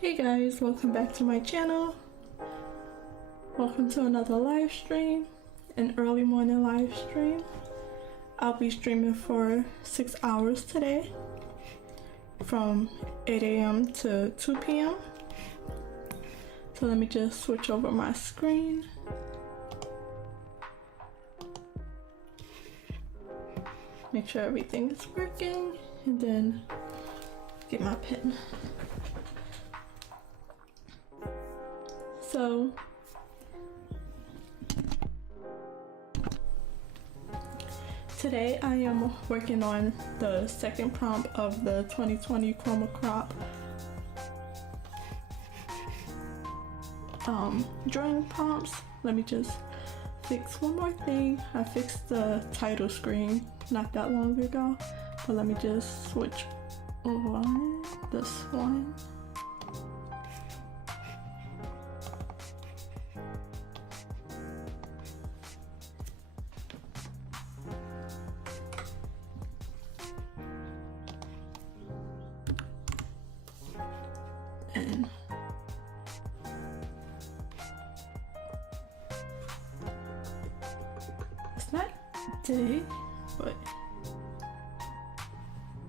Hey guys, welcome back to my channel. Welcome to another live stream, an early morning live stream. I'll be streaming for 6 hours today from 8 a.m. to 2 p.m. So let me just switch over my screen. Make sure everything is working and then get my pen. So today I am working on the second prompt of the 2020 Chroma crop drawing prompts. Let me just fix one more thing. I fixed the title screen not that long ago, but let me just switch on this one. And it's not day, but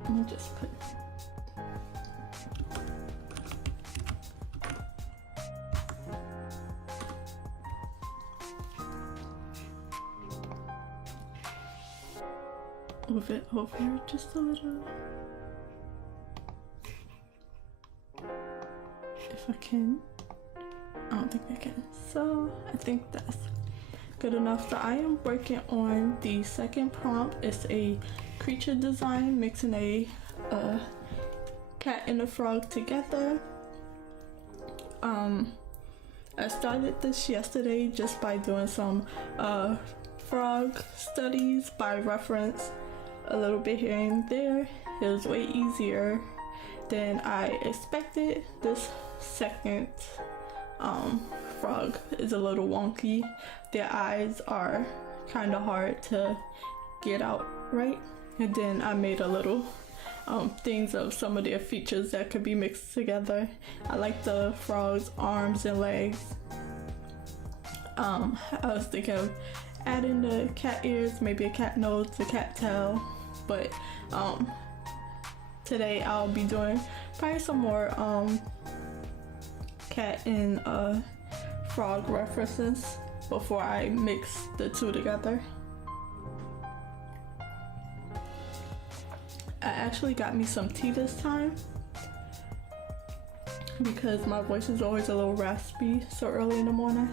let me just put move it over just a little. If I can. I don't think I can. So I think that's good enough. So I am working on the second prompt. It's a creature design mixing a cat and a frog together. I started this yesterday just by doing some frog studies by reference a little bit here and there. It was way easier than I expected. This second frog is a little wonky. Their eyes are kind of hard to get out right, and then I made a little things of some of their features that could be mixed together. I like the frog's arms and legs. I was thinking of adding the cat ears, maybe a cat nose, a cat tail, but today I'll be doing probably some more cat and frog references before I mix the two together. I actually got me some tea this time because my voice is always a little raspy so early in the morning.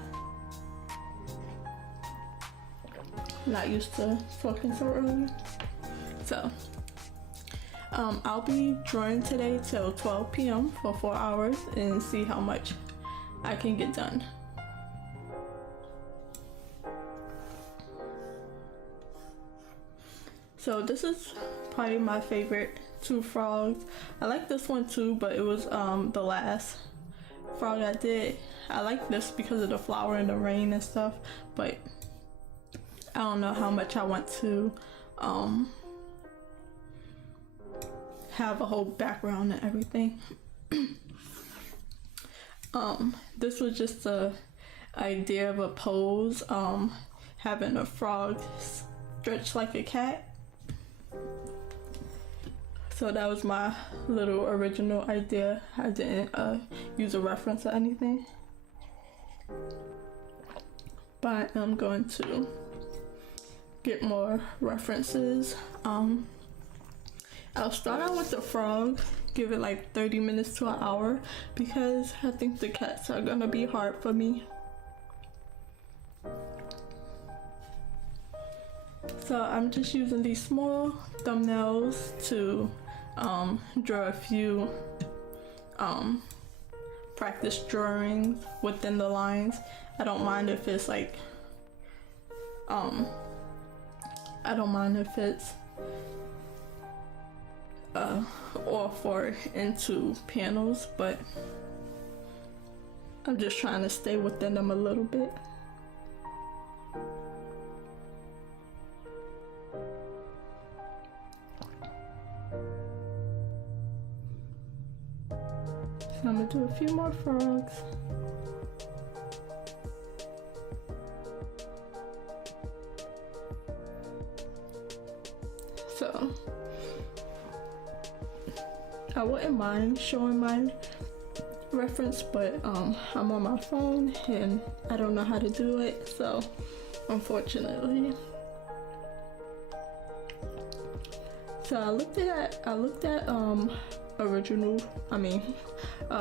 Not used to talking so early. So I'll be drawing today till 12 p.m. for 4 hours and see how much I can get done. So this is probably my favorite two frogs. I like this one too, but it was the last frog I did. I like this because of the flower and the rain and stuff, but I don't know how much I want to have a whole background and everything. This was just the idea of a pose, having a frog stretched like a cat. So that was my little original idea. I didn't use a reference or anything, but I'm going to get more references. I'll start out with the frog, give it like 30 minutes to an hour because I think the cats are gonna be hard for me. So I'm just using these small thumbnails to draw a few practice drawings within the lines. I don't mind if it's like I don't mind if it's off or into panels, but I'm just trying to stay within them a little bit. I'm gonna do a few more frogs. So I wouldn't mind showing my reference, but I'm on my phone and I don't know how to do it, so unfortunately. So I looked at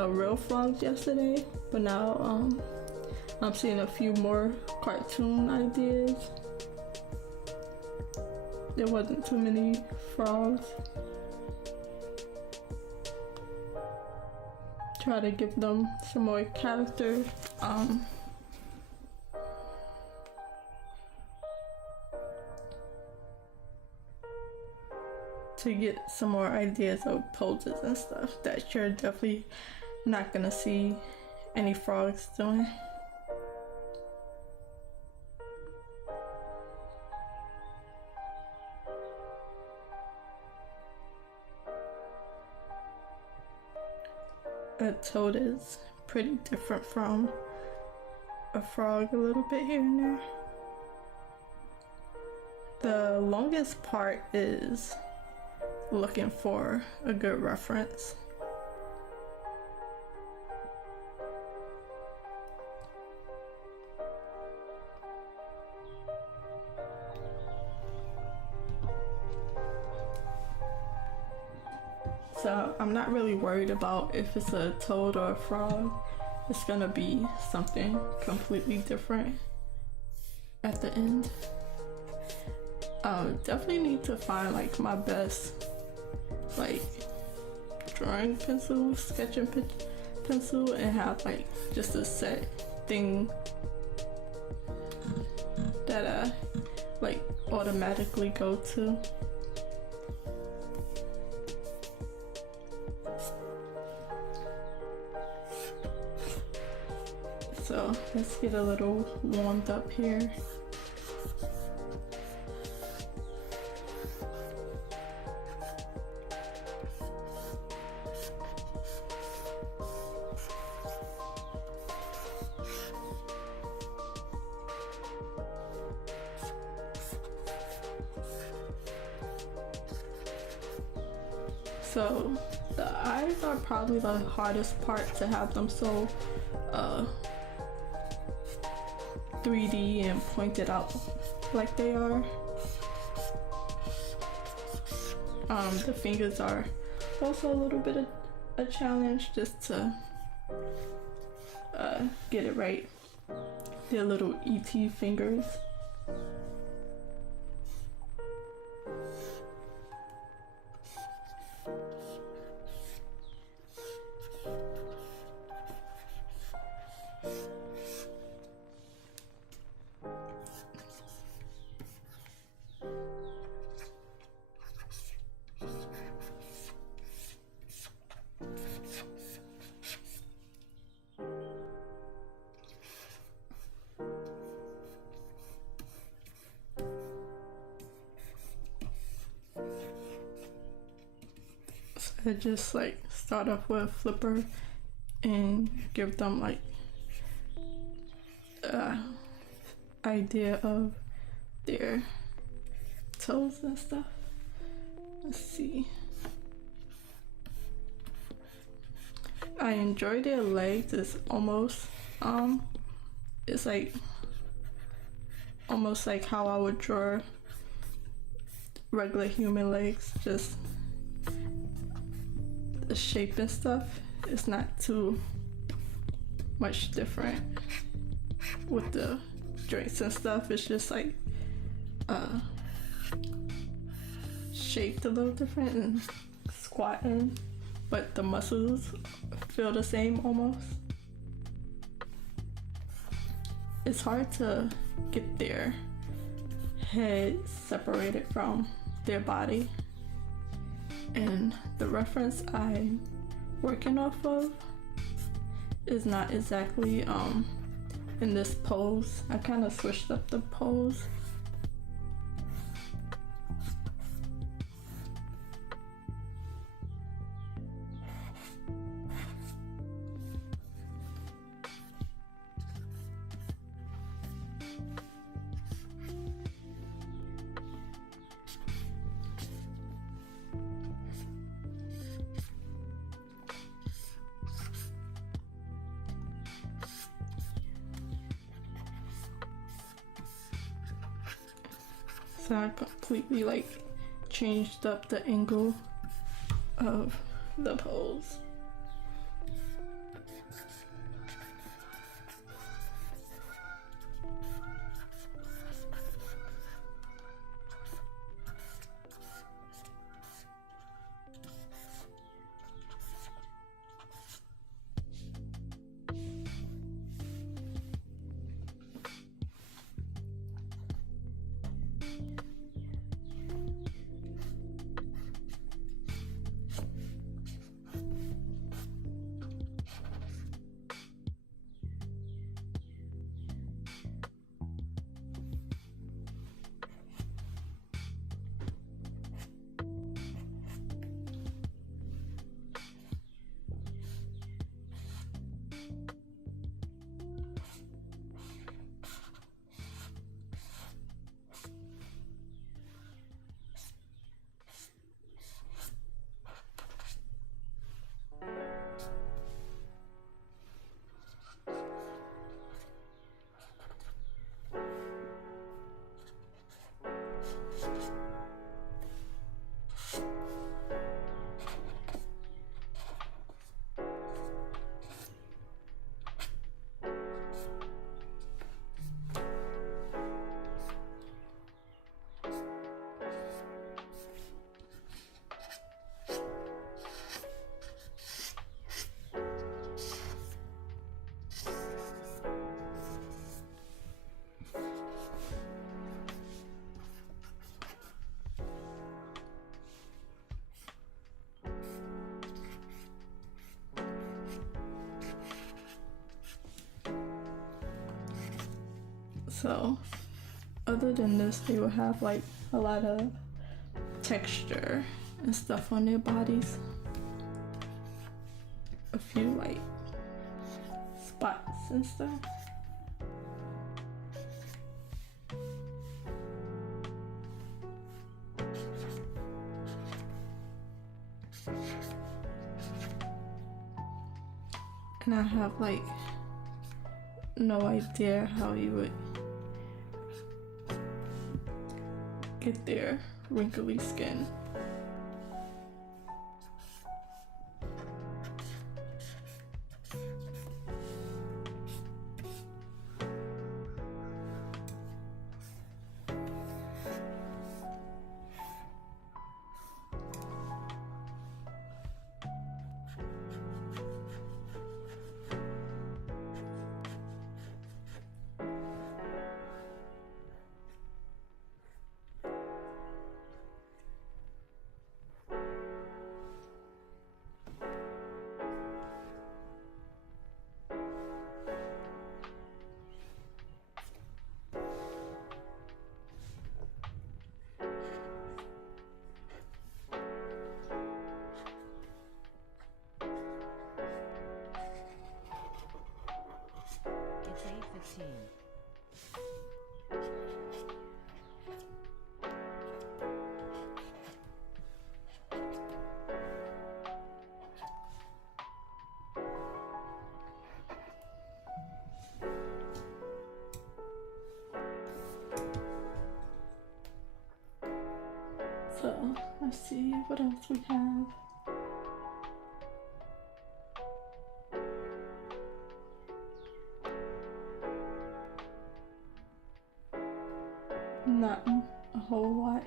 real frogs yesterday, but now I'm seeing a few more cartoon ideas. There wasn't too many frogs. Try to give them some more character. To get some more ideas of poses and stuff that you're definitely not gonna see any frogs doing. A toad is pretty different from a frog a little bit here and there. The longest part is looking for a good reference. So I'm not really worried about if it's a toad or a frog. It's gonna be something completely different at the end. Definitely need to find like my best like drawing pencil, sketching pencil, and have like just a set thing that I like automatically go to. So let's get a little warmed up here. So the eyes are probably the hardest part to have them so 3D and pointed out like they are. The fingers are also a little bit of a challenge just to get it right. They're little ET fingers. I just like start off with a flipper and give them like idea of their toes and stuff. Let's see. I enjoy their legs. It's almost it's like almost like how I would draw regular human legs, just the shape and stuff is not too much different with the joints and stuff. It's just like shaped a little different and squatting, but the muscles feel the same almost. It's hard to get their head separated from their body. And the reference I'm working off of is not exactly in this pose. I kind of switched up the pose. So I completely like changed up the angle of the pose. So other than this, they will have like a lot of texture and stuff on their bodies. A few like spots and stuff. And I have like no idea how you would get their wrinkly skin. It's 8:15. So let's see what else we have. Not a whole lot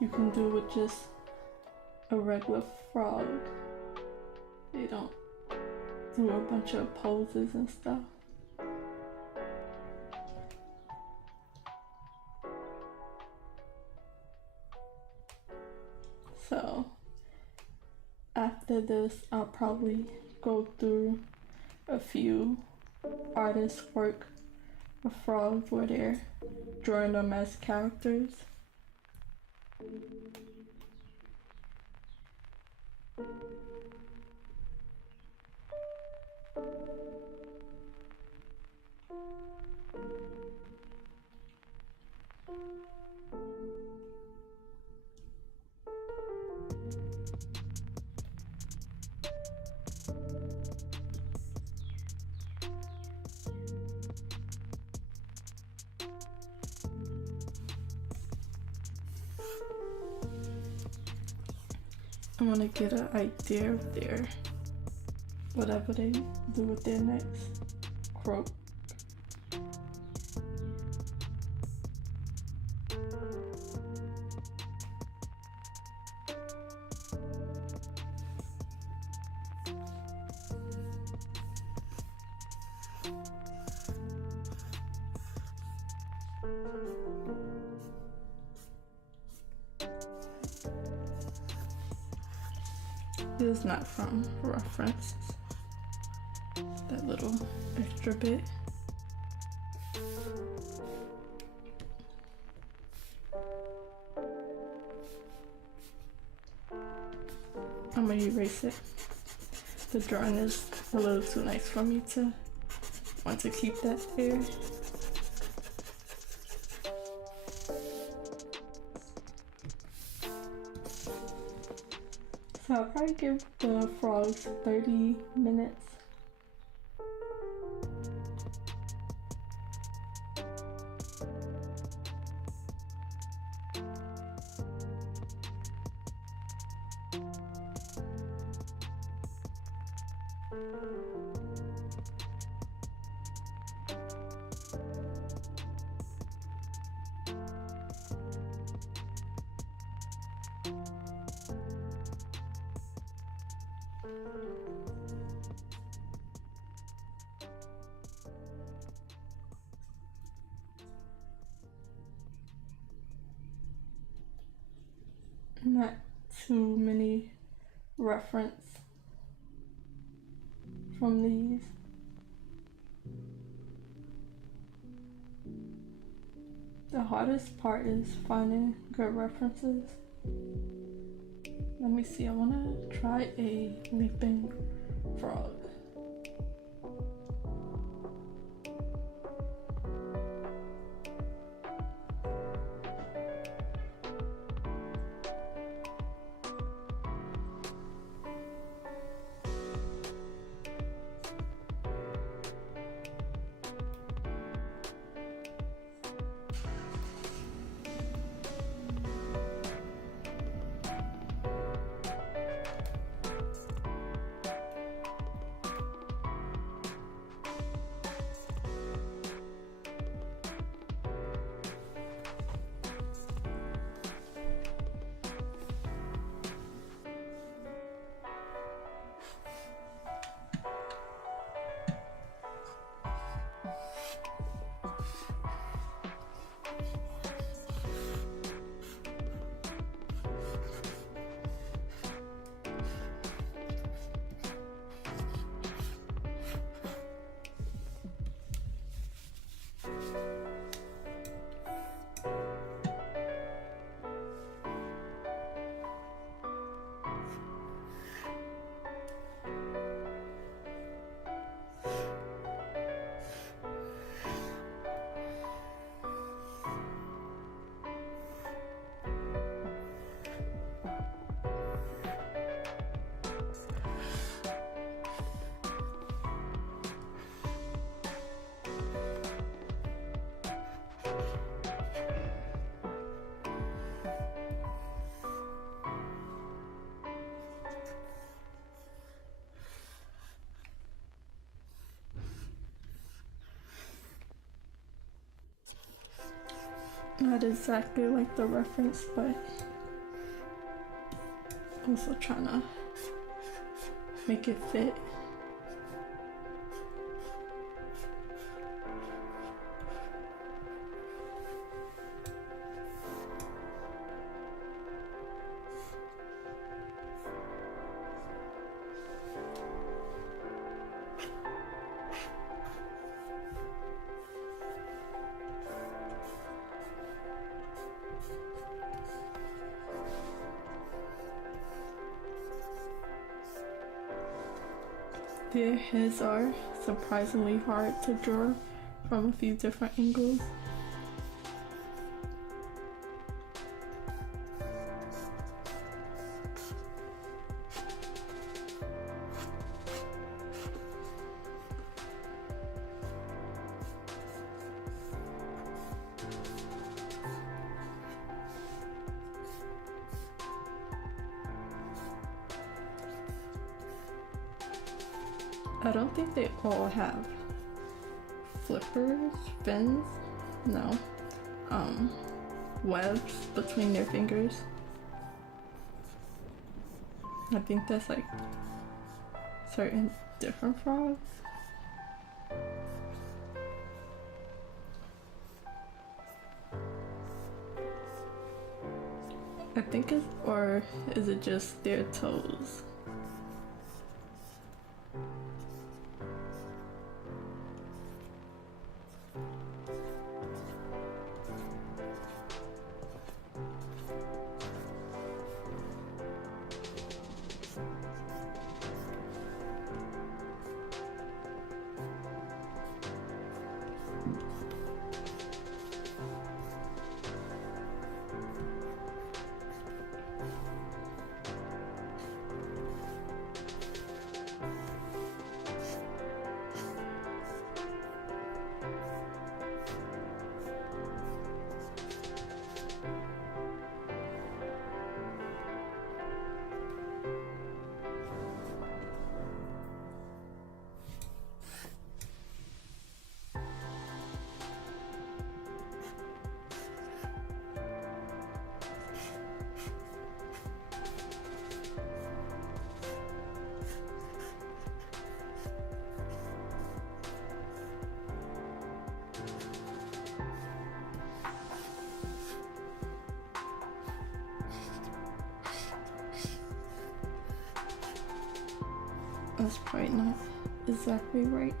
you can do with just a regular frog. They don't do a bunch of poses and stuff. So after this, I'll probably go through a few artist work of frogs where they're drawing them as characters. I want to get an idea of their whatever they do with their necks. Croak. This is not from reference. That little extra bit. I'm gonna erase it. The drawing is a little too nice for me to want to keep that there. So I'll probably give the frogs 30 minutes. Not too many reference from these. The hardest part is finding good references. Let me see, I want to try a leaping frog. Not exactly like the reference, but also trying to make it fit. Their heads are surprisingly hard to draw from a few different angles. I don't think they all have flippers, fins, no, webs between their fingers. I think that's like certain different frogs. I think it's, or is it just their toes? That's probably not exactly right.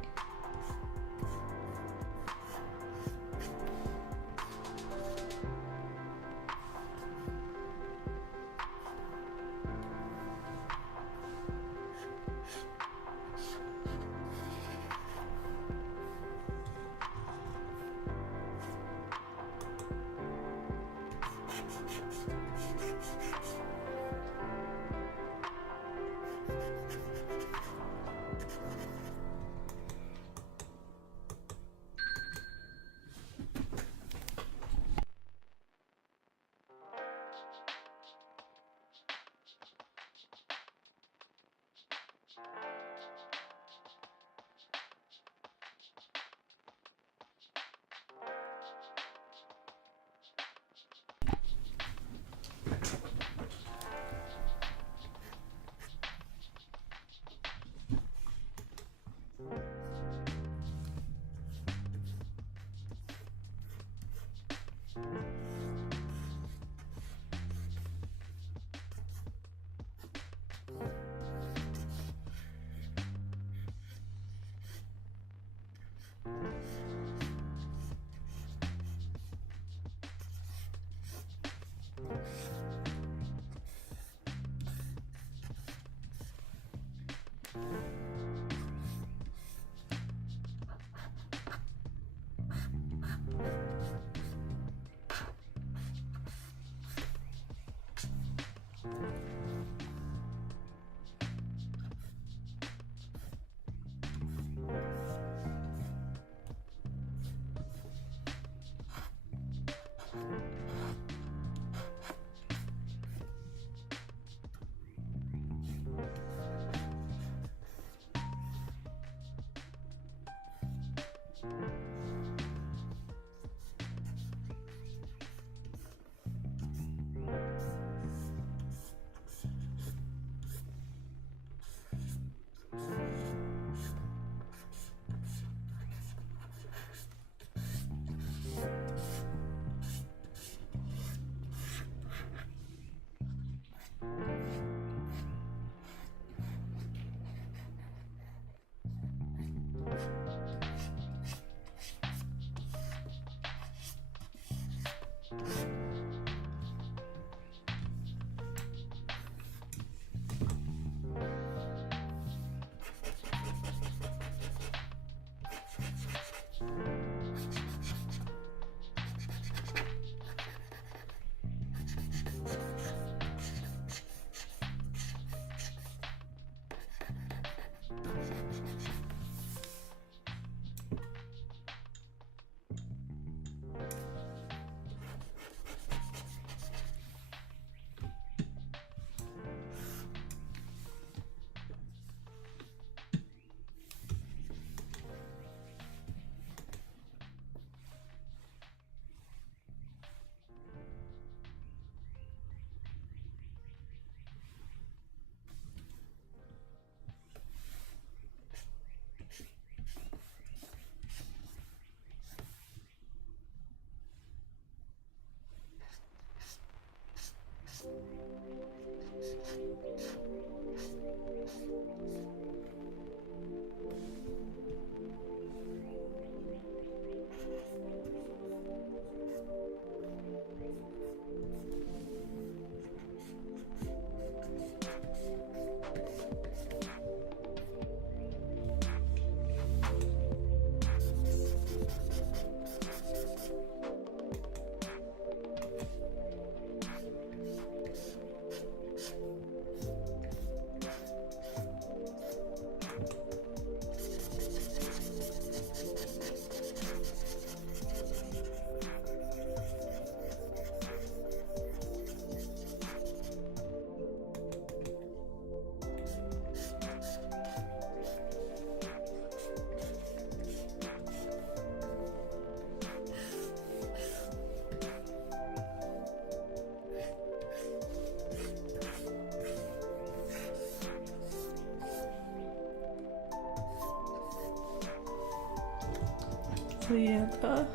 So yeah, the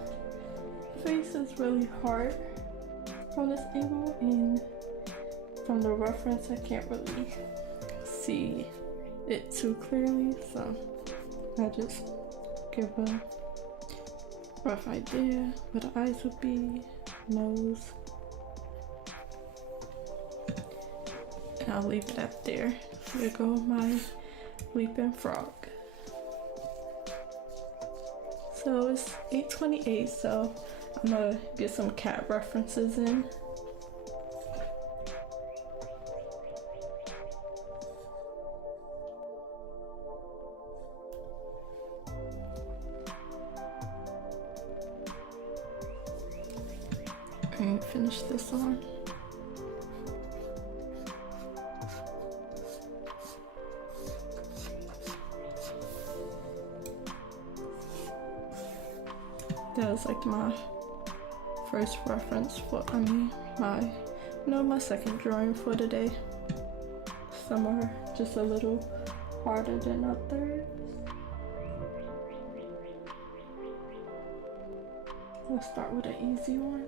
face is really hard from this angle, and from the reference I can't really see it too clearly, so I just give a rough idea where the eyes would be, nose, and I'll leave it up there. There go my leaping frog. So it's 8:28, so I'm gonna get some cat references in. And finish this on. That was like my first reference for, my second drawing for today. Some are just a little harder than others. Let's start with an easy one.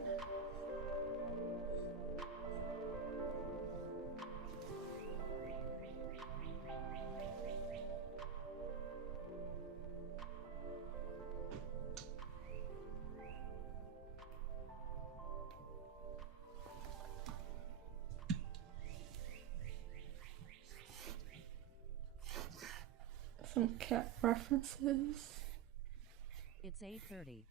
Some cat references. It's 8:30.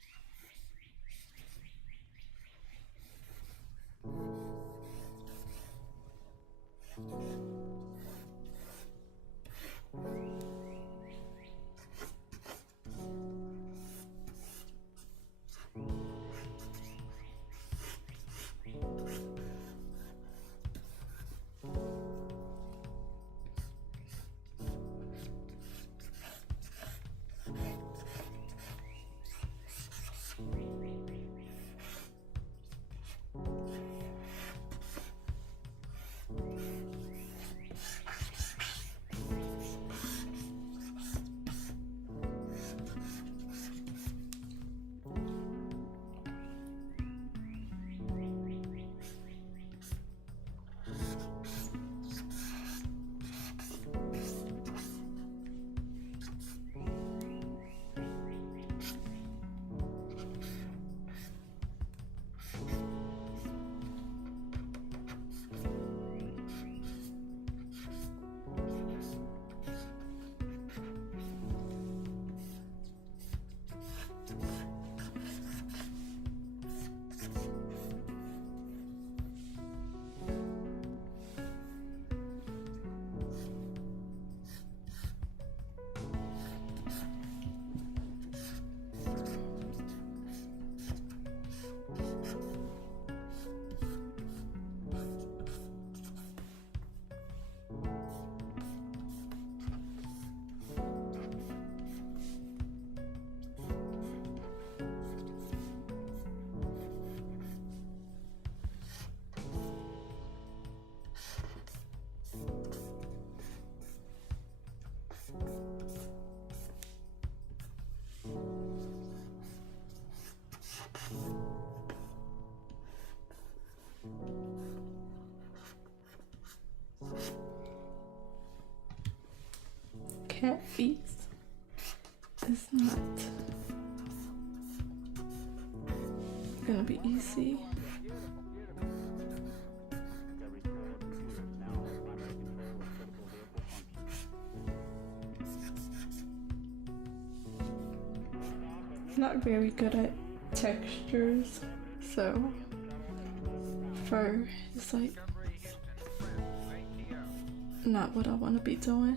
Cat feet is not gonna be easy. Not very good at textures, so fur is like not what I want to be doing.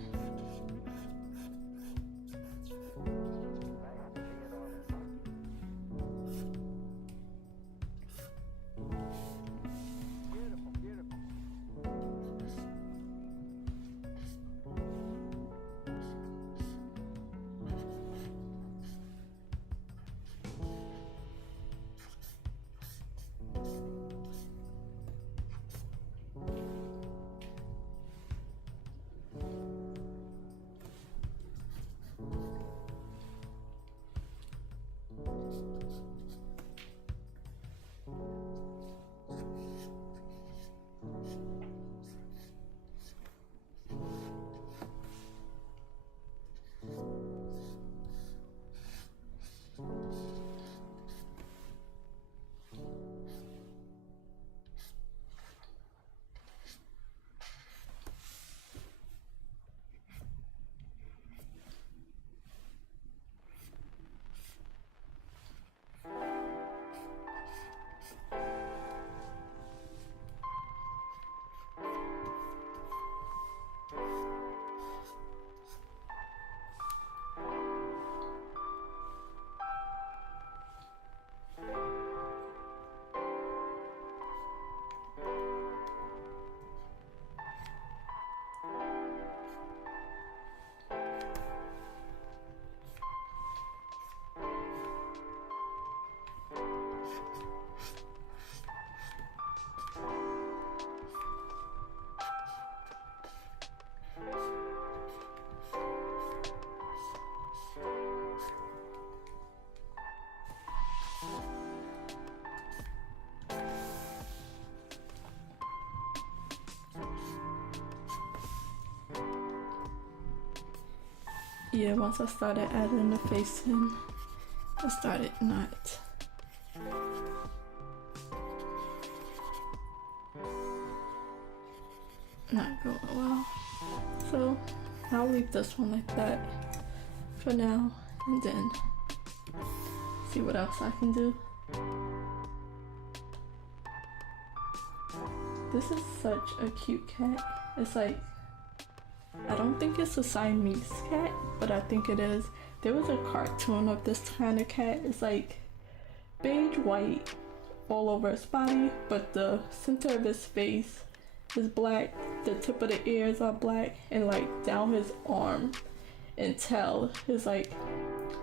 yeah, once I started adding the face in, I started not going well. So I'll leave this one like that for now and then see what else I can do. This is such a cute cat. It's like, I don't think it's a Siamese cat, but I think it is. There was a cartoon of this kind of cat. It's like beige white all over its body, but the center of his face is black, the tip of the ears are black, and like down his arm and tail is like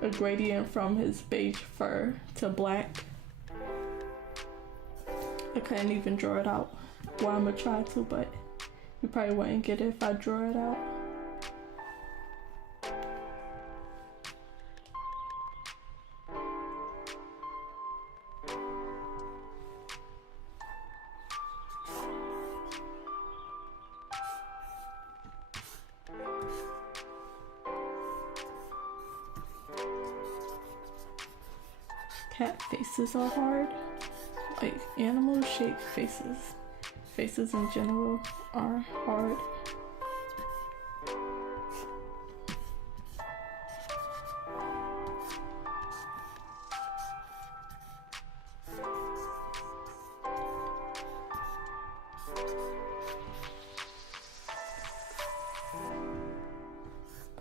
a gradient from his beige fur to black. I couldn't even draw it out. Well, I'm gonna try to, but you probably wouldn't get it if I draw it out. Cat faces are hard. Like animal shaped faces. Faces in general are hard.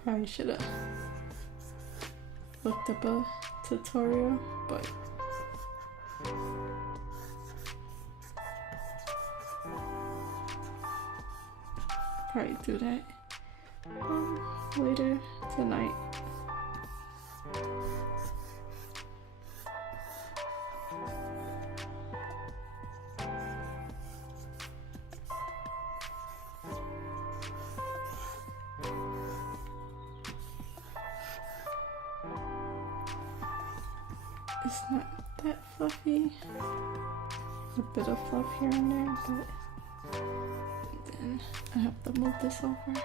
Probably should have looked up a tutorial, but probably do that later tonight. It's not that fluffy. A bit of fluff here and there, but then I have to move this over.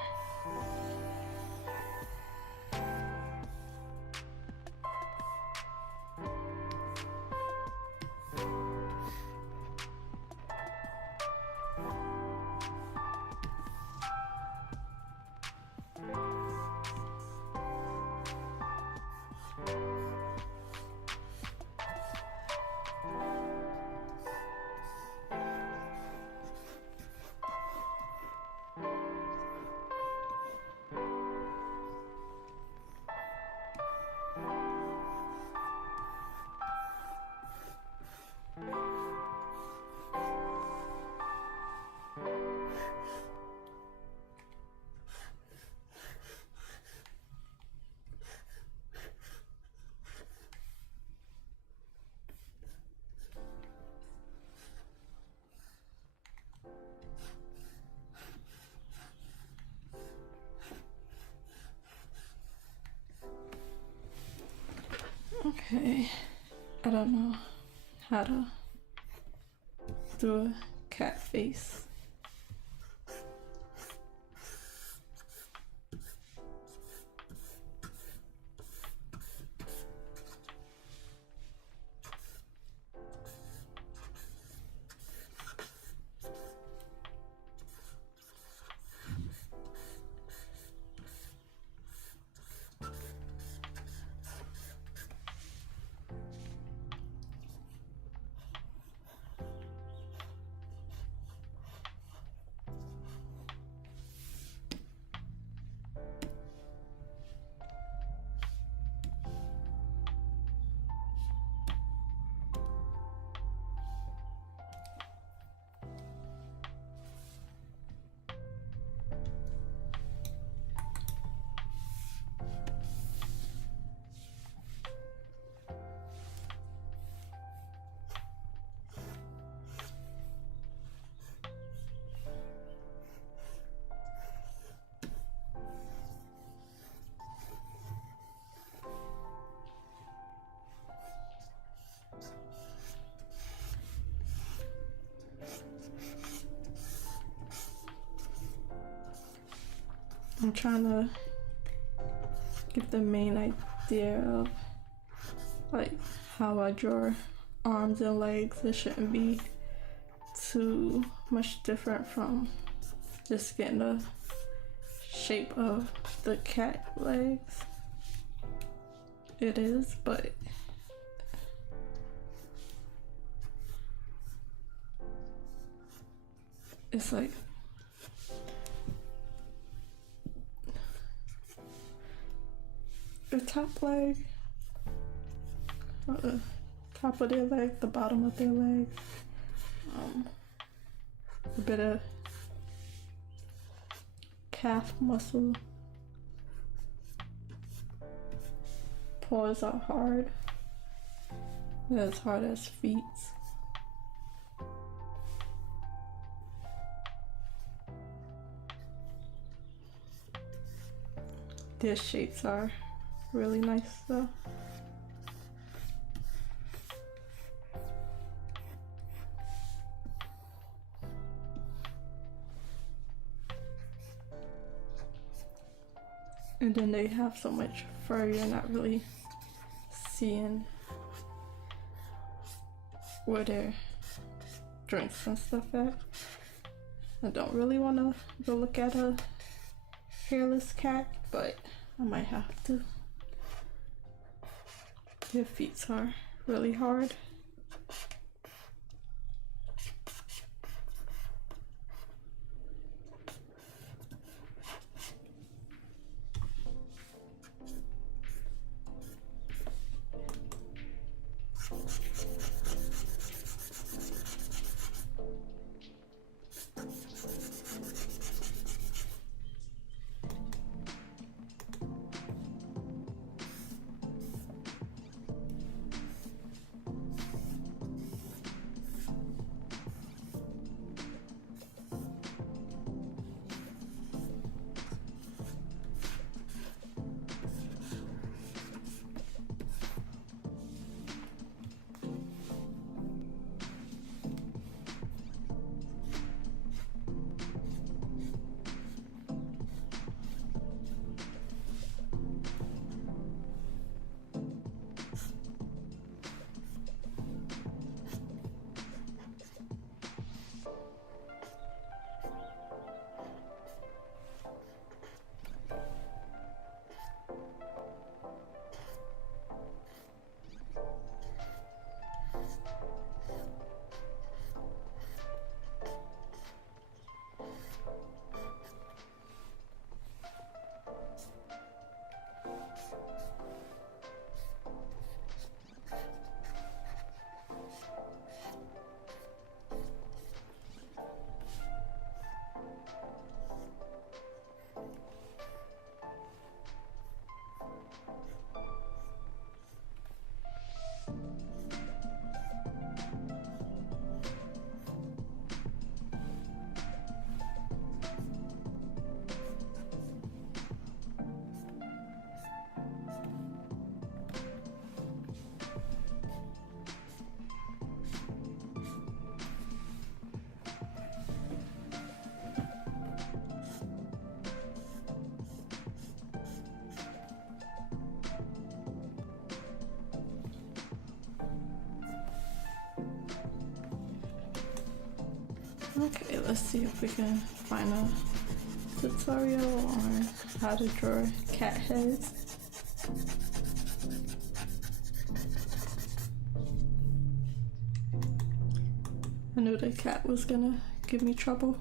Okay, I don't know how to do a cat face. I'm trying to get the main idea of like how I draw arms and legs. It shouldn't be too much different from just getting the shape of the cat legs. It is, but it's like the top leg, or the top of their leg, the bottom of their leg, a bit of calf muscle. Paws are hard, not as hard as feet. Their shapes are really nice though. And then they have so much fur, you're not really seeing where their joints and stuff at. I don't really want to go look at a hairless cat, but I might have to. Their feet are really hard. Okay, let's see if we can find a tutorial on how to draw cat heads. I knew the cat was gonna give me trouble.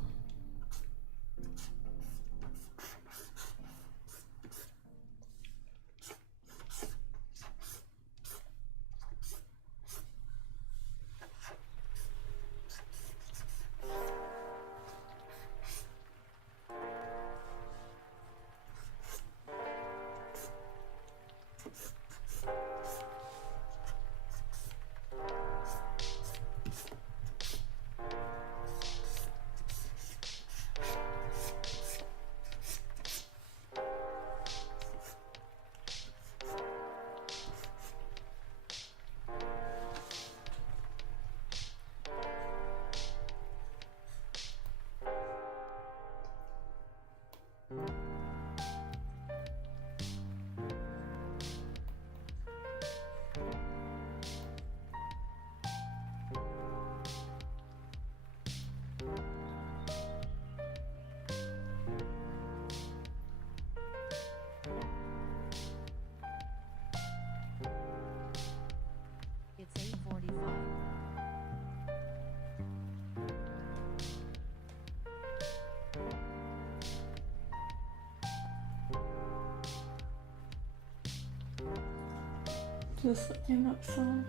Just looking up some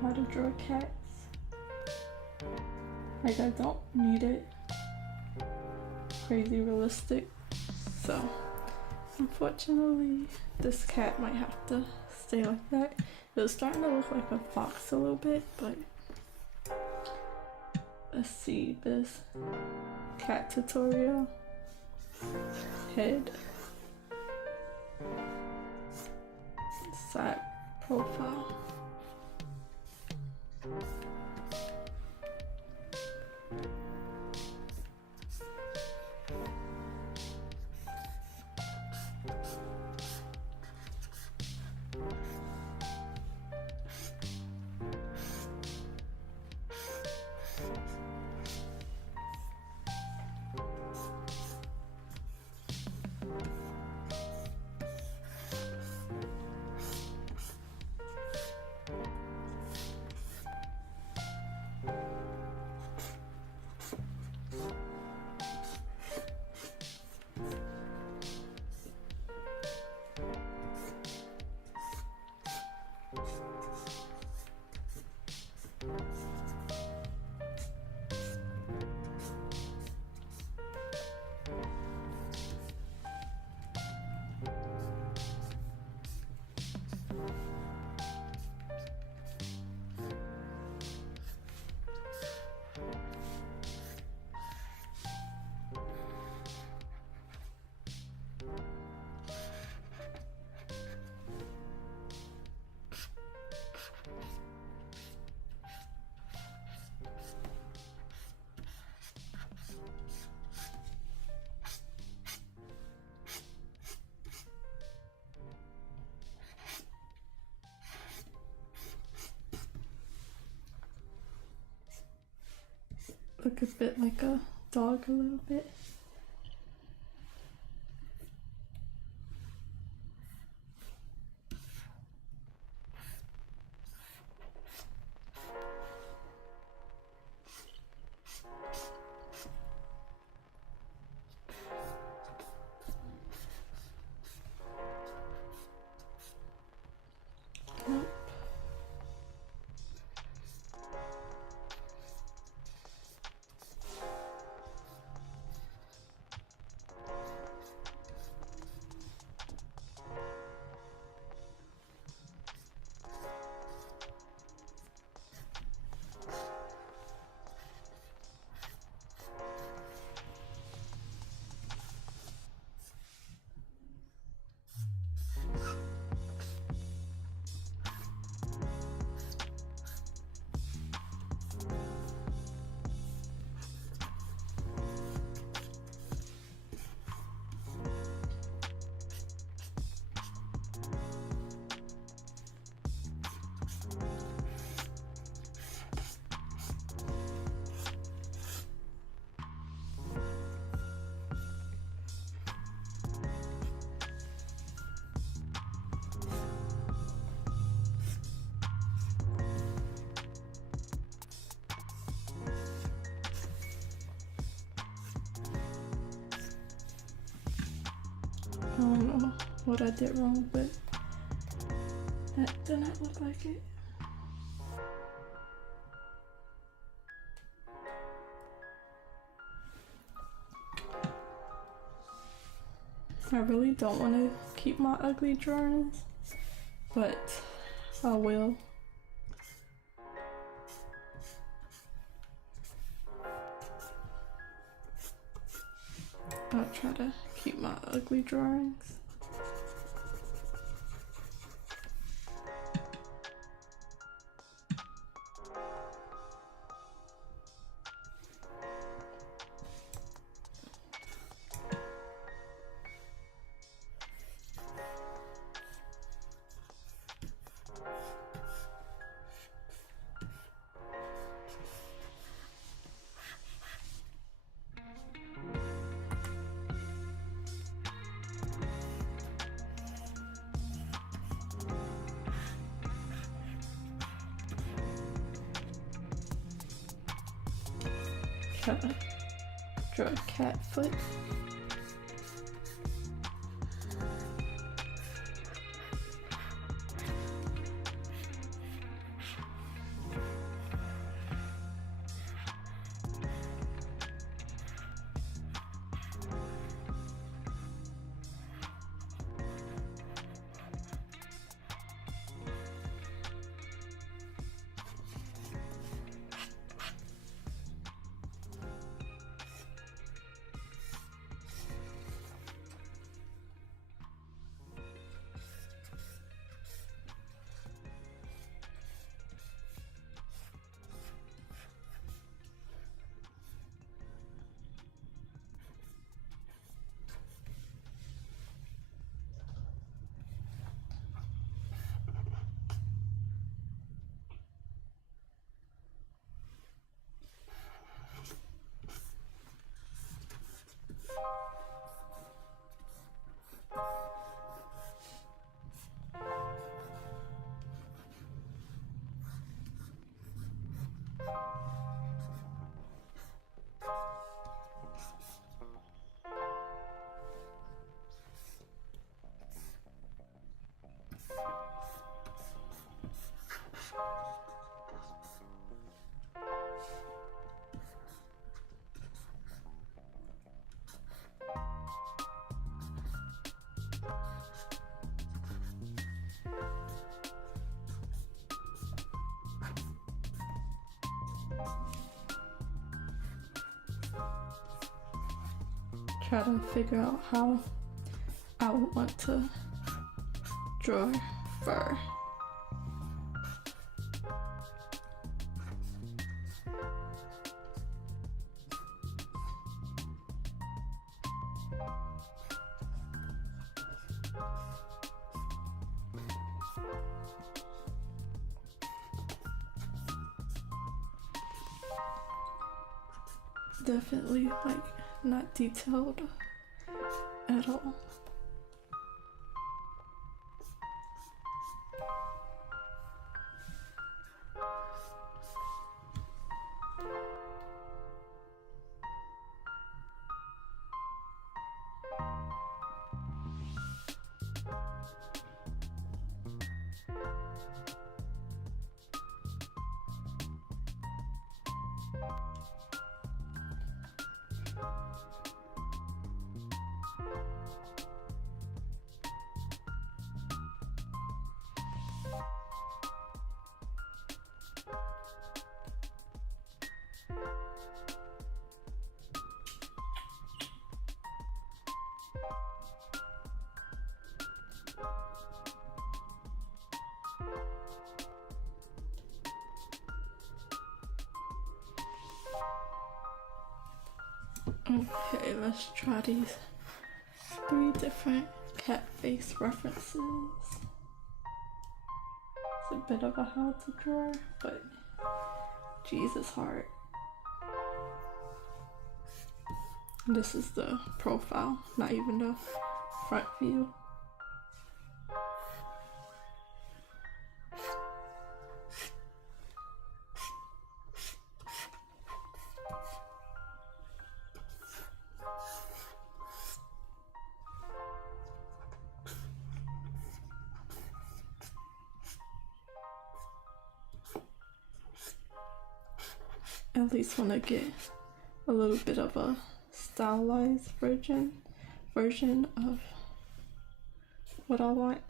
how to draw cats. Like, I don't need it crazy realistic, so unfortunately this cat might have to stay like that. It was starting to look like a fox a little bit, but let's see this cat tutorial. Head, side profile. Look a bit like a dog a little bit. Nope. I don't know what I did wrong, but that did not look like it. I really don't want to keep my ugly drawings, but I will. I'll try to keep my ugly drawings. Try to draw a cat foot. try to figure out how I would want to draw fur. Definitely like not detailed at all. Okay, let's try these 3 different cat face references. It's a bit of a hard to draw, but geez, it's hard. This is the profile, not even the front view. At least want to get a little bit of a stylized version of what I want.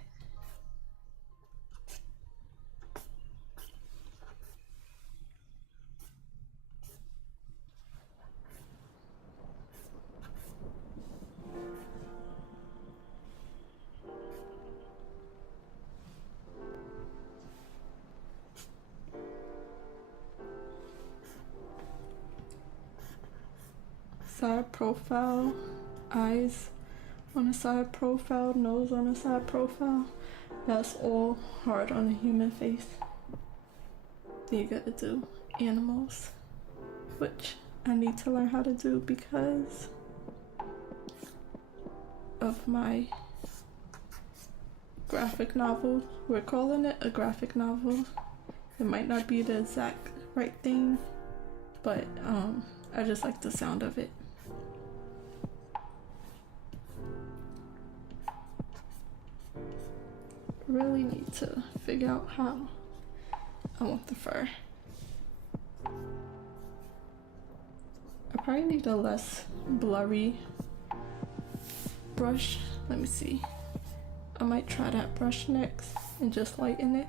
Side profile, eyes on a side profile, nose on a side profile. That's all hard on a human face. Then you gotta do animals, which I need to learn how to do because of my graphic novel. We're calling it a graphic novel. It might not be the exact right thing, but I just like the sound of it. Really need to figure out how I want the fur. I probably need a less blurry brush. Let me see. I might try that brush next and just lighten it.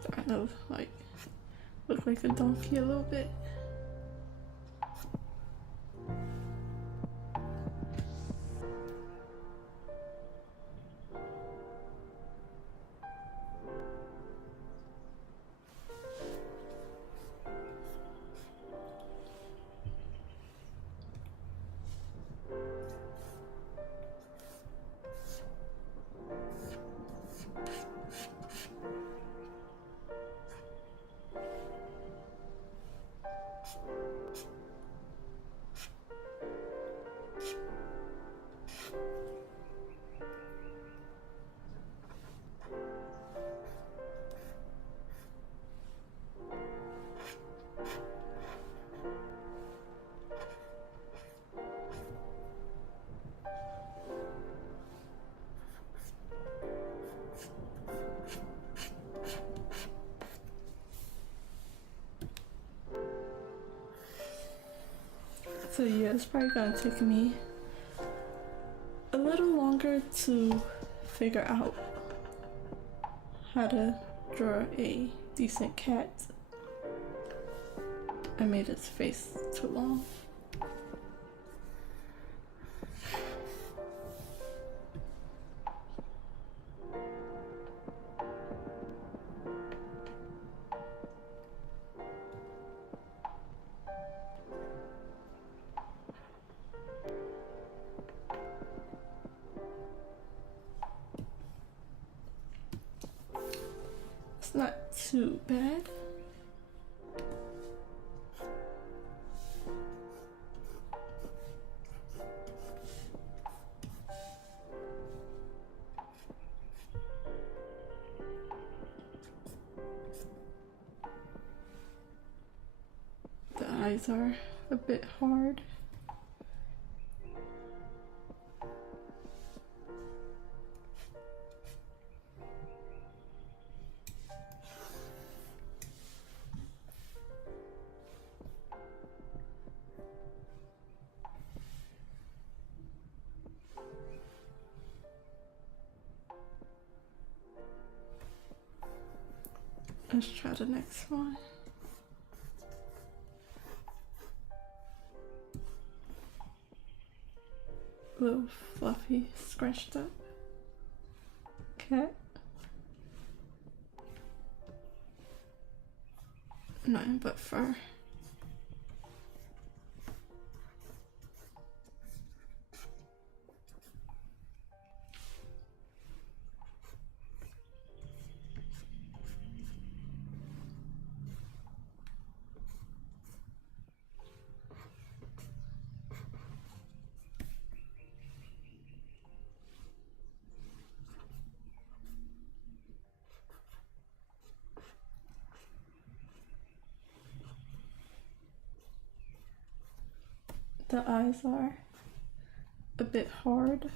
Starting to like look like a donkey a little bit. So yeah, it's probably gonna take me a little longer to figure out how to draw a decent cat. I made its face too long. It's not too bad. The eyes are a bit hard. Let's try the next one. Little fluffy, scratched up cat. Nothing but fur. The eyes are a bit hard.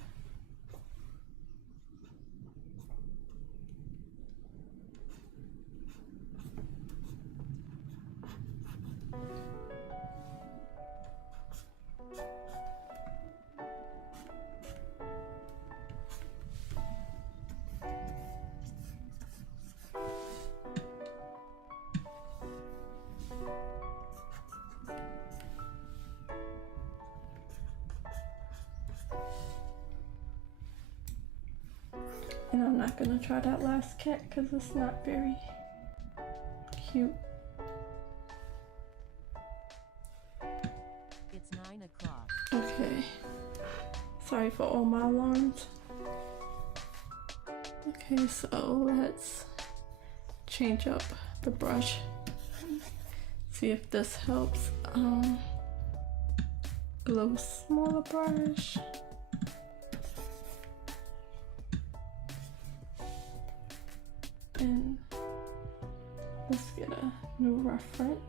And I'm not gonna try that last cat because it's not very cute. It's 9 o'clock. Okay. Sorry for all my alarms. Okay, so let's change up the brush. See if this helps. A little smaller brush. And let's get a new reference.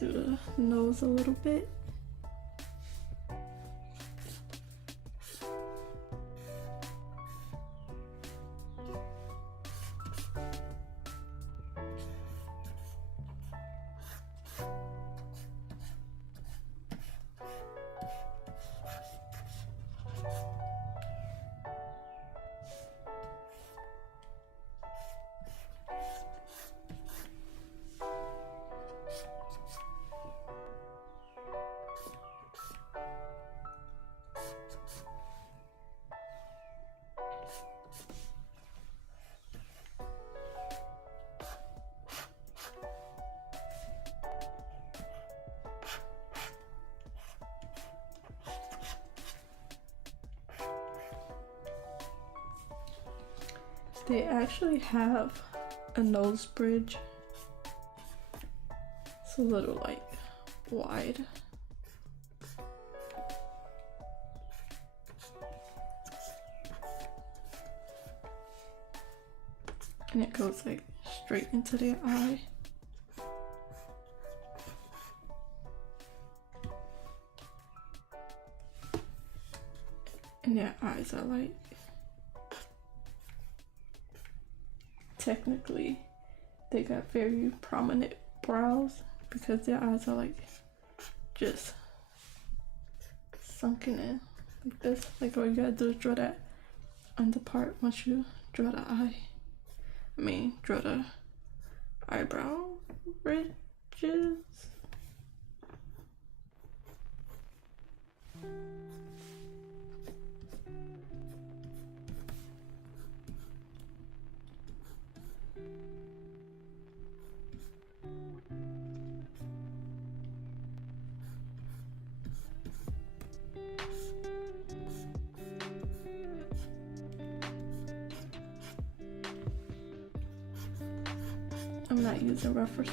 Do the nose a little bit. They actually have a nose bridge. It's a little like wide. And it goes like straight into their eye. And their eyes are like, technically, they got very prominent brows because their eyes are like just sunken in like this. Like all you gotta do is draw that under part once you draw the eye. Draw the eyebrow ridges. I'm not using reference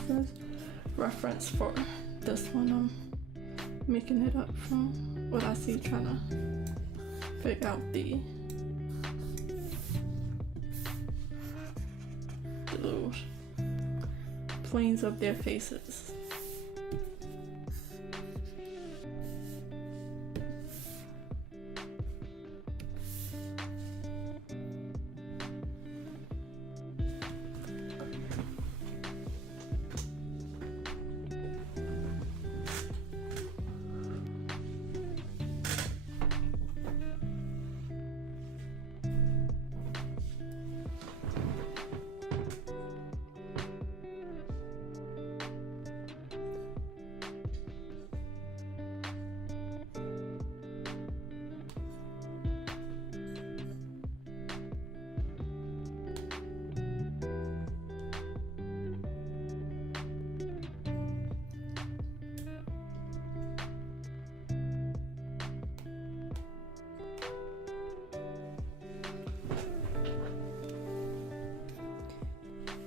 for this one. I'm making it up from what I see, trying to figure out the little planes of their faces.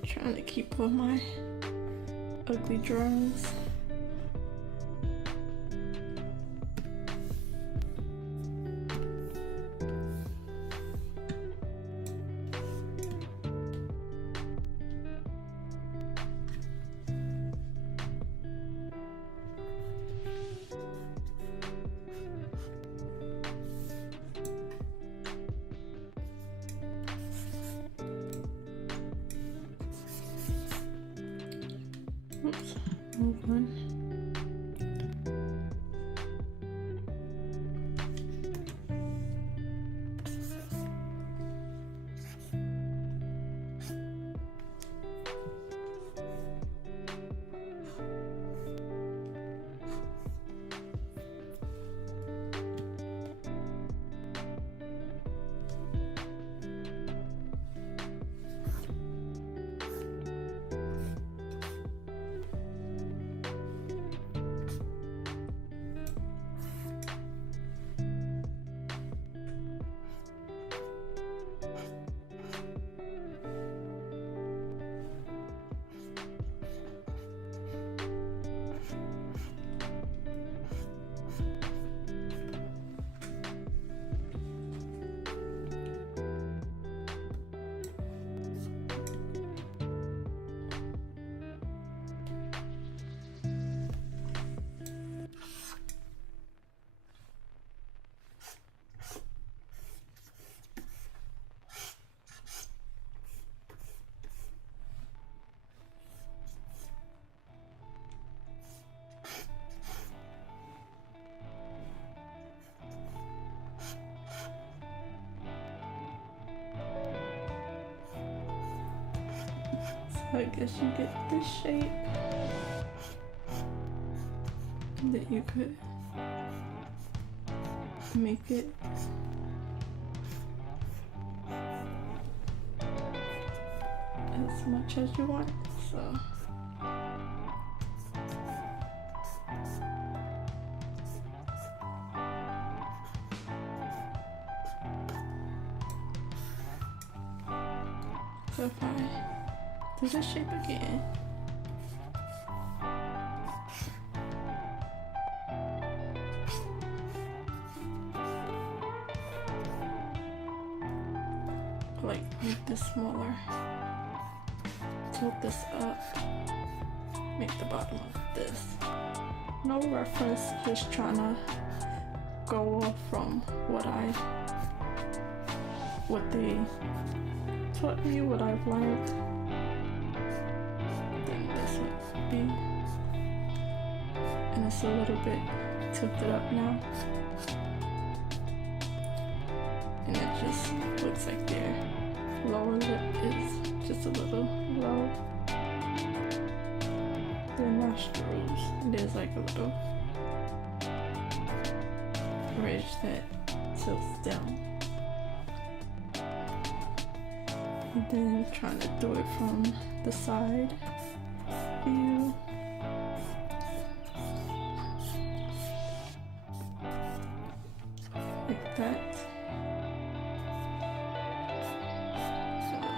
Trying to keep all my ugly drawings. Oops, move on. I guess you get this shape that you could make it as much as you want. So if I do this shape again, like make this smaller, tilt this up, make the bottom of this. No reference, just trying to go off from what they taught me, what I've learned, then this would be. And it's a little bit tilted up now. And it just looks like their lower lip is just a little low. Their nostrils, there's like a little ridge that tilts down. And then trying to do it from the side view. Like that.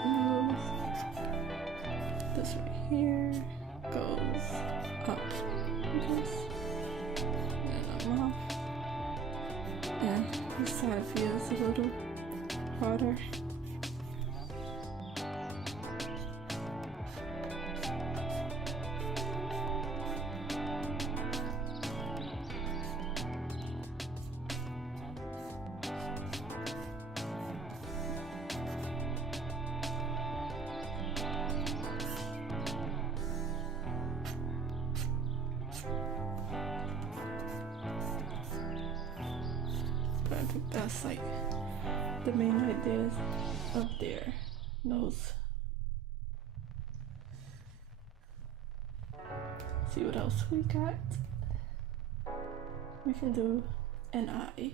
Nose. This right here goes up. This. And the mouth. And the side view is a little harder. But I think that's like the main ideas of their nose. See what else we got. We can do an eye.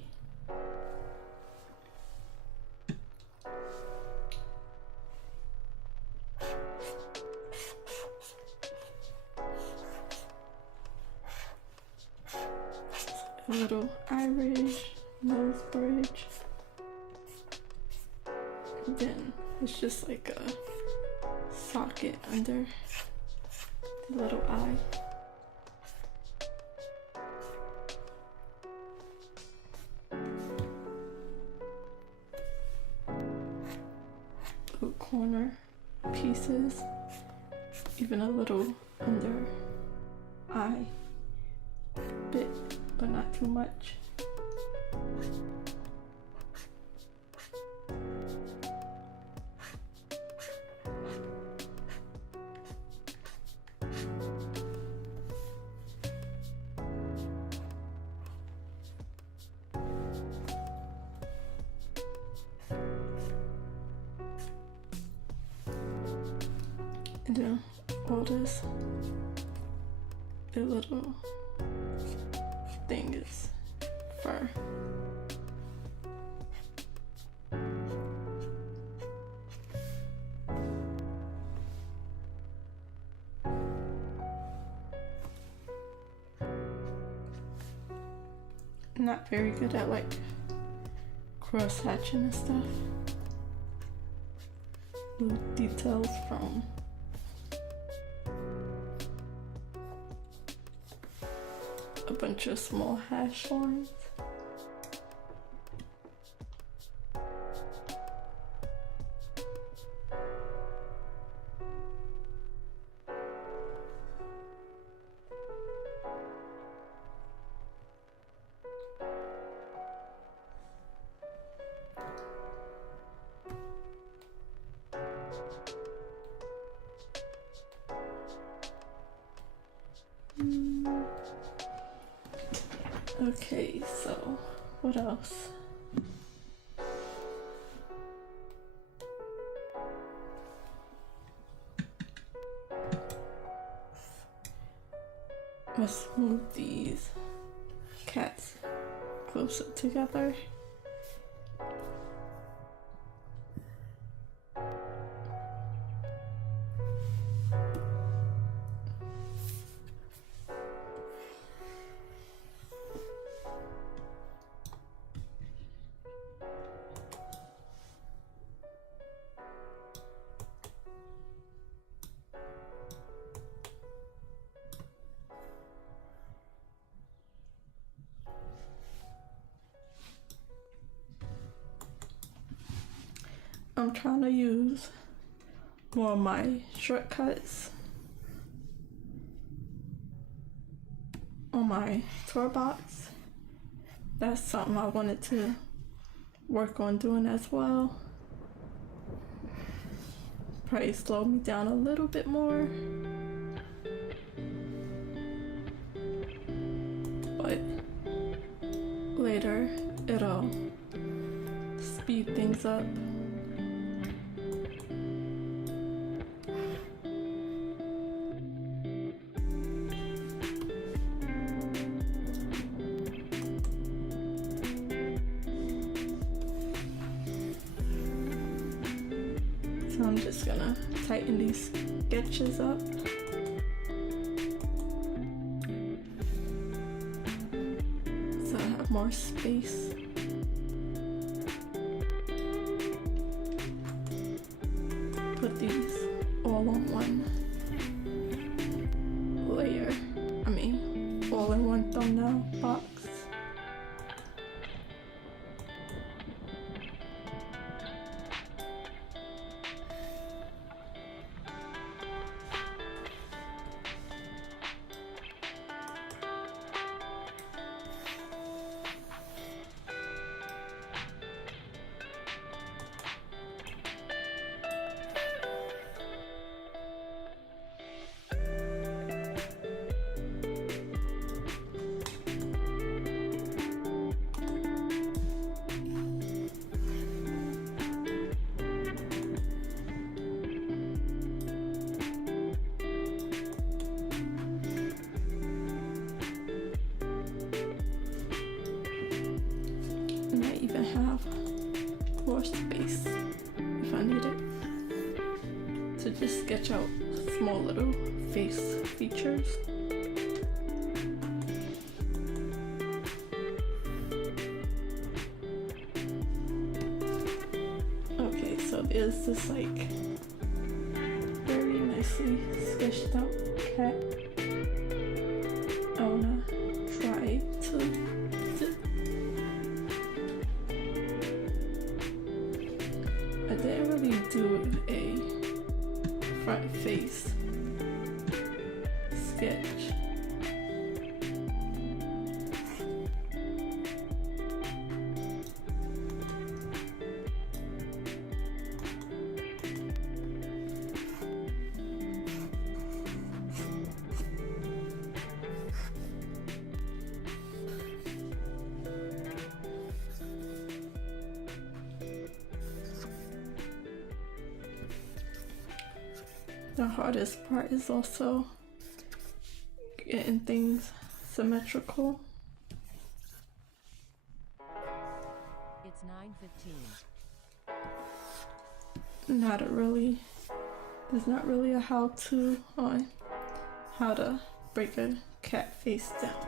A little eye ridge, nose bridge. And then it's just like a socket under the little eye. Little corner pieces, even a little under eye bit, but not too much. And then all this, the little thing is fur. Not very good at like cross hatching and stuff. Little details from a bunch of small hash lines. Okay, so what else? Let's move these cats closer together. I'm trying to use more of my shortcuts on my tour box that's something I wanted to work on doing as well. Probably slow me down a little bit more, but later it'll speed things up. So I'm just gonna tighten these sketches up. So I have more space. Put these all on one layer. All in one thumbnail box. And I even have more space if I need it to just sketch out small little face features. Okay, so there's this like very nicely sketched out cat. I wanna try to I didn't really do a front face sketch. The hardest part is also getting things symmetrical. It's 9:15. There's not really a how-to on how to break a cat face down.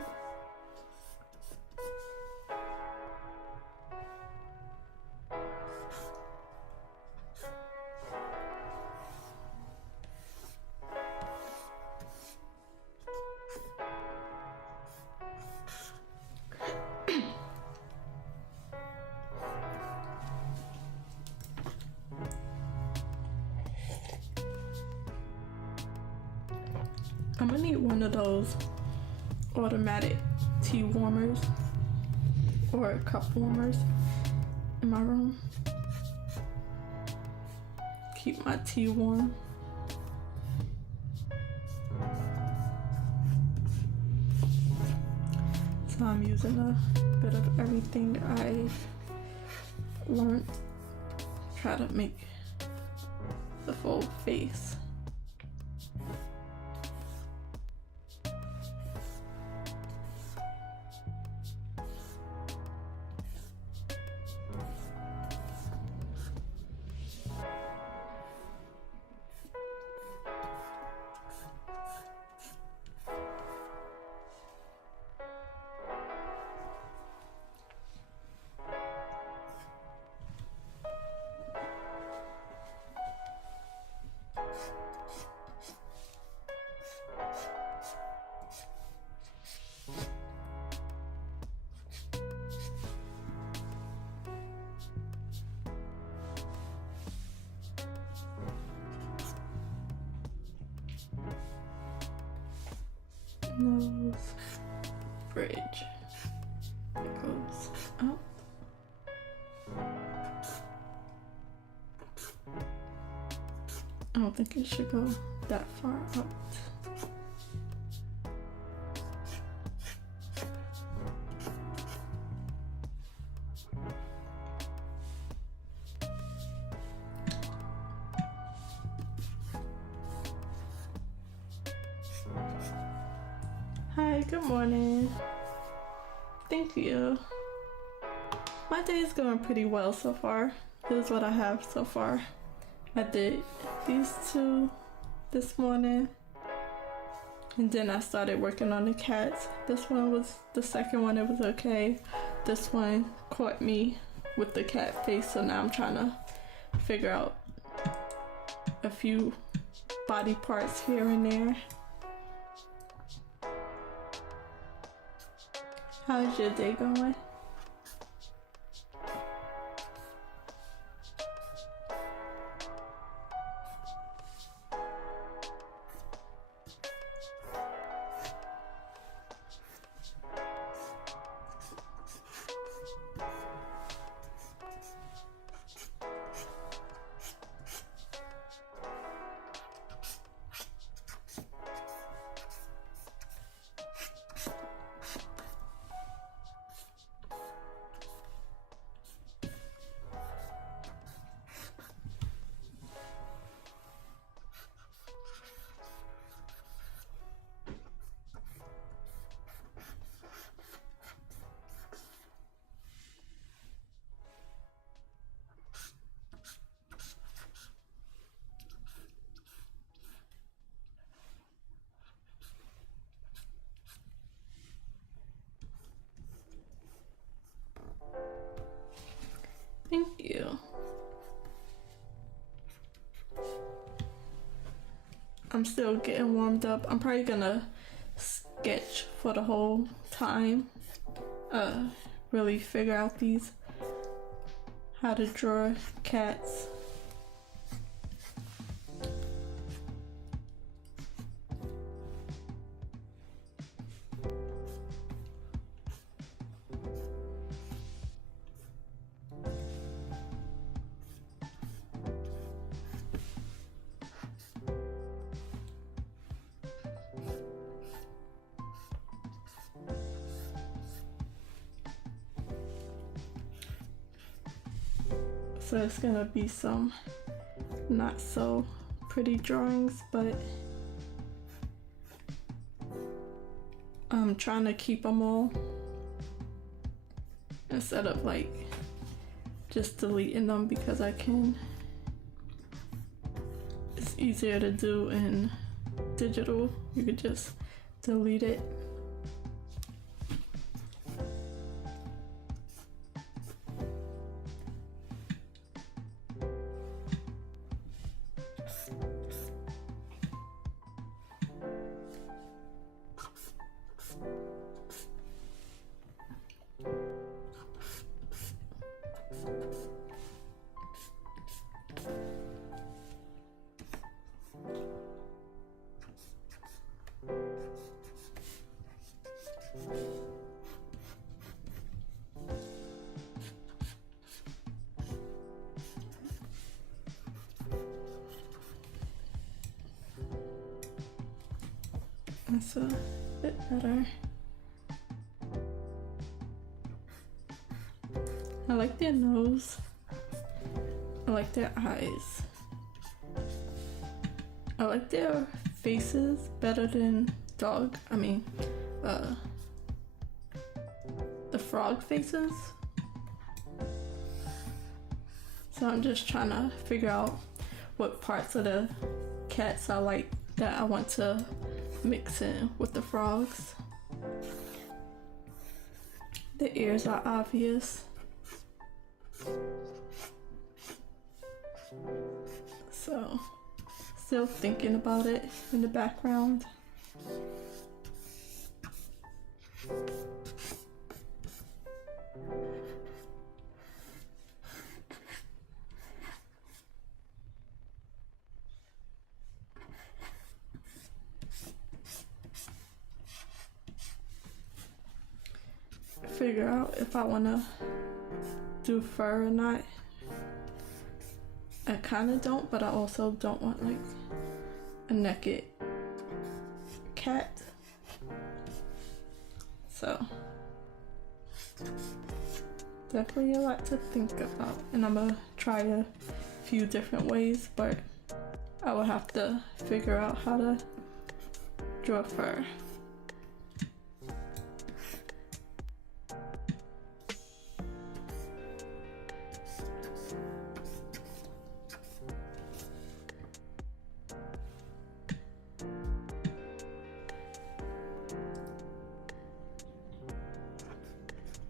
I'm gonna need one of those automatic tea warmers or cup warmers in my room. Keep my tea warm. So I'm using a bit of everything I learned. Try to make the full face. Nose, bridge. It goes up. I don't think it should go that far up. Hi, good morning. Thank you. My day is going pretty well so far. This is what I have so far. I did these two this morning, and then I started working on the cats. This one was the second one, it was okay. This one caught me with the cat face, so now I'm trying to figure out a few body parts here and there. How's your day going? Thank you. I'm still getting warmed up. I'm probably gonna sketch for the whole time. Really figure out how to draw cats. So it's gonna be some not so pretty drawings, but I'm trying to keep them all instead of like just deleting them, because I can. It's easier to do in digital. You could just delete it. That's a bit better. I like their nose. I like their eyes. I like their faces better than the frog faces. So I'm just trying to figure out what parts of the cats I like that I want to mix in with the frogs. The ears are obvious. So, still thinking about it in the background. figure out if I want to do fur or not. I kind of don't, but I also don't want like a naked cat. So definitely a lot to think about, and I'm gonna try a few different ways, but I will have to figure out how to draw fur.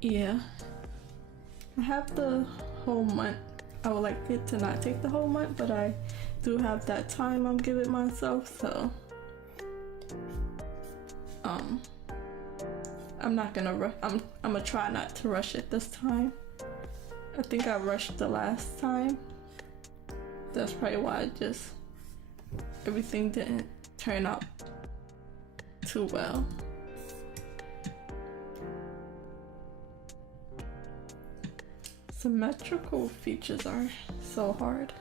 Yeah, I have the whole month. I would like it to not take the whole month, but I do have that time I'm giving myself, so I'm not gonna rush. I'm gonna try not to rush it this time. I think I rushed the last time. That's probably why everything didn't turn out too well. Symmetrical features are so hard.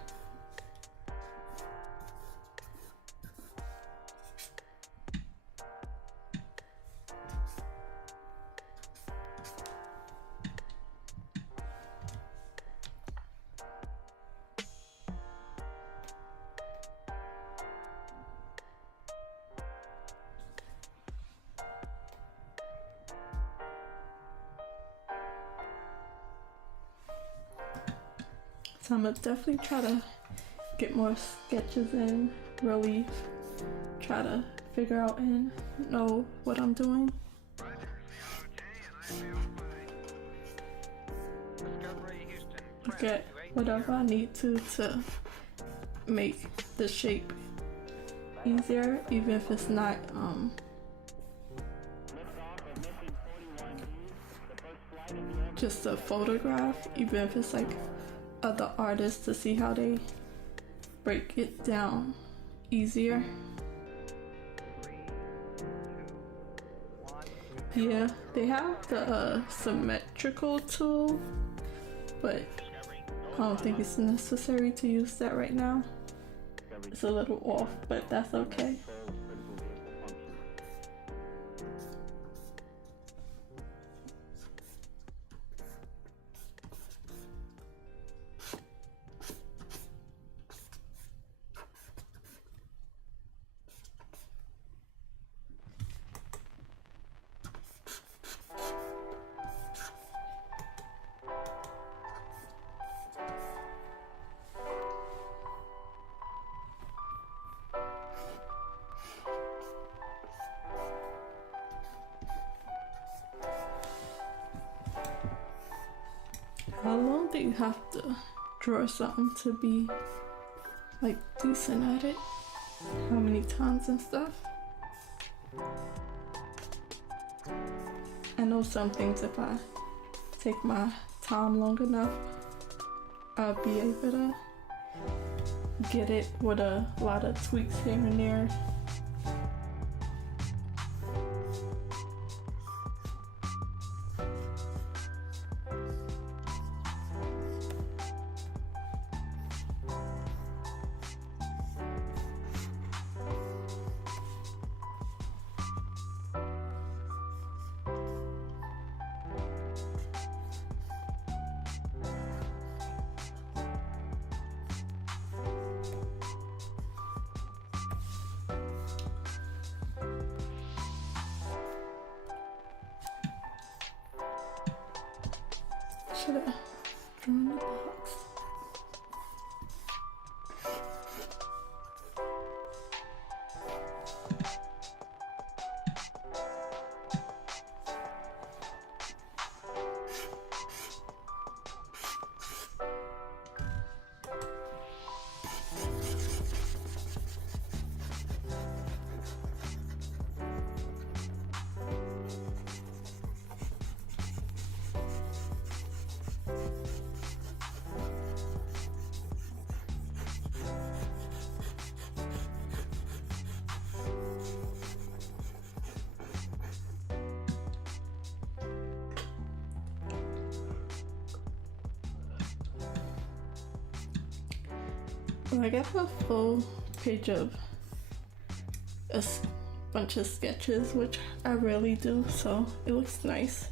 So I'm gonna definitely try to get more sketches in, really try to figure out and know what I'm doing. Get whatever I need to make the shape easier, even if it's not just a photograph, even if it's like other artists, to see how they break it down easier. Yeah, they have the symmetrical tool, but I don't think it's necessary to use that right now. It's a little off, but that's okay. How long do you have to draw something to be like decent at it? How many times and stuff? I know some things, if I take my time long enough, I'll be able to get it with a lot of tweaks here and there. Should have drawn the box. Like, I have a full page of bunch of sketches, which I rarely do, so it looks nice.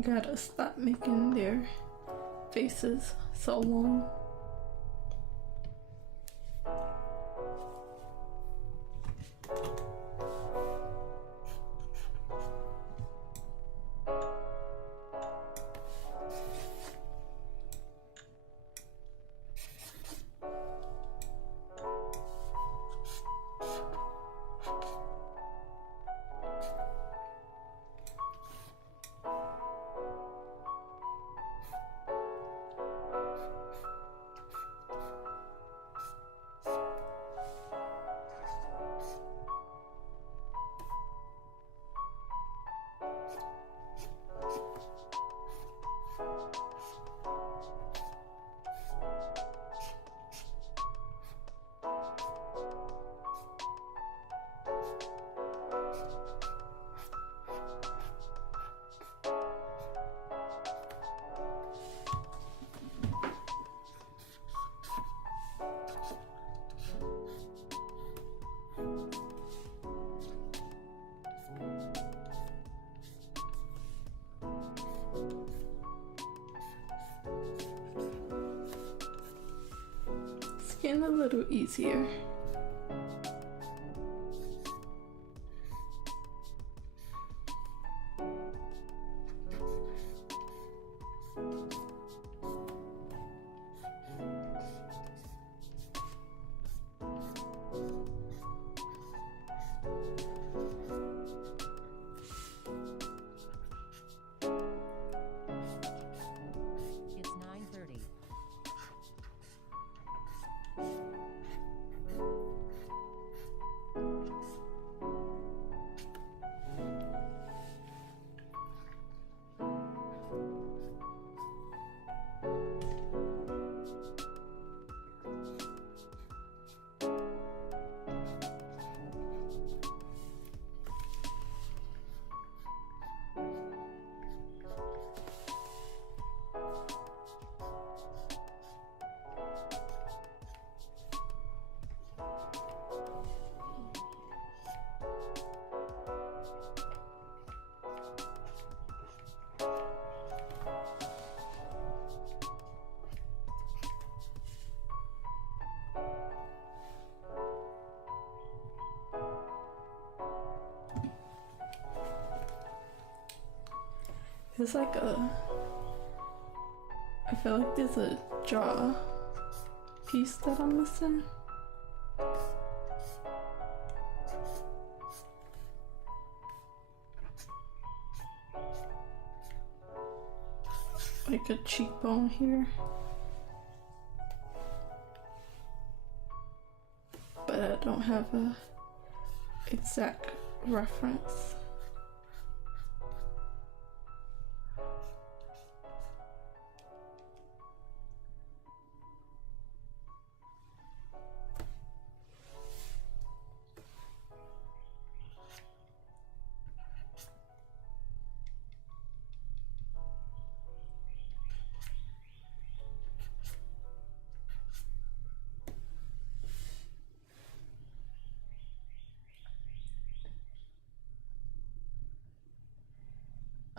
Gotta stop making their faces so long. It's getting a little easier. It's 9:30. It's like I feel like there's a jaw piece that I'm missing. Like a cheekbone here. But I don't have a exact reference.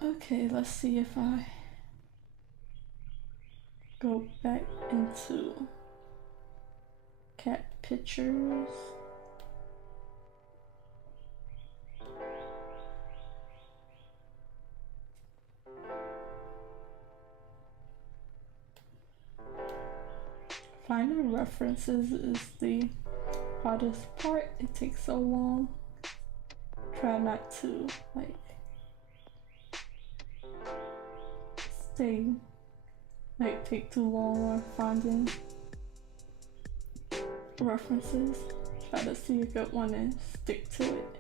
Okay, let's see if I go back into pictures. Finding references is the hardest part. It takes so long. Try not to take too long on finding references. Try to see a good one and stick to it.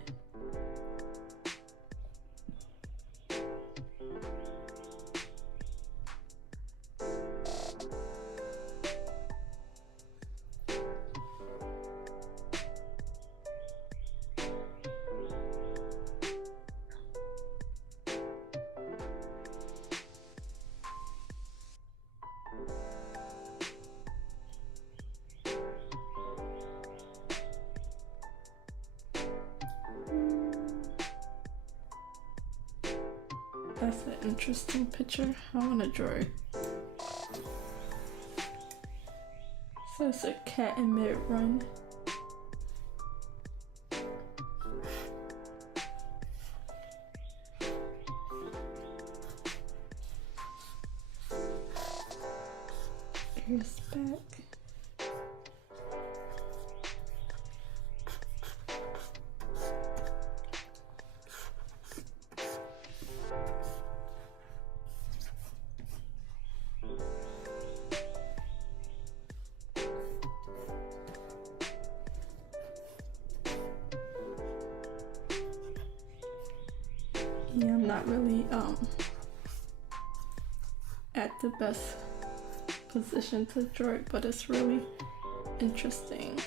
That's an interesting picture. I want to draw it. So it's a cat in mid-run. Ears back. Yeah, I'm not really at the best position to draw it, but it's really interesting.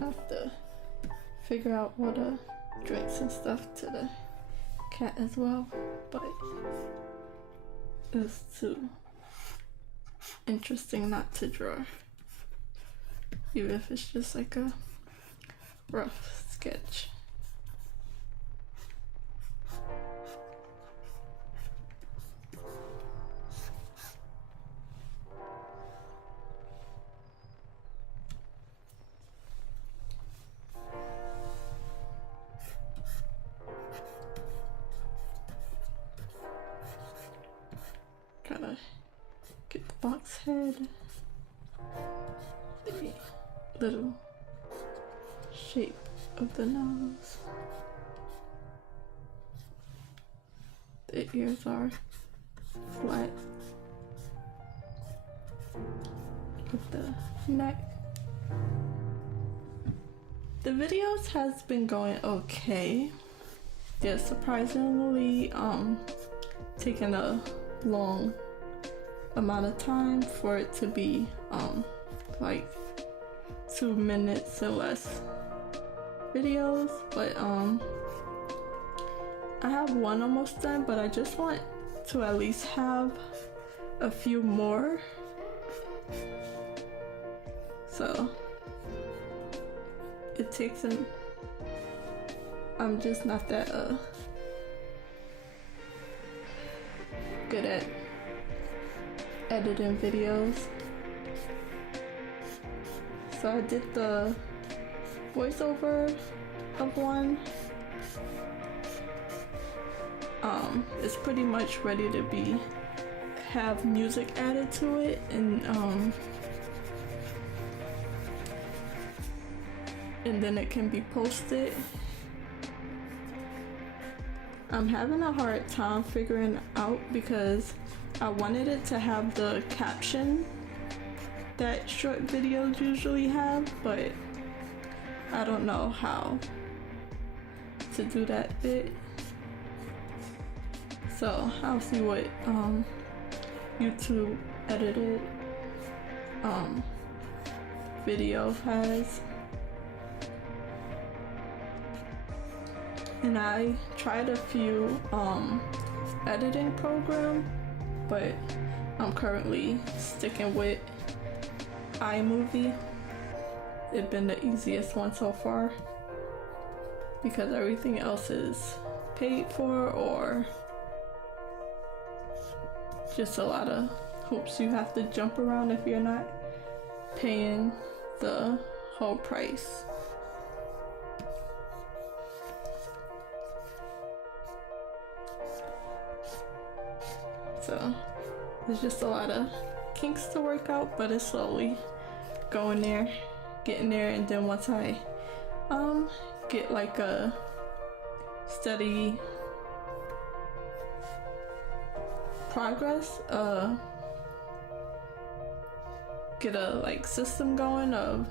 Have to figure out what drinks and stuff to the cat as well, but it's too interesting not to draw, even if it's just like a rough sketch. Gotta get the box head, the little shape of the nose. The ears are flat with the neck. The videos has been going okay. They're surprisingly taking a long amount of time for it to be like 2 minutes or less videos, but I have one almost done, but I just want to at least have a few more, so it takes I'm just not that good at editing videos. So I did the voiceover of one. It's pretty much ready to have music added to it, and then it can be posted. I'm having a hard time figuring out because I wanted it to have the caption that short videos usually have, but I don't know how to do that bit. So I'll see what YouTube edited video has. And I tried a few editing programs, but I'm currently sticking with iMovie. It's been the easiest one so far because everything else is paid for or just a lot of hoops you have to jump around if you're not paying the whole price. So there's just a lot of kinks to work out, but it's slowly going there, getting there, and then once I get like a steady progress, get a like system going of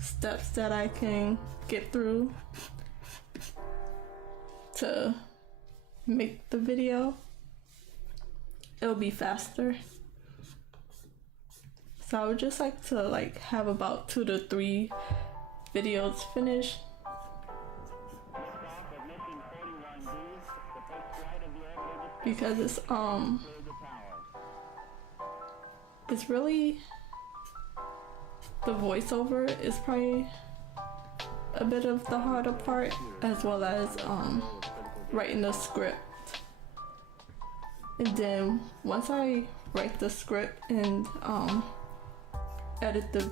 steps that I can get through to make the video, it'll be faster. So I would just like to like have about 2 to 3 videos finished. Because it's really, the voiceover is probably a bit of the harder part, as well as writing the script. And then once I write the script and edit the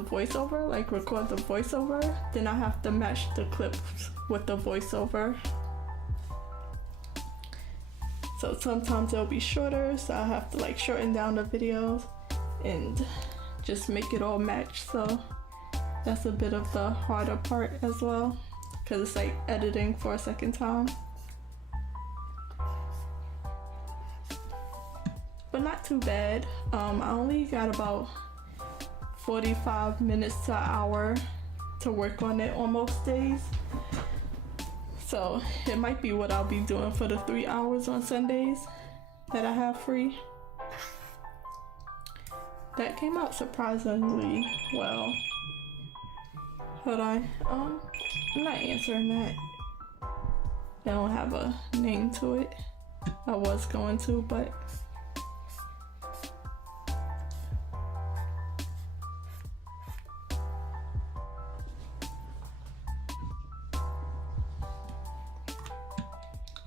voiceover, like record the voiceover, then I have to match the clips with the voiceover. So sometimes it'll be shorter, so I have to like shorten down the videos and just make it all match. So that's a bit of the harder part as well, because it's like editing for a second time. But not too bad. I only got about 45 minutes to an hour to work on it on most days. So it might be what I'll be doing for the 3 hours on Sundays that I have free. That came out surprisingly well. Hold on. I'm not answering that. They don't have a name to it. I was going to, but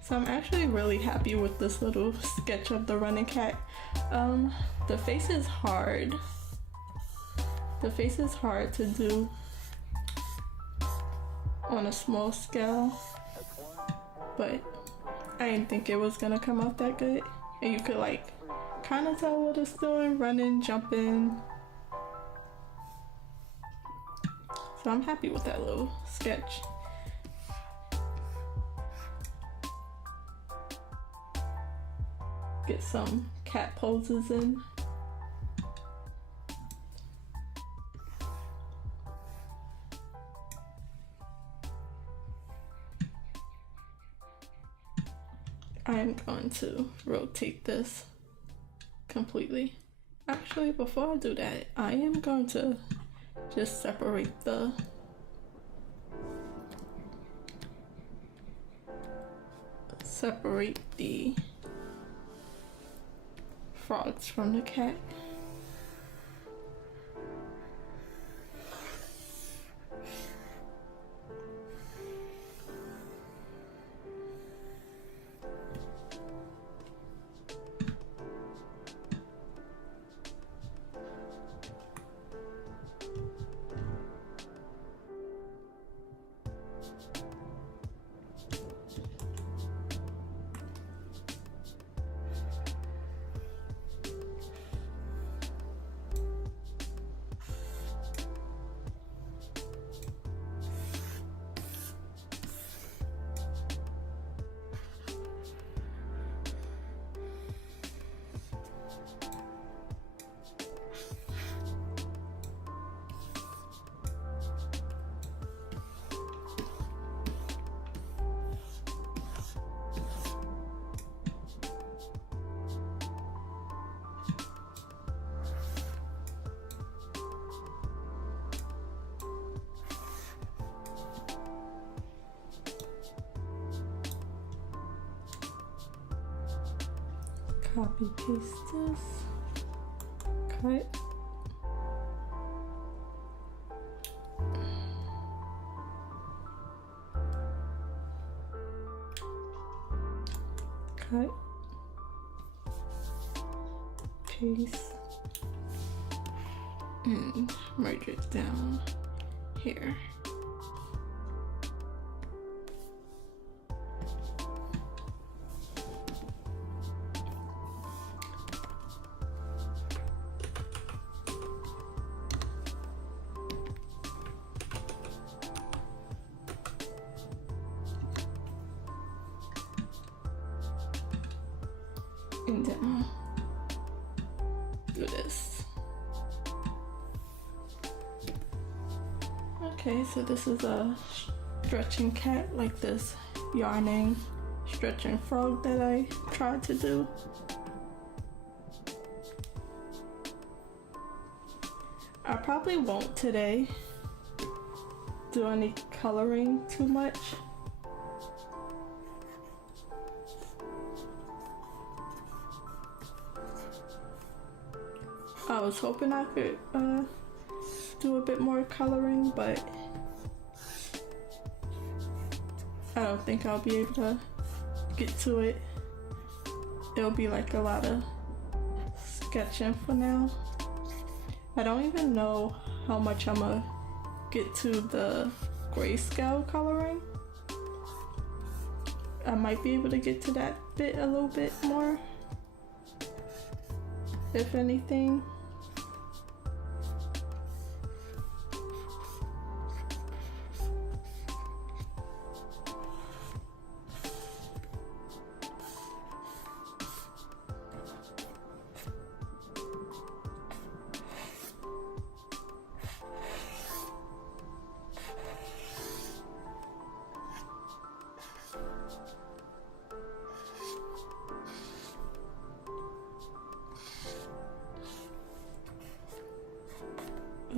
so I'm actually really happy with this little sketch of the running cat. The face is hard. The face is hard to do on a small scale, but I didn't think it was gonna come out that good. And you could like kind of tell what it's doing, running, jumping. So I'm happy with that little sketch. Get some cat poses in. I'm going to rotate this completely. Actually, before I do that, I am going to just separate the frogs from the cat. Copy paste this. Cut. Cut. Paste. And merge it down here. And then do this. Okay, so this is a stretching cat, like this yarning stretching frog that I tried to do. I probably won't today do any coloring too much. I was hoping I could do a bit more coloring, but I don't think I'll be able to get to it. It'll be like a lot of sketching for now. I don't even know how much I'm gonna get to the grayscale coloring. I might be able to get to that bit a little bit more, if anything.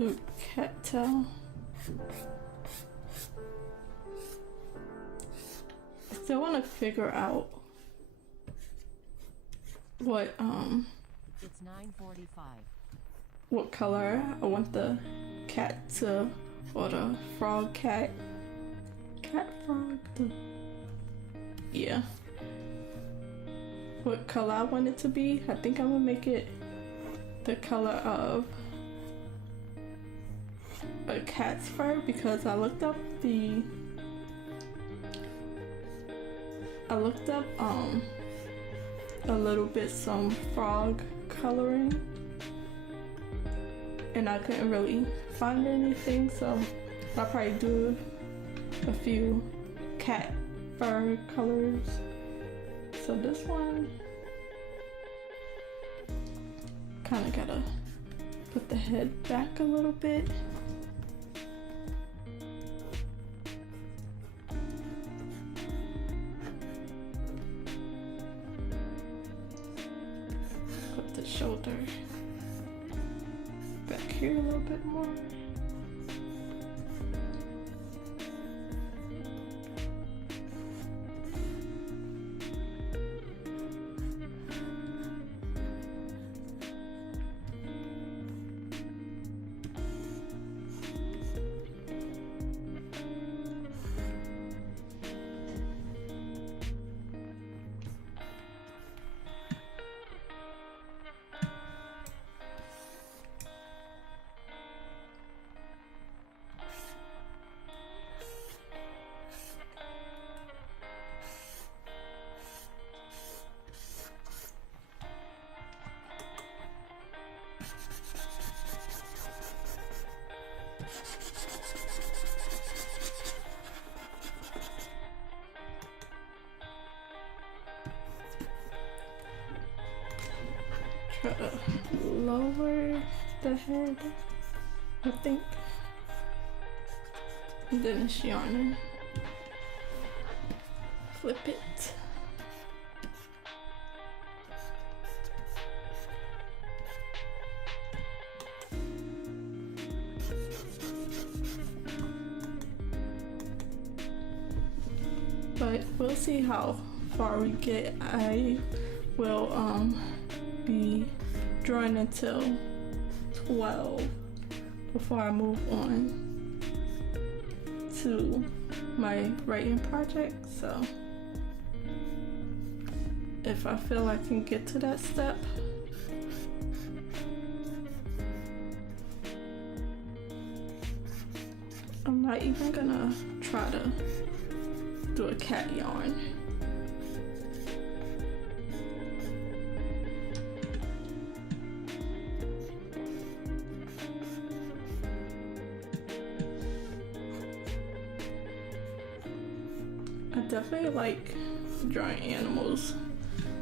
Ooh, cattail. I still want to figure out what It's 9:45. what color I want the cat to, or the frog cat frog to, yeah, what color I want it to be. I think I'm gonna make it the color of a cat's fur, because I looked up a little bit some frog coloring and I couldn't really find anything, so I'll probably do a few cat fur colors. So this one kind of gotta put the head back a little bit. Put the shoulder back here a little bit more. Try to lower the head, I think. And then it's yarning. Flip it. But we'll see how far we get. I will be drawing until 12 before I move on to my writing project. So if I feel I can get to that step, I'm not even gonna try to do a cat yarn. I definitely like drawing animals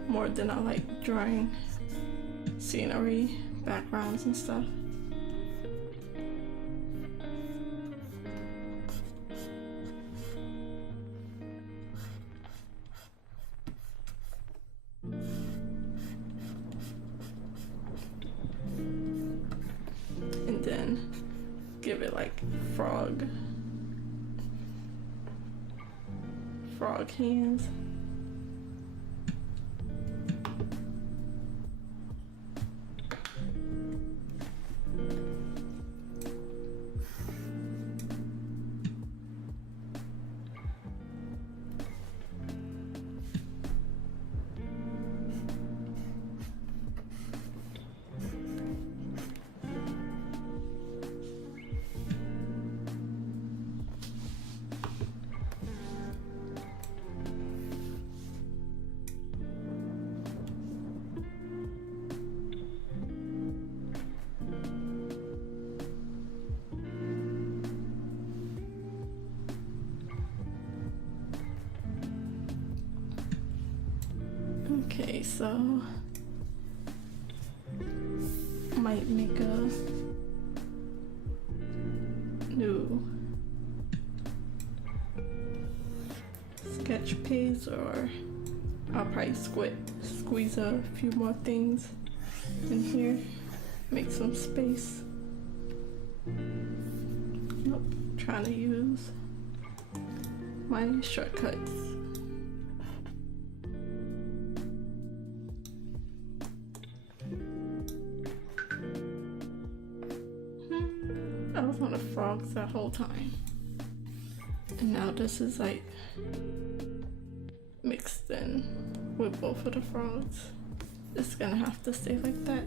more than I like drawing scenery, backgrounds and stuff. And then give it like frog hands. Okay, so might make a new sketch page, or I'll probably squeeze a few more things in here, make some space. Nope, trying to use my shortcuts. I was on the frogs that whole time. And now this is like mixed in with both of the frogs. It's gonna have to stay like that.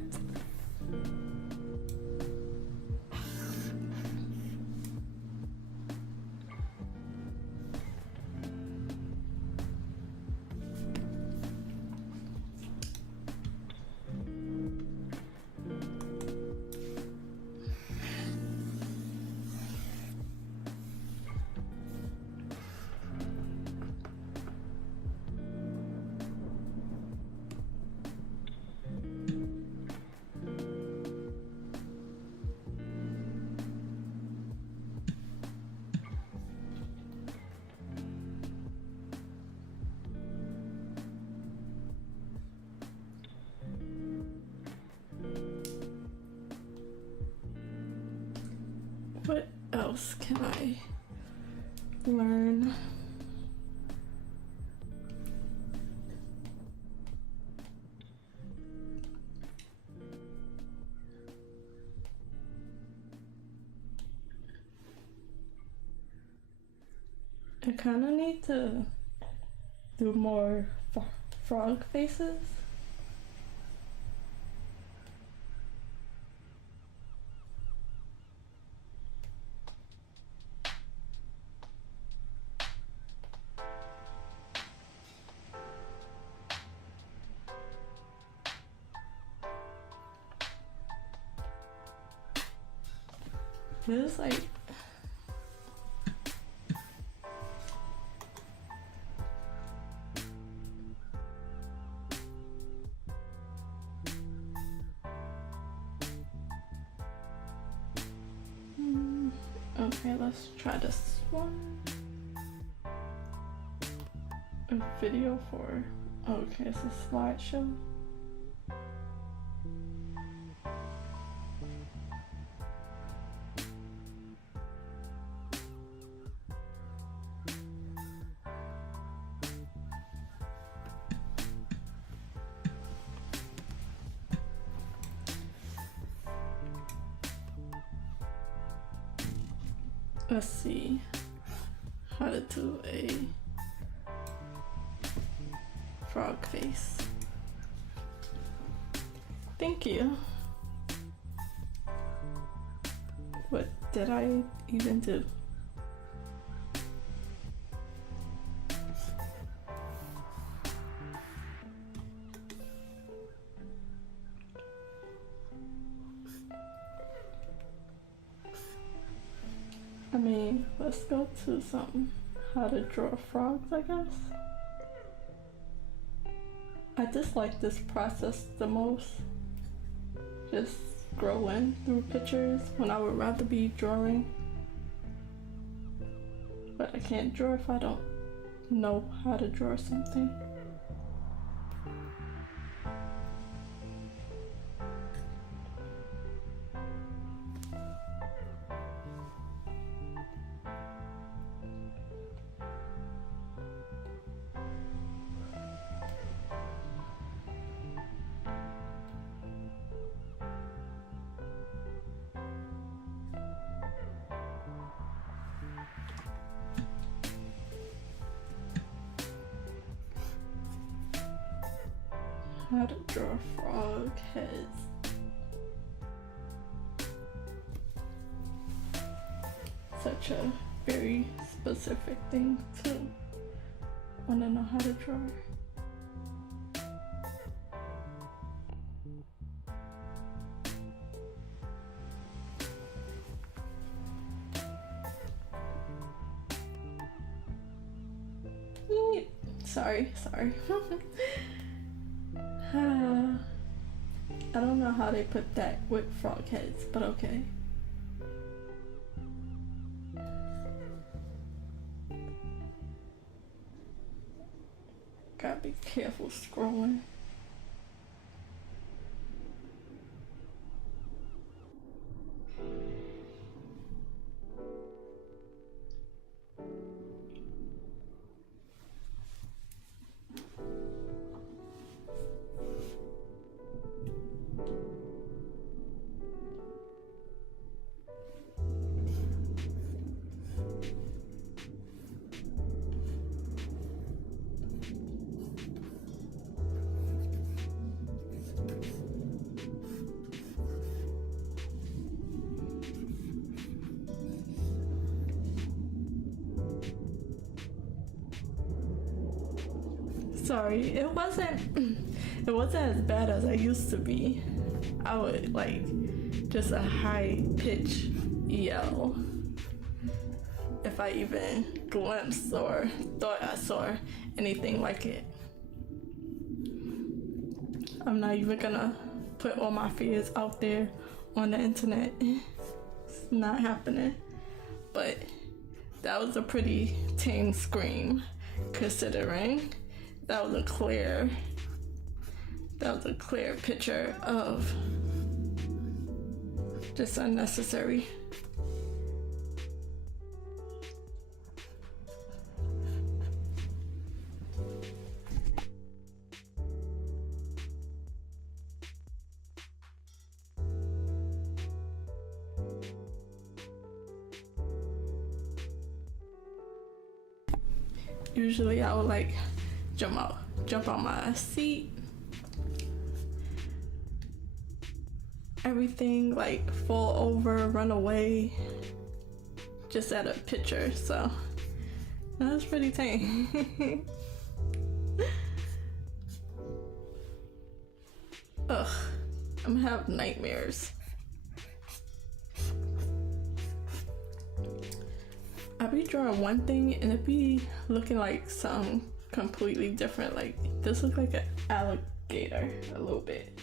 What else can I learn? I kind of need to do more frog faces. This like okay, let's try this one. A video for, okay, it's a slideshow. Let's see how to do a frog face. Thank you. What did I even do? I mean, let's go to some how to draw frogs, I guess. I dislike this process the most. Just scrolling through pictures when I would rather be drawing. But I can't draw if I don't know how to draw something. How to draw frog heads. Such a very specific thing to want to know how to draw. Sorry. I don't know how they put that with frog heads, but okay. Gotta be careful scrolling. Sorry, it wasn't as bad as I used to be. I would like just a high pitch yell if I even glimpsed or thought I saw anything like it. I'm not even gonna put all my fears out there on the internet. It's not happening. But that was a pretty tame scream, considering that was a clear picture of just unnecessary. Usually I would like jump out my seat, everything like fall over, run away, just at a picture. So that was pretty tame. Ugh, I'm gonna have nightmares. I be drawing one thing and it be looking like something completely different. Like this looks like an alligator a little bit.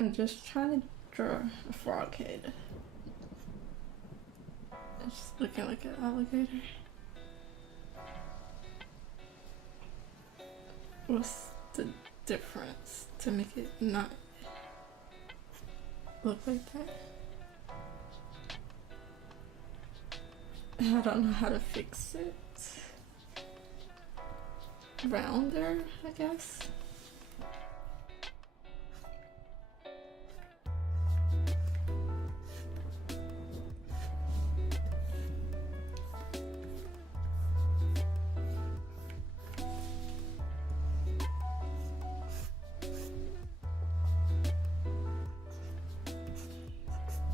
I'm just trying to draw a frog head. It's looking like an alligator. What's the difference to make it not look like that? I don't know how to fix it. Rounder, I guess.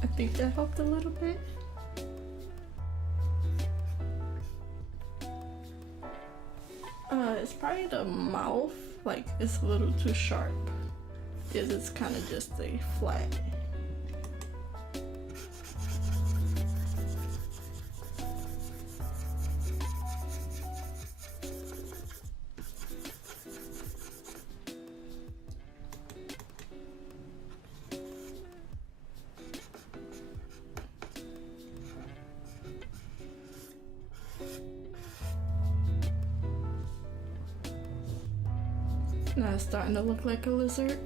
I think that helped a little bit. It's probably the mouth, like it's a little too sharp. Because it's kind of just a flat. Now it's starting to look like a lizard.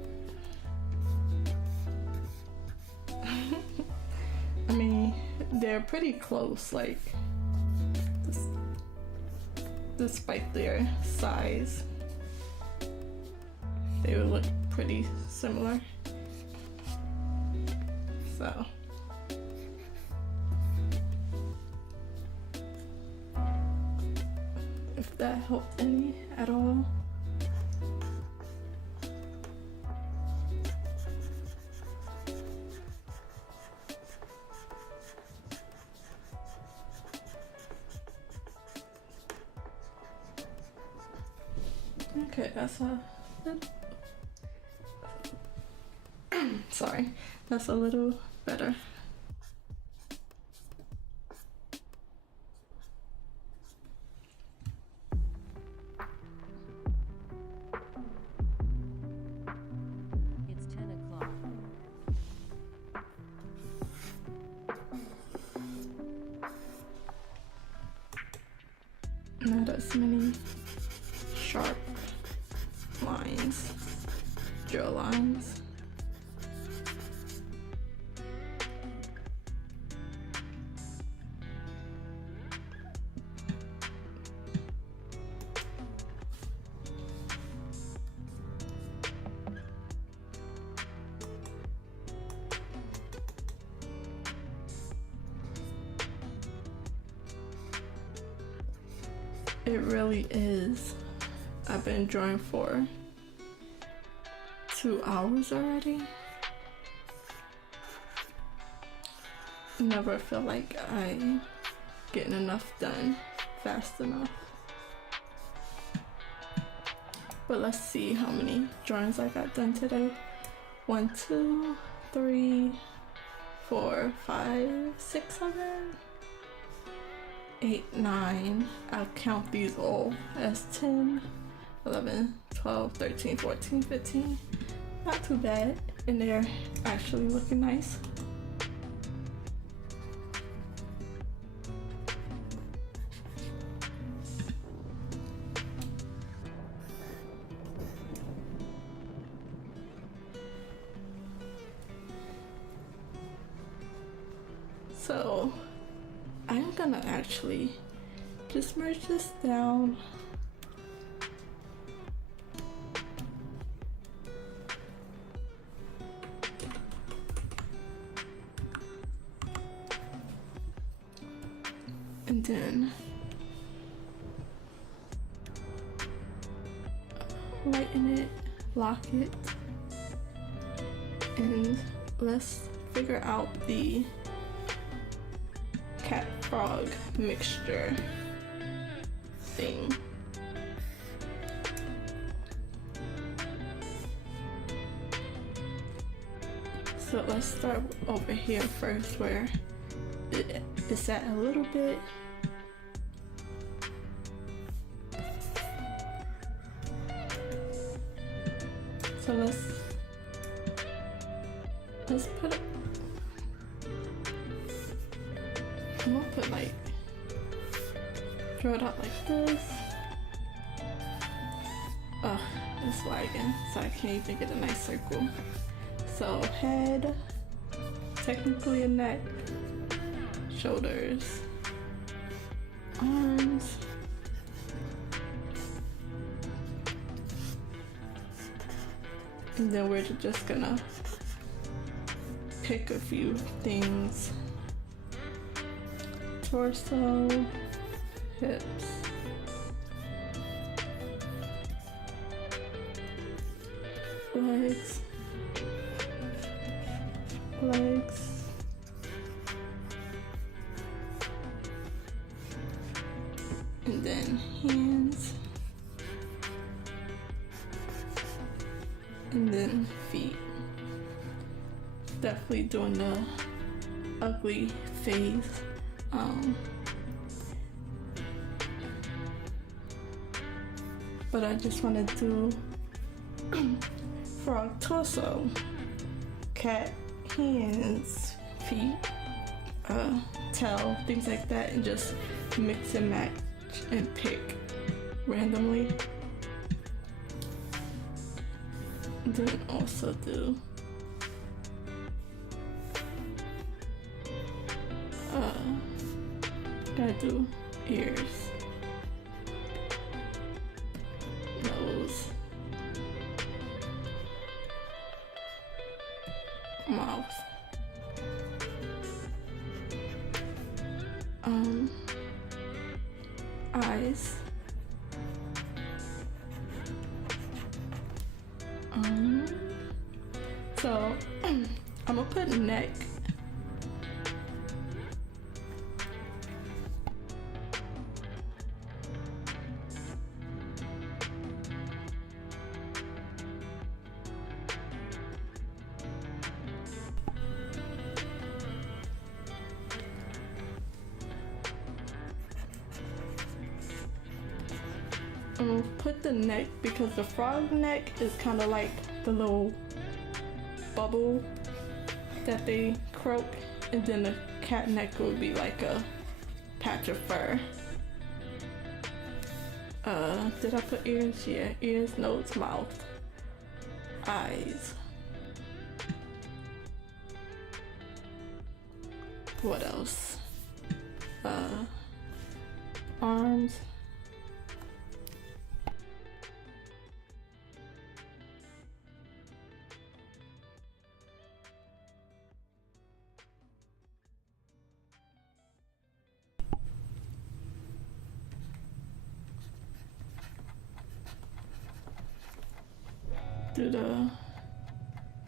I mean, they're pretty close, like, despite their size, they would look pretty similar. So, if that helped any at all. Okay, that's a sorry, that's a little better. It's 10 o'clock. Not as many sharp lines, drill lines. It really is. I've been drawing for 2 hours already. Never feel like I getting enough done fast enough. But let's see how many drawings I got done today. 1, 2, 3, 4, 5, 6, 7, 8, 9. I'll count these all as 10, 11, 12, 13, 14, 15. Not too bad, and they're actually looking nice. So I'm gonna actually just merge this down. And then lighten it, lock it, and let's figure out the cat frog mixture thing. So let's start over here first where it's at a little bit. So let's put it. I'm gonna put like, draw it out like this. Ugh, it's lagging, so I can't even get a nice circle. So head, technically a neck, shoulders, arms, and then we're just gonna pick a few things. Torso, hips, legs, and then hands, and then feet. Definitely doing the ugly face. But I just want to do frog torso, cat hands, feet, tail, things like that, and just mix and match and pick randomly. And then also do gotta do ears, nose, mouth, eyes, so I'm gonna put neck. I'm gonna put the neck because the frog neck is kind of like the little bubble that they croak, and then the cat neck would be like a patch of fur. Did I put ears? Yeah, ears, nose, mouth, eyes. What else? Arms. Do the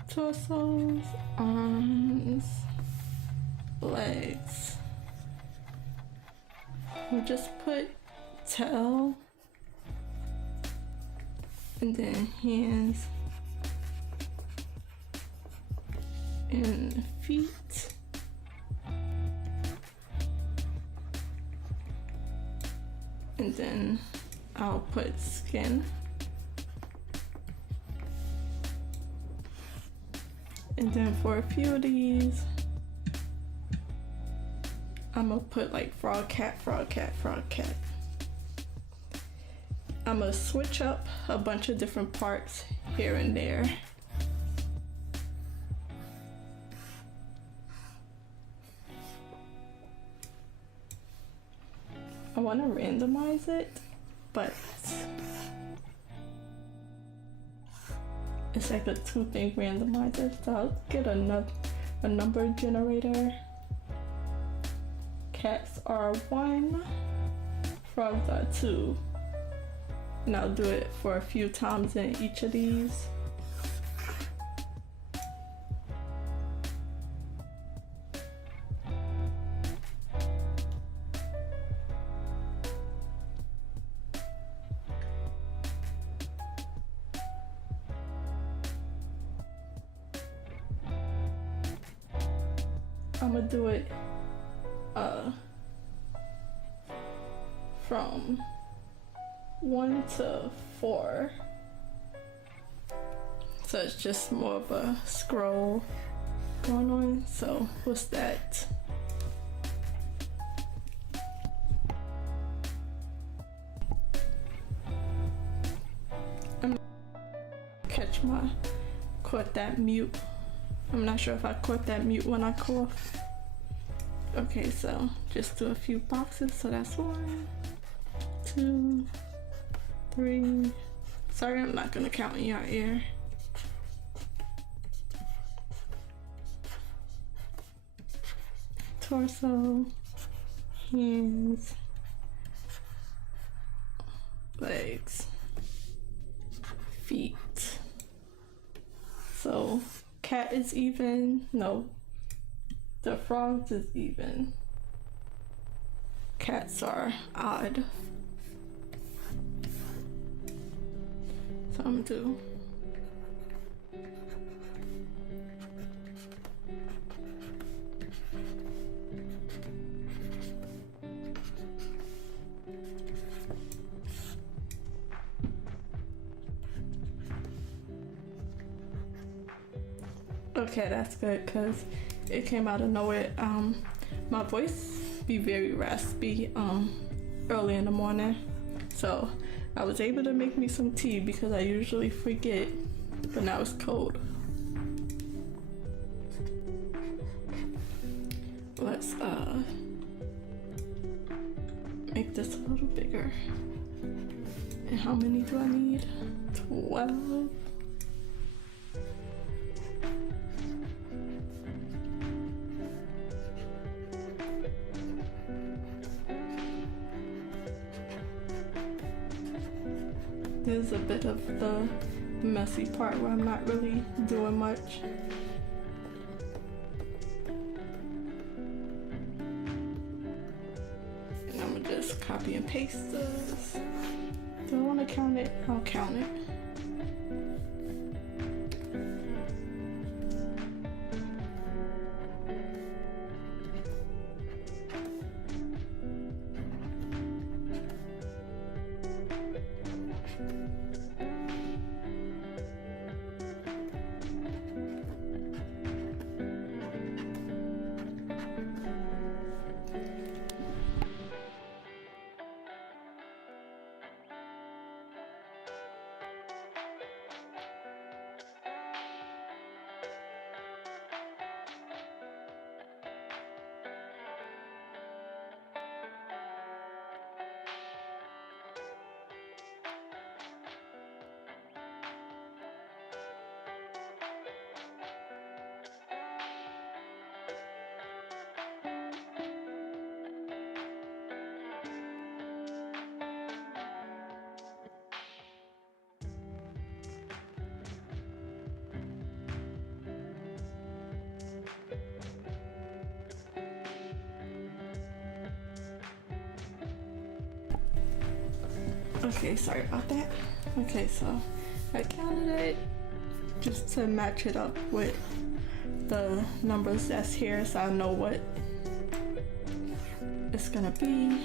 torsos, arms, legs. We'll just put tail, and then hands and feet. And then I'll put skin. And then for a few of these, I'm gonna put like frog, cat, frog, cat, frog, cat. I'm gonna switch up a bunch of different parts here and there. I want to randomize it, but it's like a 2-thing randomizer, so I'll get a number generator. Cats are 1, frogs are 2, and I'll do it for a few times in each of these. I'm gonna do it from 1 to 4, so it's just more of a scroll going on. So what's that? caught that mute. I'm not sure if I caught that mute when I coughed. Okay, so just do a few boxes. So that's 1, 2, 3. Sorry, I'm not gonna count in your ear. Torso, hands, legs, feet. So cat is even. No, the frogs is even. Cats are odd. So I'm gonna do okay, that's good because it came out of nowhere. My voice be very raspy early in the morning, so I was able to make me some tea because I usually forget, but now it's cold. Let's make this a little bigger. And how many do I need? 12. There's a bit of the messy part where I'm not really doing much. And I'm gonna just copy and paste this. Do I want to count it? I'll count it. Okay, sorry about that. Okay, so I counted it just to match it up with the numbers that's here so I know what it's gonna be.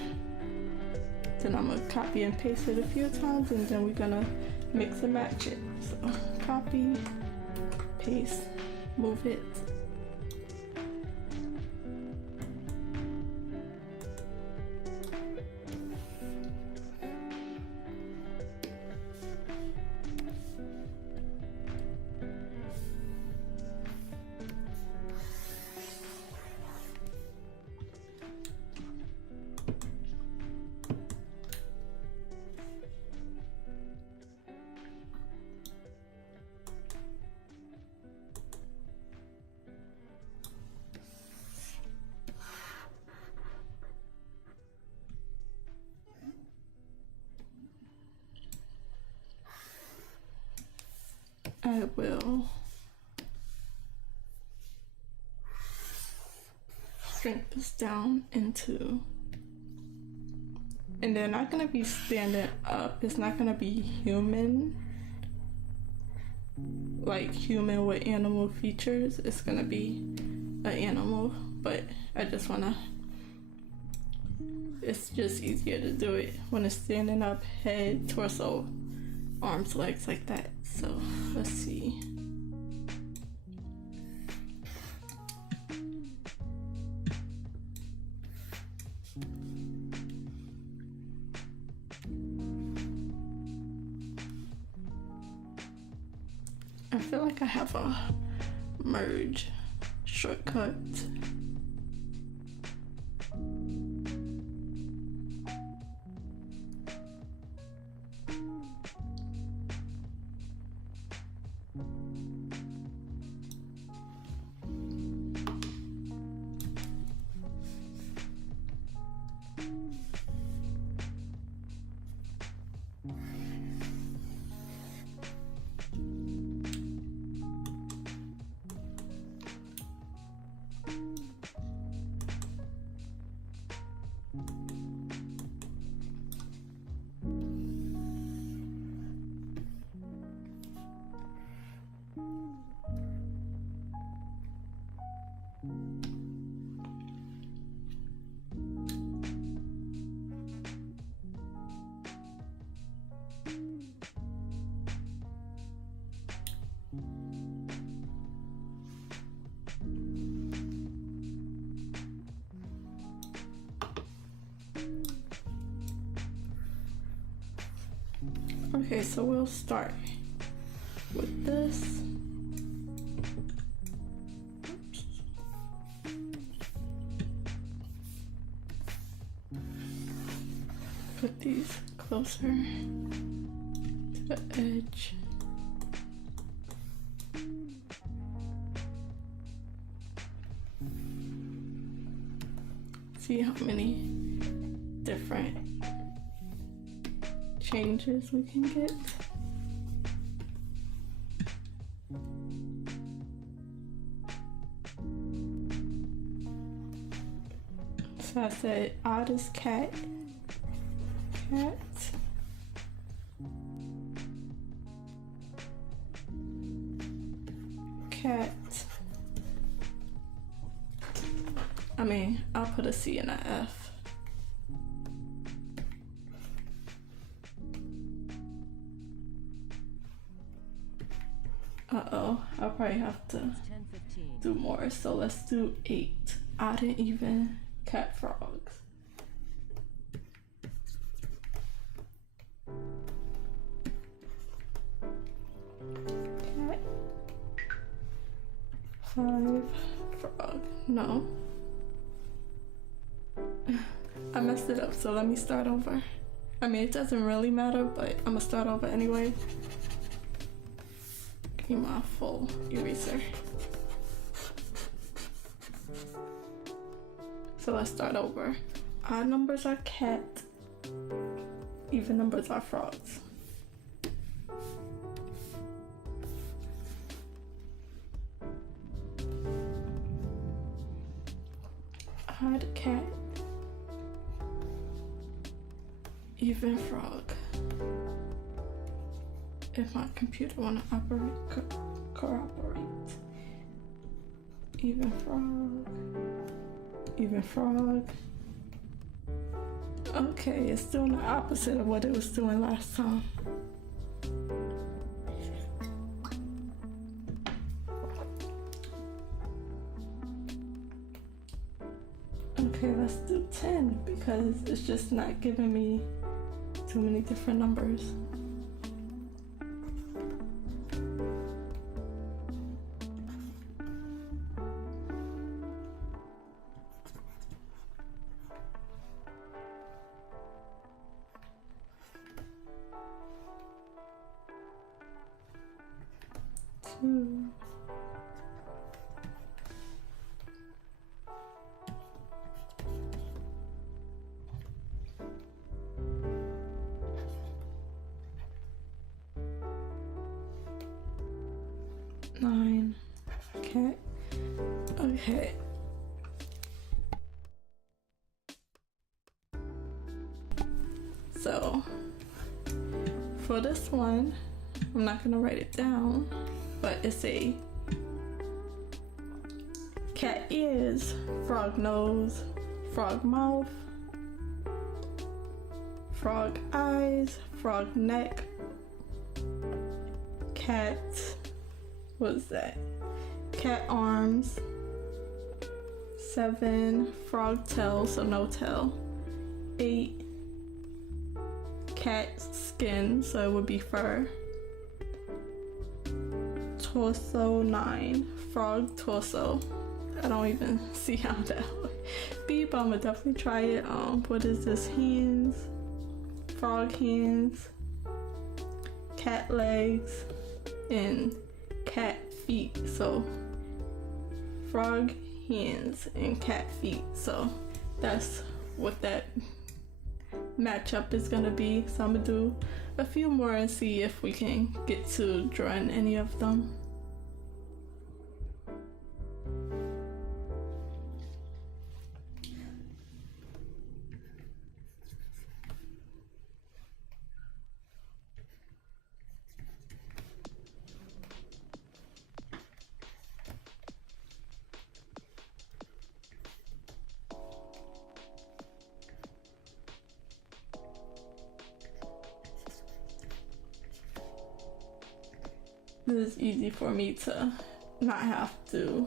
Then I'm gonna copy and paste it a few times and then we're gonna mix and match it. So copy, paste, move it. I will shrink this down into, and they're not gonna be standing up. It's not gonna be human, like human with animal features. It's gonna be an animal, but I just wanna, it's just easier to do it when it's standing up, head, torso, arms, legs, like that. So let's see. I feel like I have a merge shortcut. Okay, so we'll start with this. Put these closer to the edge. See how many different changes we can get. So I said odd is cat, cat. I mean, I'll put a C and a F. Uh-oh, I'll probably have to 10:15. do more, so let's do 8 odd and even cat frogs. Cat 5 frog. No. I messed it up, so let me start over. I mean, it doesn't really matter, but I'm gonna start over anyway. Give me my full eraser. So let's start over. Odd numbers are cat, even numbers are frogs. Odd cat, even frog. If my computer wanna cooperate. Even frog. Even frog. Okay, it's doing the opposite of what it was doing last time. Okay, let's do 10 because it's just not giving me too many different numbers. Two. 9. Okay. Okay. So for this one, I'm not gonna write it down, but it's a cat ears, frog nose, frog mouth, frog eyes, frog neck, cat, what is that? Cat arms, 7, frog tail, so no tail, 8, cat skin, so it would be fur, torso 9, frog torso. I don't even see how that would be, but I'm gonna definitely try it. What is this? Hands, frog hands, cat legs, and cat feet. So frog hands and cat feet. So that's what that matchup is gonna be. So I'm gonna do a few more and see if we can get to drawing any of them. This is easy for me to not have to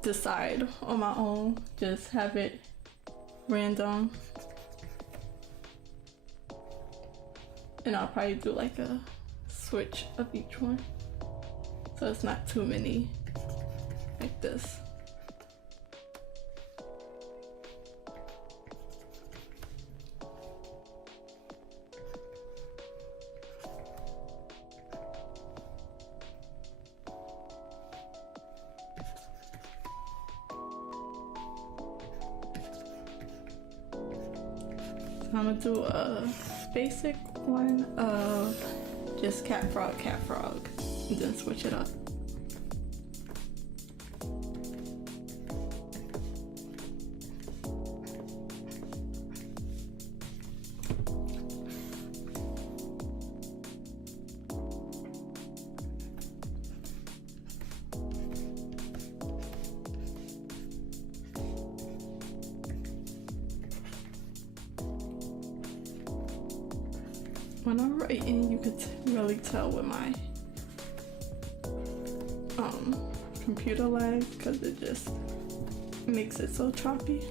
decide on my own, just have it random. And I'll probably do like a switch of each one, so it's not too many like this. I'm gonna do a basic one of just cat, frog, and then switch it up. When I'm writing, you could really tell with my computer lag, because it just makes it so choppy.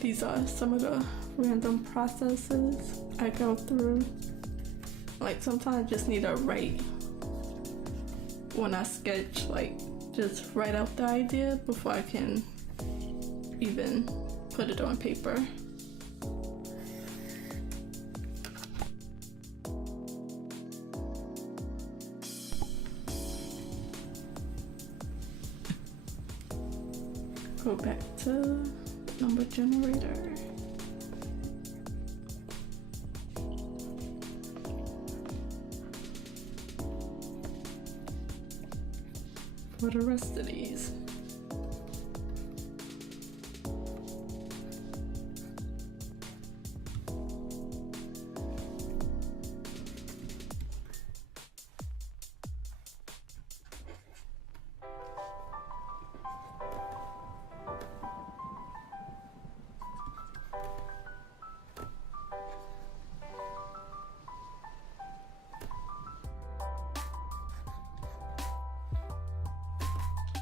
These are some of the random processes I go through. Like sometimes I just need to write when I sketch, like just write out the idea before I can even put it on paper. Go back to number generator. For the rest of these.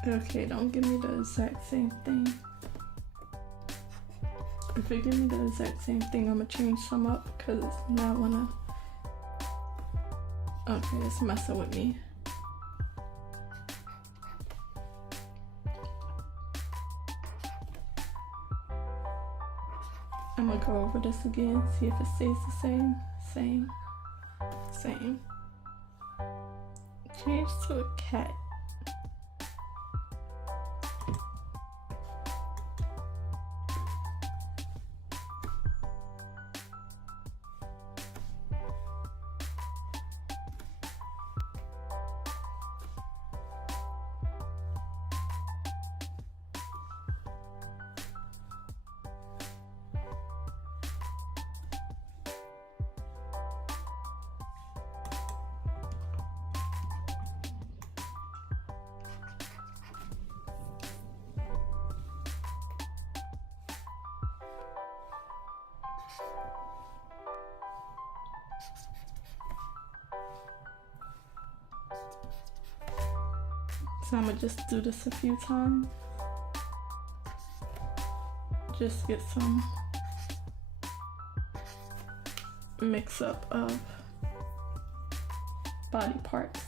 Okay, don't give me the exact same thing. If you give me the exact same thing, I'm gonna change some up because now I wanna. Okay, it's messing with me. I'm gonna go over this again, see if it stays the same. Same. Change to a cat. So I'm gonna just do this a few times. Just get some mix up of body parts.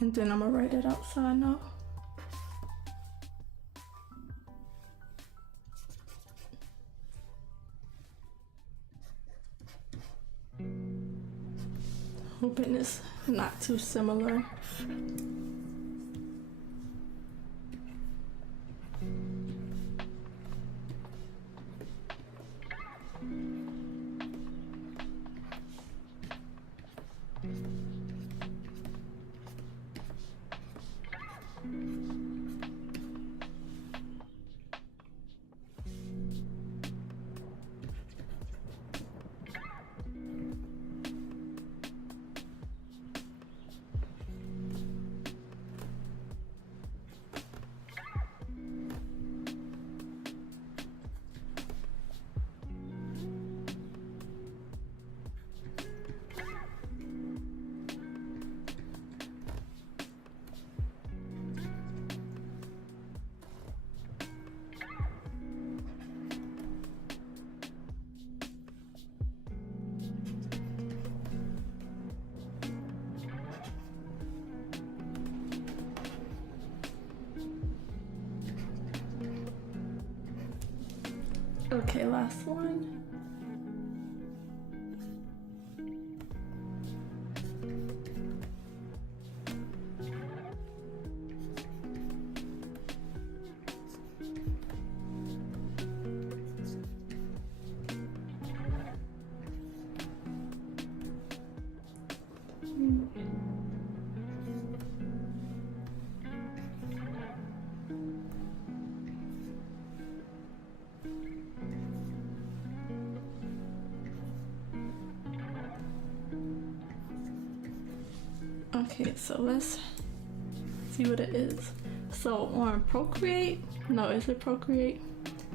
And then I'm gonna write it outside now. Hoping it's not too similar. Okay, last one. Okay, so let's see what it is. So on Procreate, no, is it Procreate?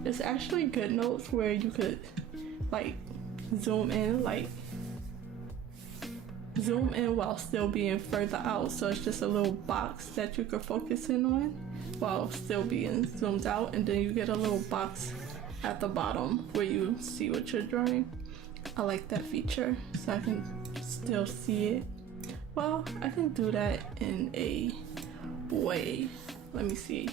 It's actually GoodNotes where you could like zoom in while still being further out. So it's just a little box that you could focus in on while still being zoomed out, and then you get a little box at the bottom where you see what you're drawing. I like that feature so I can still see it. Well, I can do that in a way. Let me see.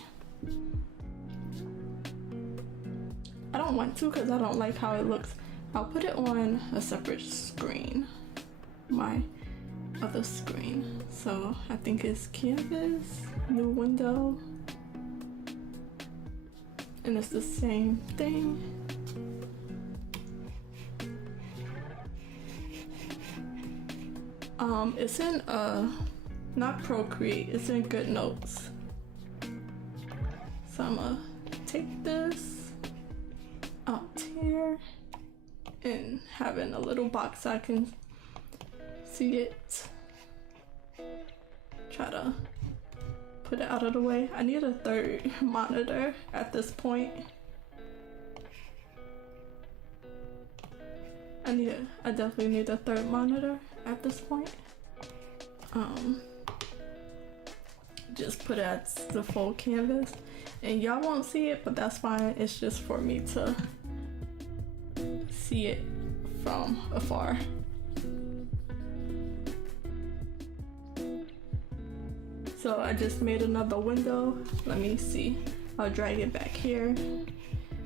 I don't want to because I don't like how it looks. I'll put it on a separate screen, my other screen. So I think it's Canvas, new window, and it's the same thing. It's in not Procreate, it's in GoodNotes. So I'm gonna take this out here and have it in a little box so I can see it. Try to put it out of the way. I need a third monitor at this point. I definitely need a third monitor at this point. Just put it as the full canvas, and y'all won't see it, but that's fine. It's just for me to see it from afar. So I just made another window. Let me see. I'll drag it back here.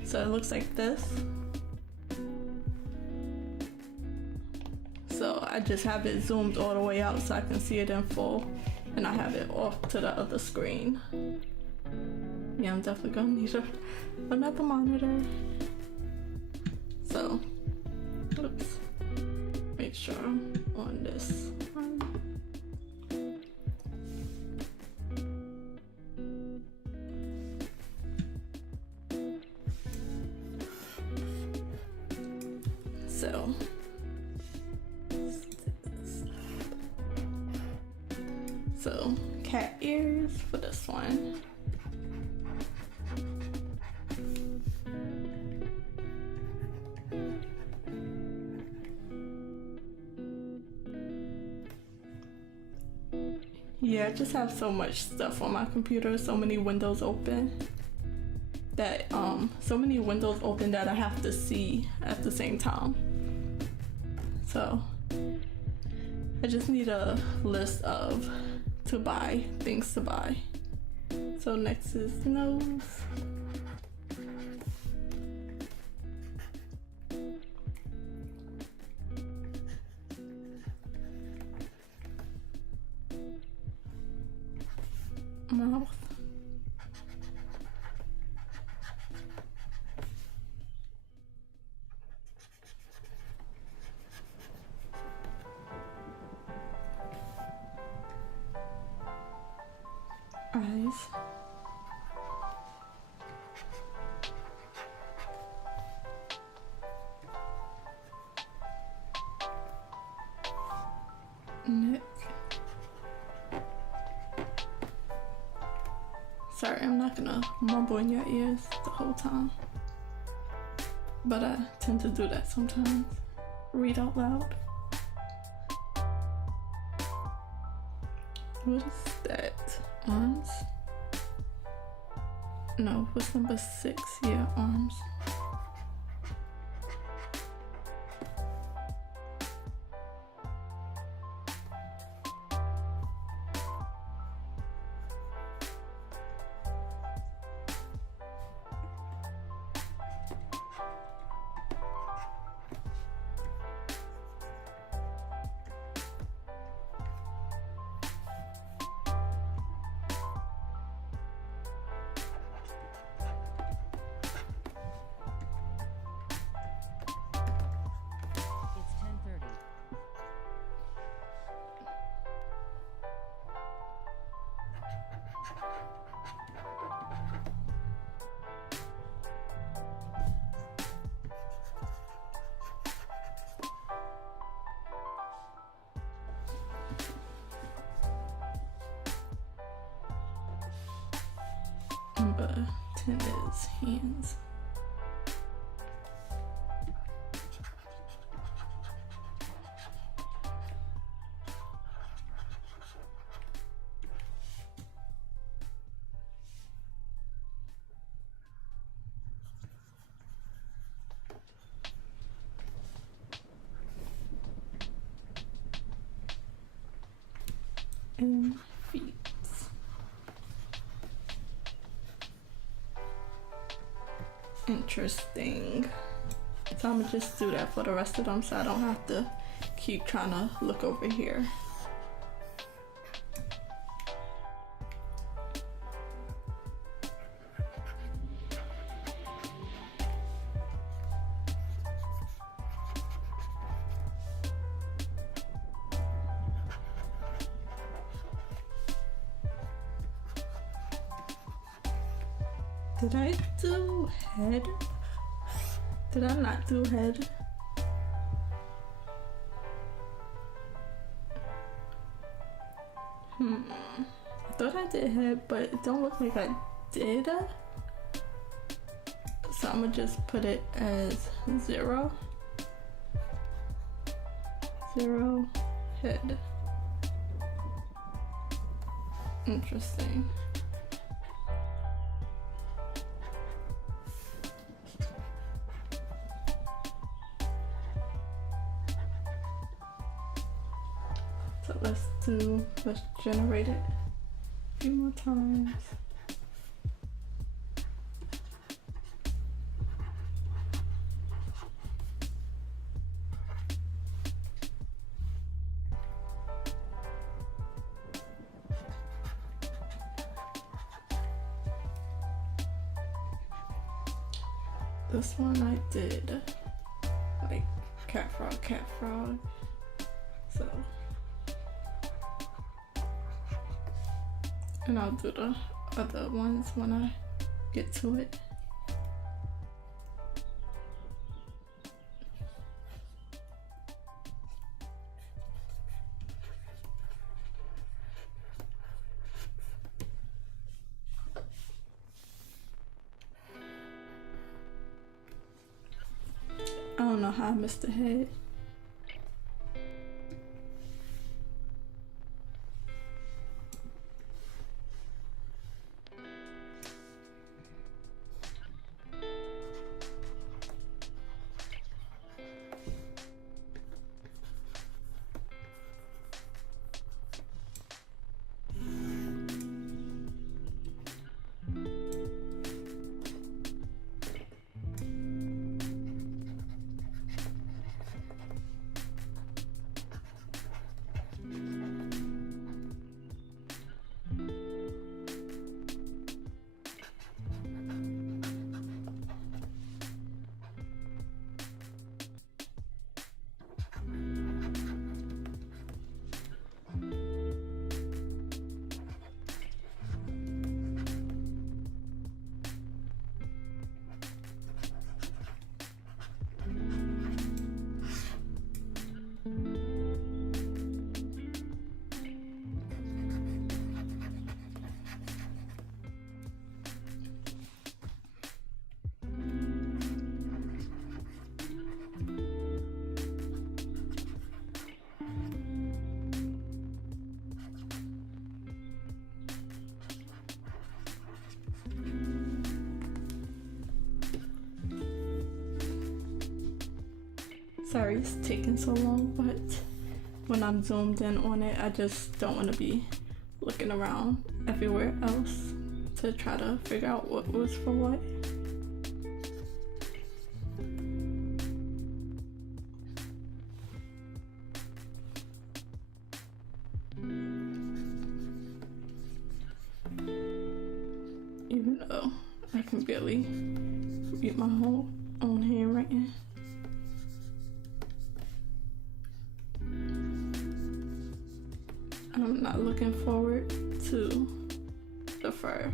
So it looks like this. So I just have it zoomed all the way out so I can see it in full, and I have it off to the other screen. Yeah, I'm definitely gonna need another monitor. So, oops, make sure I'm on this one. So cat ears for this one. Yeah, I just have so much stuff on my computer, so many windows open that I have to see at the same time. So I just need a list of things to buy. So next is nose. Mouth. Eyes. Neck. Sorry, I'm not gonna mumble in your ears the whole time, but I tend to do that sometimes. Read out loud. What is that? Arms? No, what's number 6? Yeah, arms. It's 10:30. Number 10 is hands. And feet. Interesting. So I'm gonna just do that for the rest of them so I don't have to keep trying to look over here. Did I do head? Did I not do head? I thought I did head, but it don't look like I did. So I'm gonna just put it as 0. 0 head. Interesting. So let's generate it a few more times. This one I did like cat frog. So, and I'll do the other ones when I get to it. I don't know how I missed the head. Sorry it's taking so long, but when I'm zoomed in on it, I just don't want to be looking around everywhere else to try to figure out what was for what. Even though I can barely read my whole own handwriting. I'm not looking forward to the fur.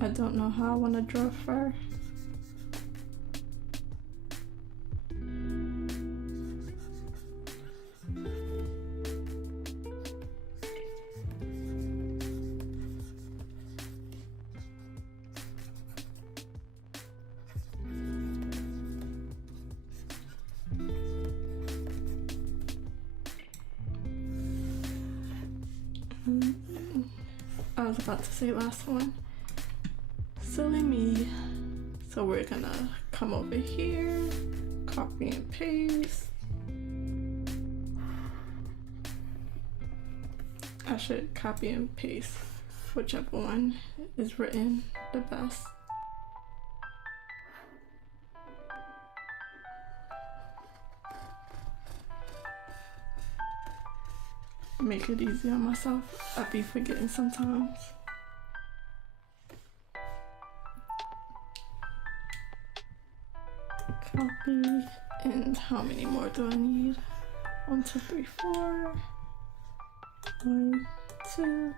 I don't know how I want to draw fur. I was about to say last one. Silly me. So we're gonna come over here, copy and paste. I should copy and paste whichever one is written the best. Make it easy on myself. I be forgetting sometimes. Copy. And how many more do I need? 1, 2, 3, 4. 1, 2,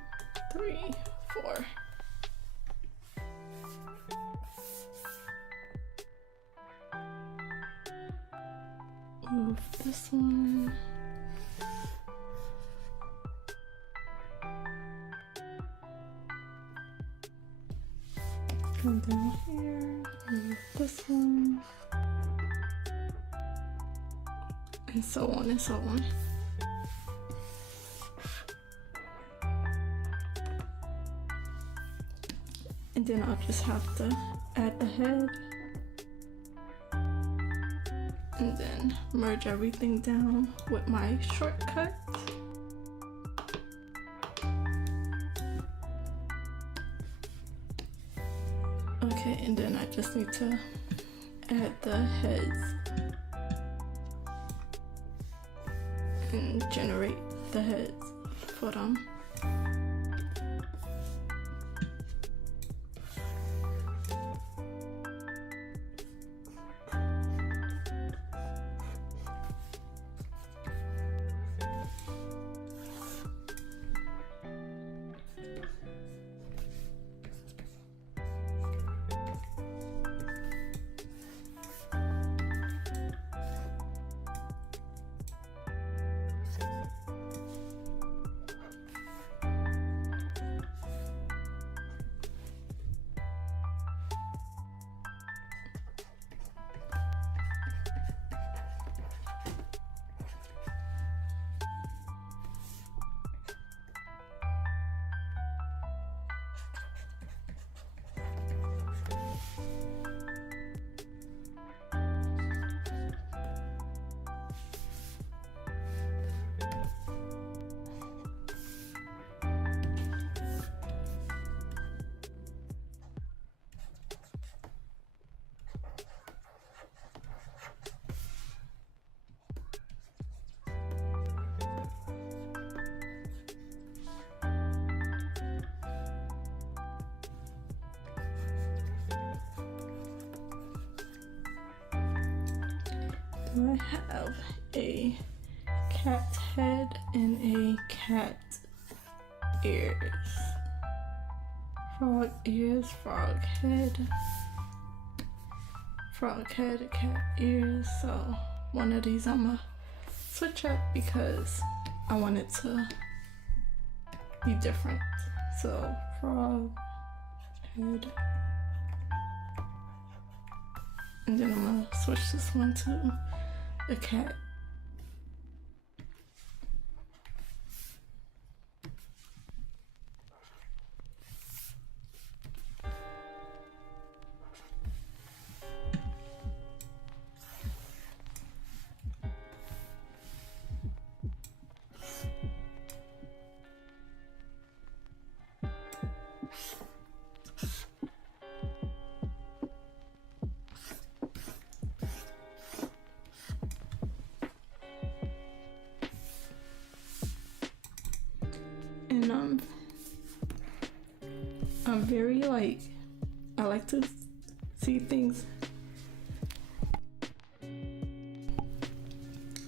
3, 4. Move this one. Come down here, move this one, and so on and so on. And then I'll just have to add the head, and then merge everything down with my shortcut. Okay, and then I just need to add the heads and generate the heads for them. I have a cat head and a cat ears. Frog ears, frog head, cat ears. So one of these I'm gonna switch up because I want it to be different. So frog head. And then I'm gonna switch this one to a cat. like to see things.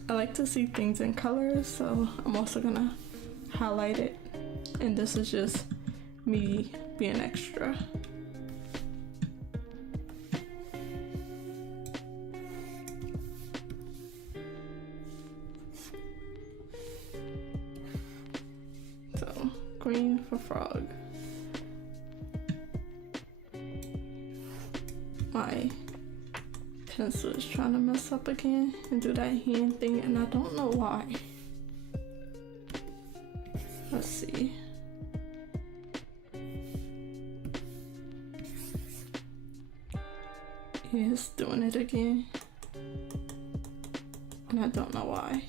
I like to see things in colors, so I'm also gonna highlight it. And this is just me being extra. So, green for frog. My pencil is trying to mess up again and do that hand thing, and I don't know why. Let's see. It's doing it again, and I don't know why.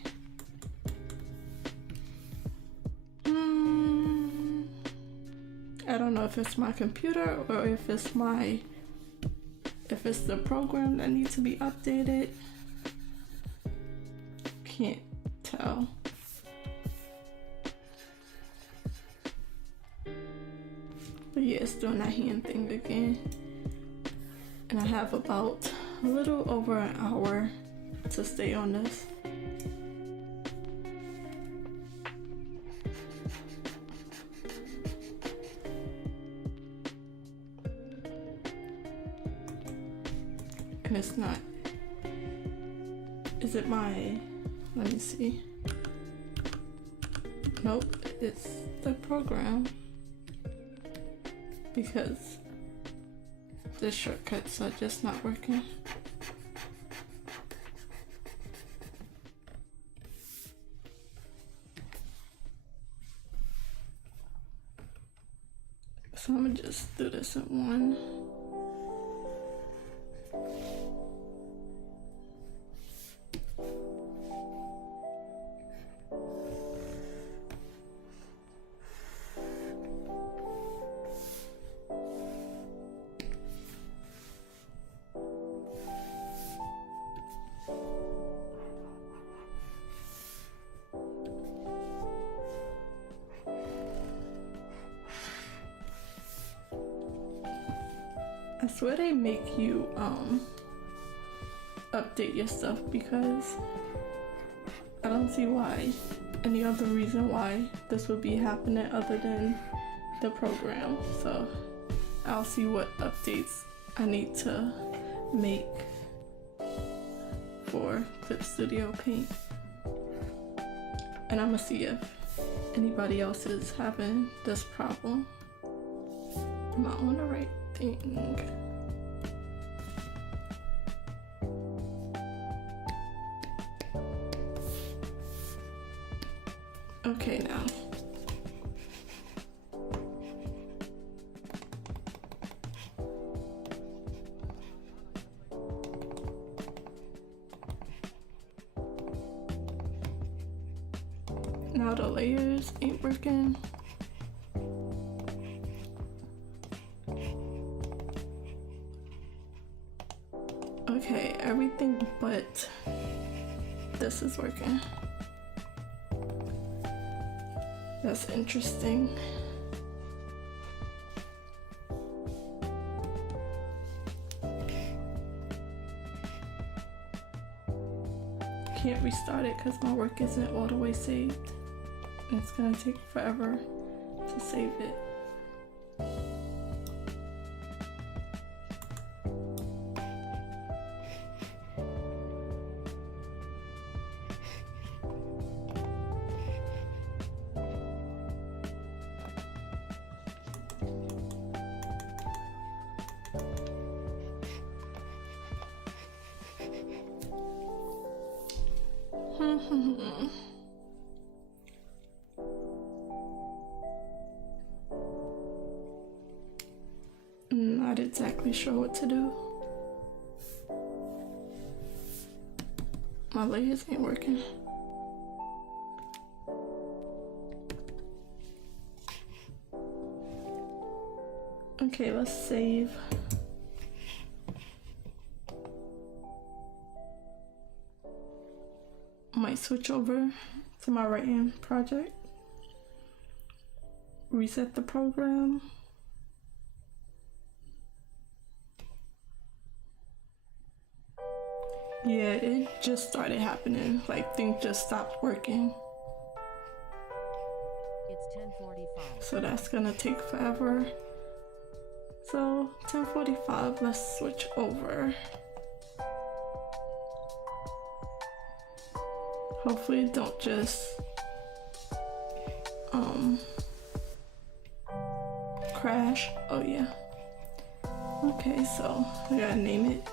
I don't know if it's my computer or if it's the program that needs to be updated. Can't tell. But yeah, it's doing that hand thing again. And I have about a little over an hour to stay on this. And it's not. Is it my, let me see. Nope, it's the program. Because the shortcuts are just not working. So I'm gonna just do this in one. I swear they make you update your stuff, because I don't see why any other reason why this would be happening other than the program. So I'll see what updates I need to make for Clip Studio Paint, and I'm gonna see if anybody else is having this problem. Am I on the right thing? Okay, now. Now the layers ain't working. Okay, everything but this is working. That's interesting. Can't restart it because my work isn't all the way saved. It's gonna take forever to save it. Not exactly sure what to do. My layers ain't working. Okay, let's save. Might switch over to my right-hand project. Reset the program. Yeah, it just started happening. Like things just stopped working. It's 10:45. So that's gonna take forever. So 10:45, let's switch over. Hopefully it don't just crash. Oh yeah. Okay, so I gotta name it.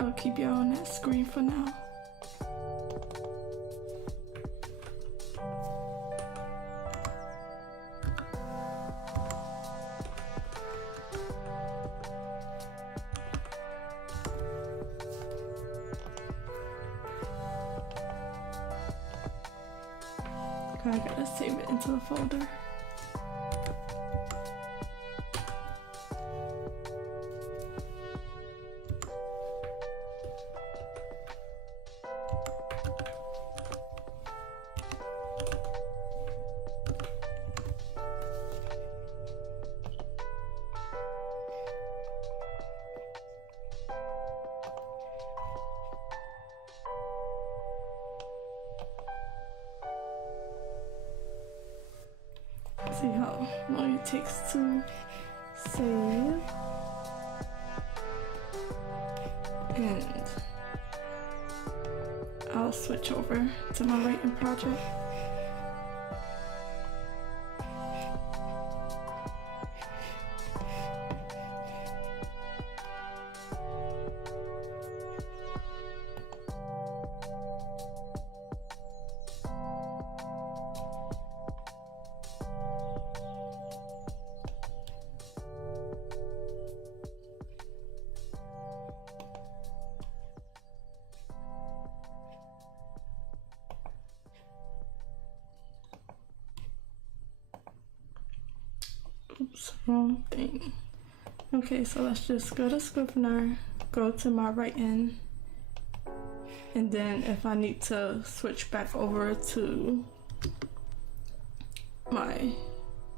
I'll keep y'all on that screen for now. I gotta save it into the folder. See how long it takes to save. And I'll switch over to my writing project. Oops, wrong thing. Okay, so let's just go to Scrivener, go to my writing, and then if I need to switch back over to my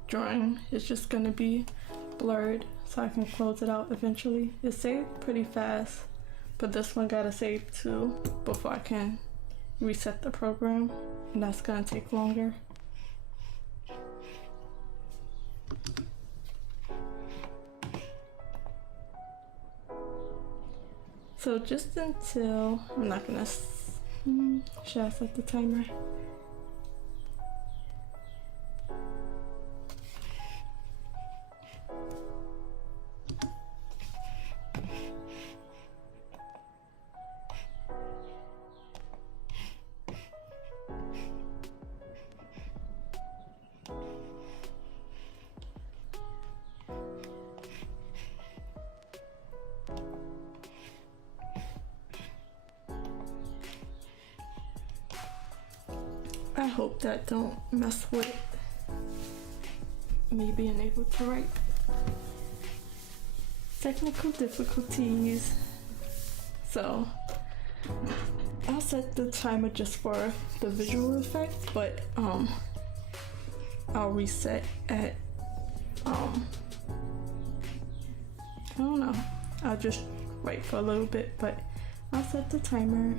drawing, it's just gonna be blurred so I can close it out eventually. It saved pretty fast, but this one gotta save too before I can reset the program, and that's gonna take longer. So just until, I'm not gonna, should I set the timer? I hope that don't mess with me being able to write. Technical difficulties. So I'll set the timer just for the visual effect, but I'll reset at I don't know. I'll just write for a little bit, but I'll set the timer.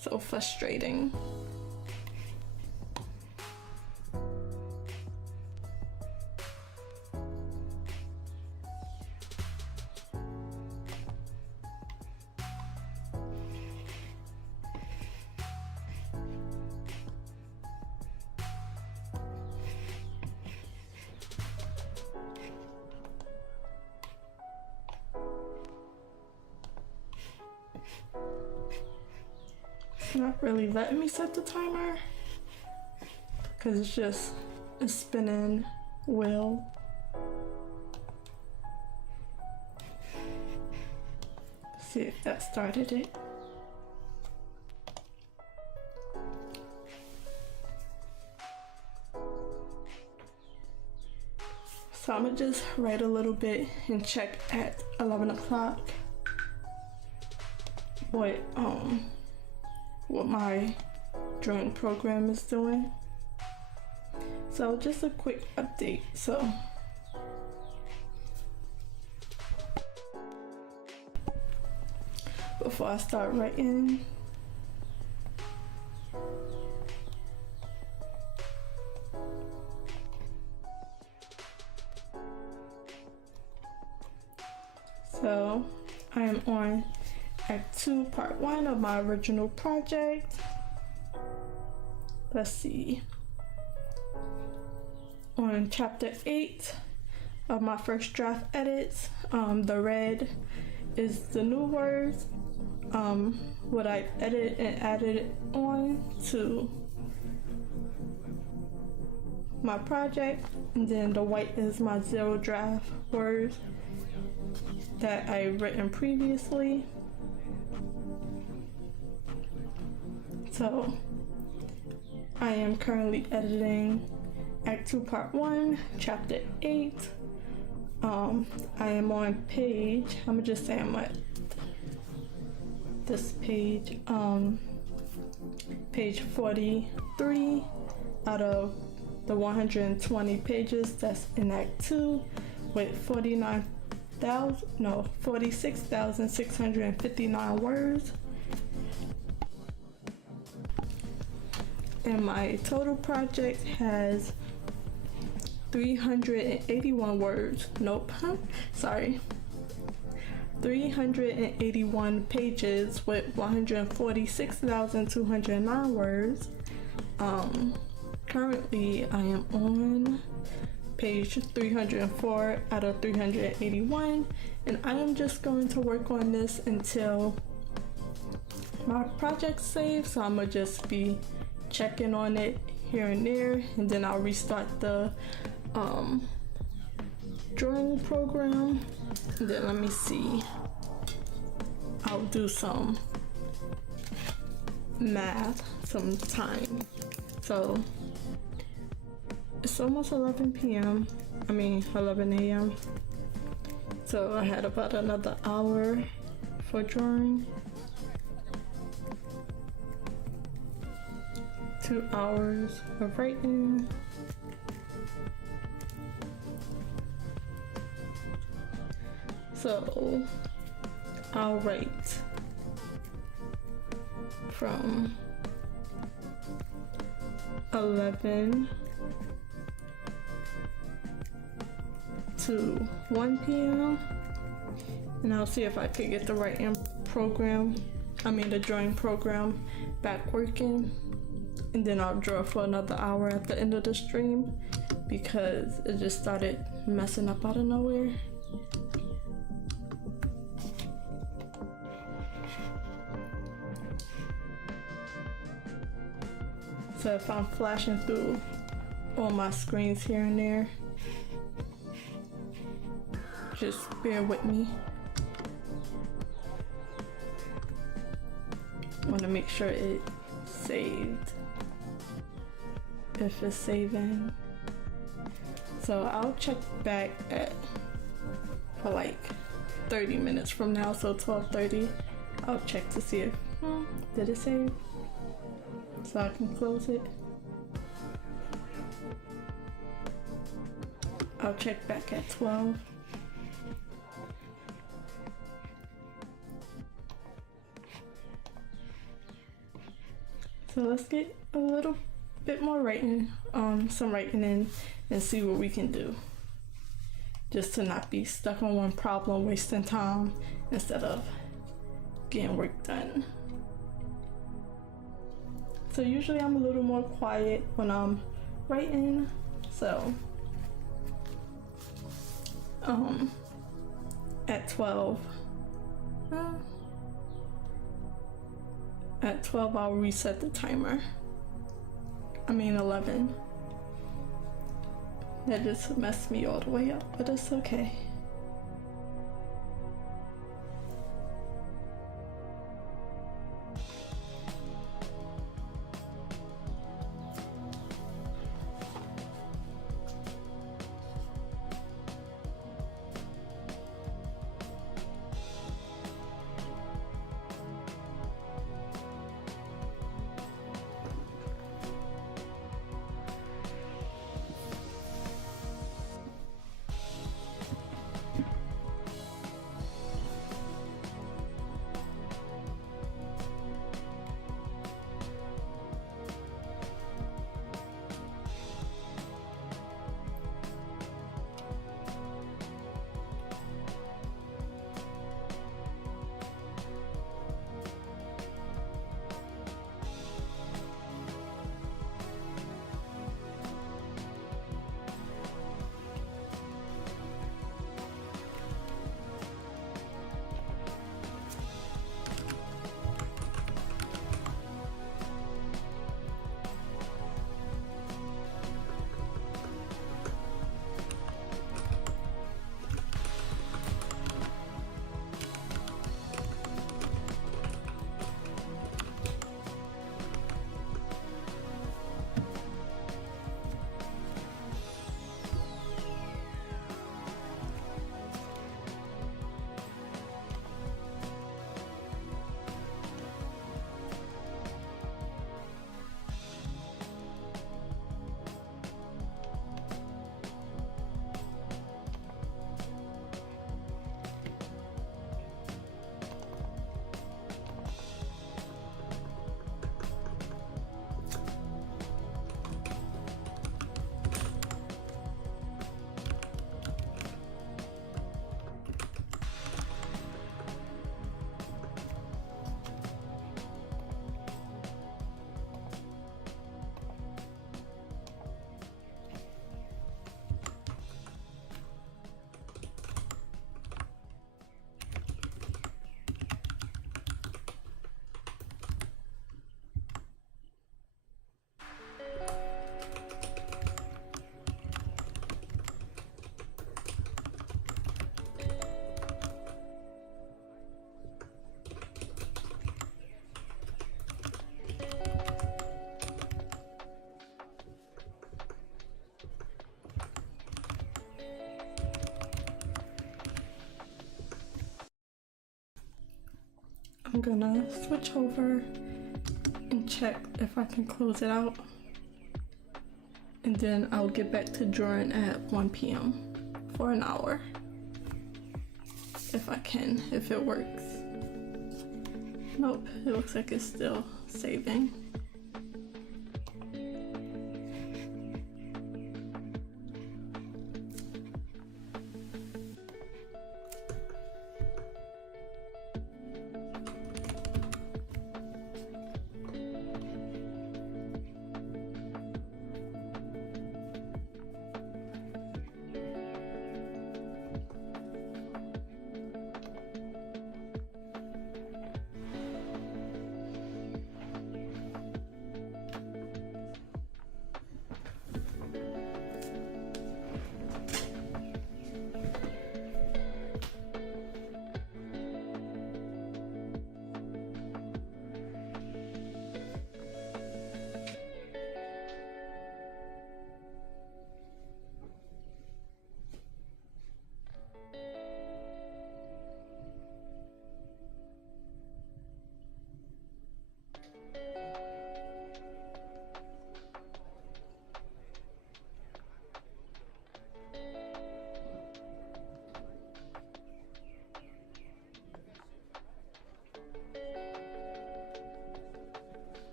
So frustrating. Not really letting me set the timer because it's just a spinning wheel. See if that started it. So I'm gonna just write a little bit and check at 11 o'clock what my drawing program is doing. So just a quick update. So before I start writing, so I am on Act 2, Part 1 of my original project. Let's see. On Chapter 8 of my first draft edits, the red is the new words, what I edited and added on to my project, and then the white is my zero draft words that I written previously. So I am currently editing Act 2 Part 1, Chapter 8. I am on page, I'm just saying I'm at this page, page 43 out of the 120 pages that's in Act 2, with 46,659 words. And my total project has 381 words. Nope, sorry. 381 pages with 146,209 words. Currently I am on page 304 out of 381, and I am just going to work on this until my project's saved. So I'm gonna just be checking on it here and there, and then I'll restart the drawing program, and then let me see, I'll do some math some time. So it's almost 11 p.m. 11 a.m. So I had about another hour for drawing. 2 hours of writing. So I'll write from 11 to 1 p.m. and I'll see if I could get the writing program, the drawing program back working, and then I'll draw for another hour at the end of the stream because it just started messing up out of nowhere. So if I'm flashing through all my screens here and there, just bear with me. I want to make sure it's saved, if it's saving. So I'll check back for like 30 minutes from now, so 12:30. I'll check to see if did it save, so I can close it. I'll check back at 12. So let's get a little bit more writing, some writing in, and see what we can do. Just to not be stuck on one problem, wasting time instead of getting work done. So usually I'm a little more quiet when I'm writing, so at 12, I'll reset the timer. 11. That just messed me all the way up, but it's okay. I'm gonna switch over and check if I can close it out, and then I'll get back to drawing at 1 p.m. for an hour if I can, if it works. Nope, it looks like it's still saving.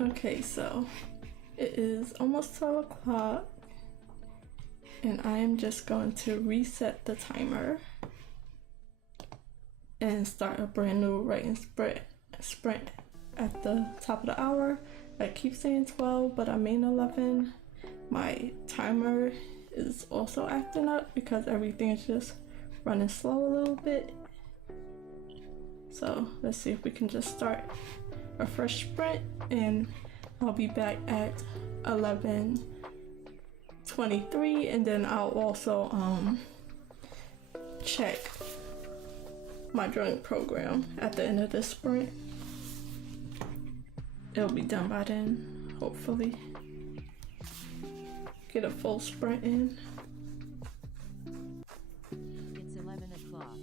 Okay, so it is almost 12 o'clock and I am just going to reset the timer and start a brand new writing sprint at the top of the hour. I keep saying 12, but I mean 11. My timer is also acting up because everything is just running slow a little bit. So let's see if we can just start a fresh sprint, and I'll be back at 11:23, and then I'll also check my drawing program at the end of this sprint. It'll be done by then, hopefully. Get a full sprint in. It's 11 o'clock.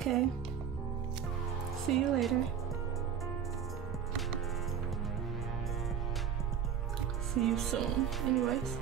Okay. See you later. See you soon. Anyways.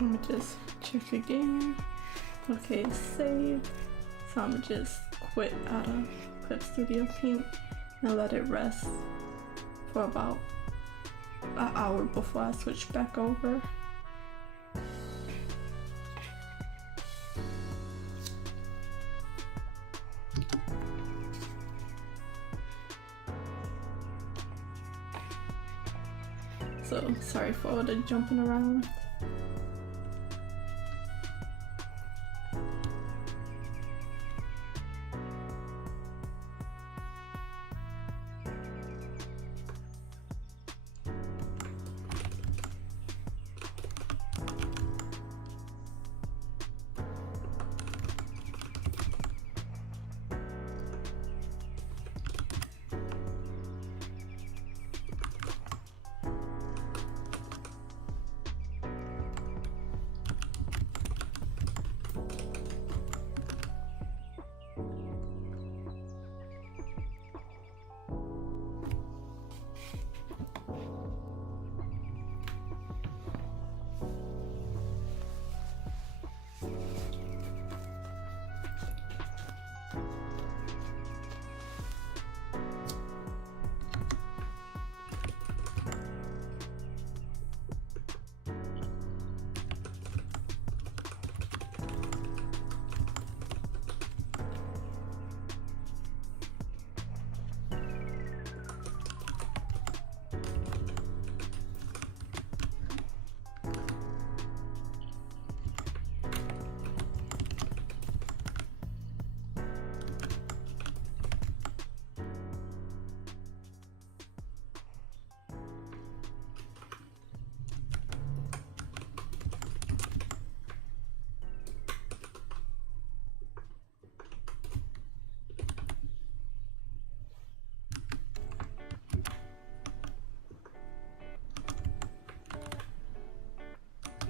Let me just check again. Okay, it's saved. So I'm gonna just quit out of Clip Studio Paint and let it rest for about an hour before I switch back over. So sorry for all the jumping around.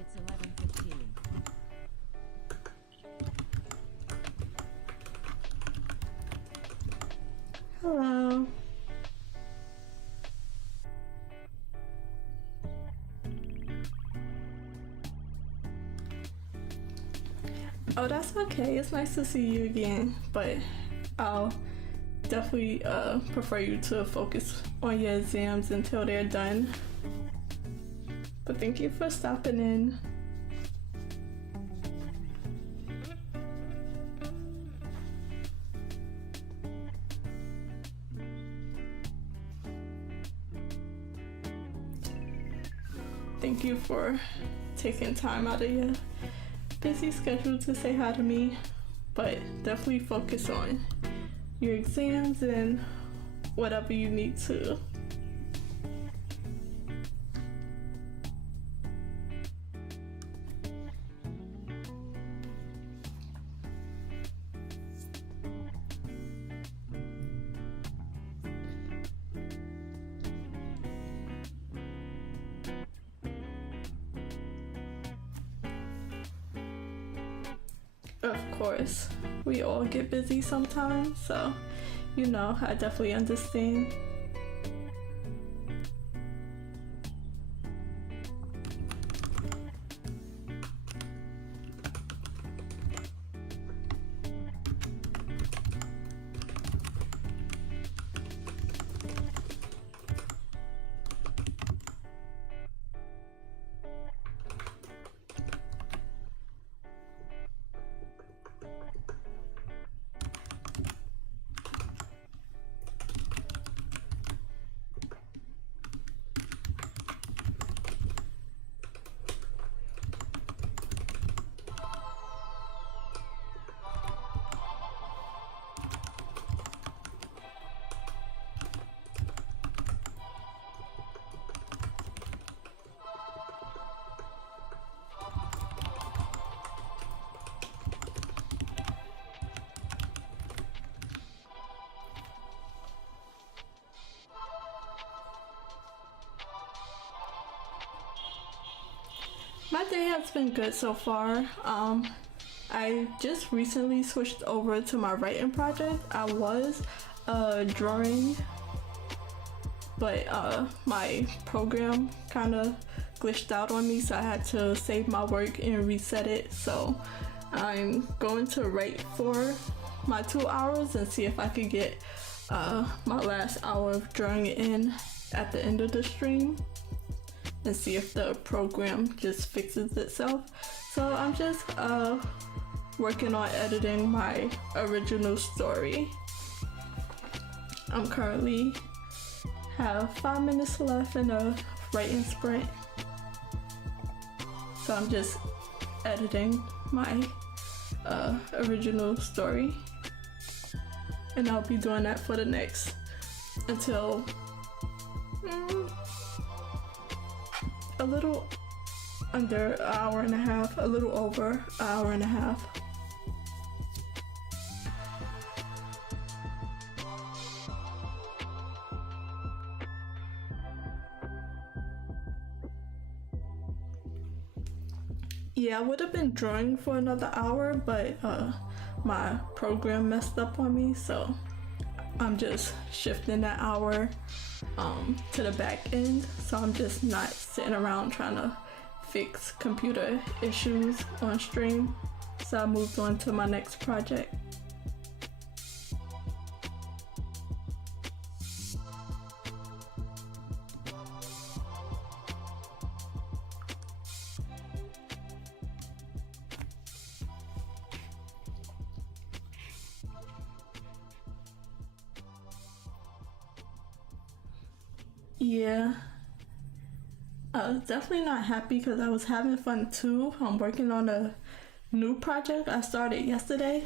It's 11:15. Hello. Oh, that's okay. It's nice to see you again, but I'll definitely prefer you to focus on your exams until they're done. But thank you for stopping in. Thank you for taking time out of your busy schedule to say hi to me, but definitely focus on your exams and whatever you need to. Of course, we all get busy sometimes, so you know, I definitely understand. My day has been good so far. I just recently switched over to my writing project. I was drawing, but my program kind of glitched out on me, so I had to save my work and reset it. So I'm going to write for my 2 hours and see if I could get my last hour of drawing in at the end of the stream and see if the program just fixes itself. So I'm just working on editing my original story. I'm currently have 5 minutes left in a writing sprint, so I'm just editing my original story, and I'll be doing that for the next until a little under an hour and a half, a little over an hour and a half. Yeah, I would have been drawing for another hour, but my program messed up on me, so I'm just shifting that hour to the back end, so I'm just not sitting around trying to fix computer issues on stream. So I moved on to my next project. Yeah, I was definitely not happy because I was having fun too. I'm working on a new project I started yesterday,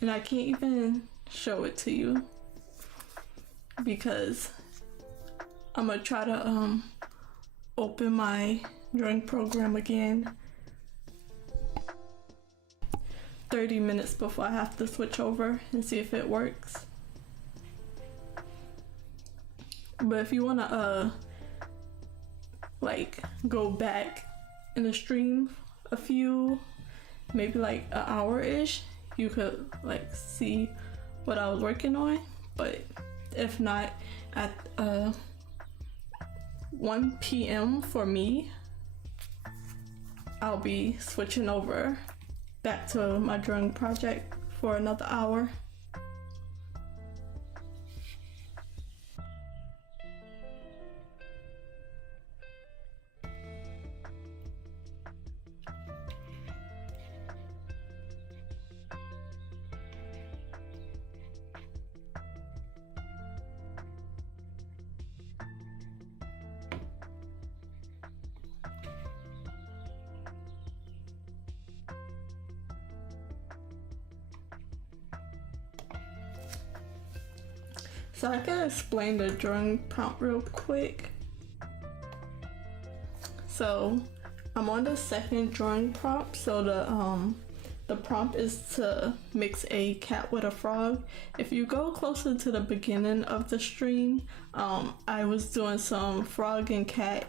and I can't even show it to you because I'm gonna try to open my drawing program again 30 minutes before I have to switch over and see if it works. But if you wanna like go back in the stream a few, maybe like an hour-ish, you could like see what I was working on. But if not, at 1 p.m. for me, I'll be switching over back to my drawing project for another hour. So I can explain the drawing prompt real quick. So I'm on the second drawing prompt. So the prompt is to mix a cat with a frog. If you go closer to the beginning of the stream, I was doing some frog and cat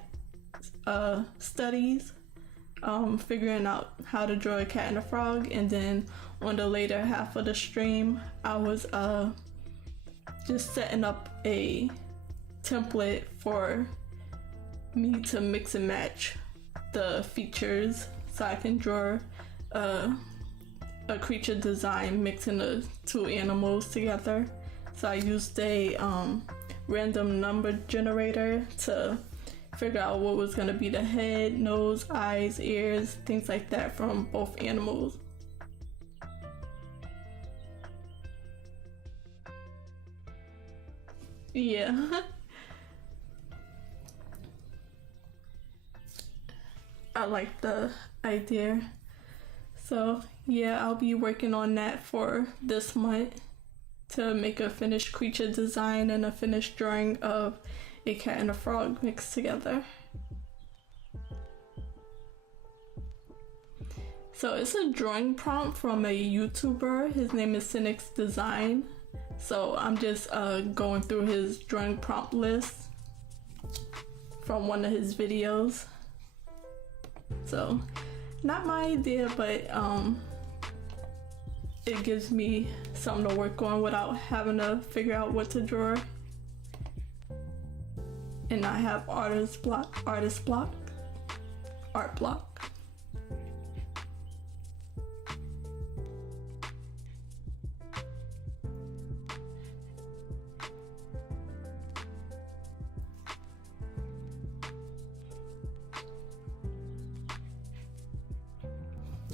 studies, figuring out how to draw a cat and a frog, and then on the later half of the stream, I was just setting up a template for me to mix and match the features so I can draw a creature design mixing the two animals together. So I used a random number generator to figure out what was going to be the head, nose, eyes, ears, things like that from both animals. Yeah. I like the idea. So yeah, I'll be working on that for this month to make a finished creature design and a finished drawing of a cat and a frog mixed together. So it's a drawing prompt from a YouTuber. His name is Cynic's Design. So I'm just going through his drawing prompt list from one of his videos. So not my idea, but it gives me something to work on without having to figure out what to draw. and I have art block.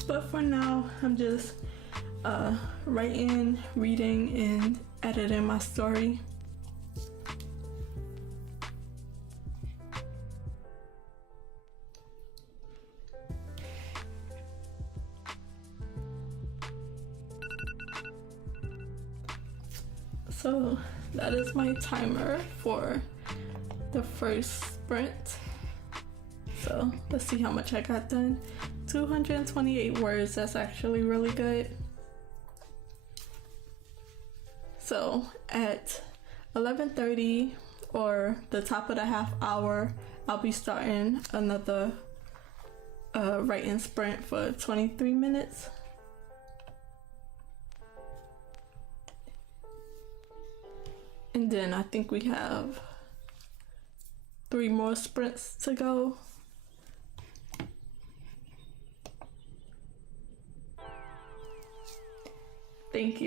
But for now, I'm just writing, reading, and editing my story. So that is my timer for the first sprint. So let's see how much I got done. 228 words, that's actually really good. So at 11:30 or the top of the half hour, I'll be starting another writing sprint for 23 minutes. And then I think we have 3 more sprints to go. Thank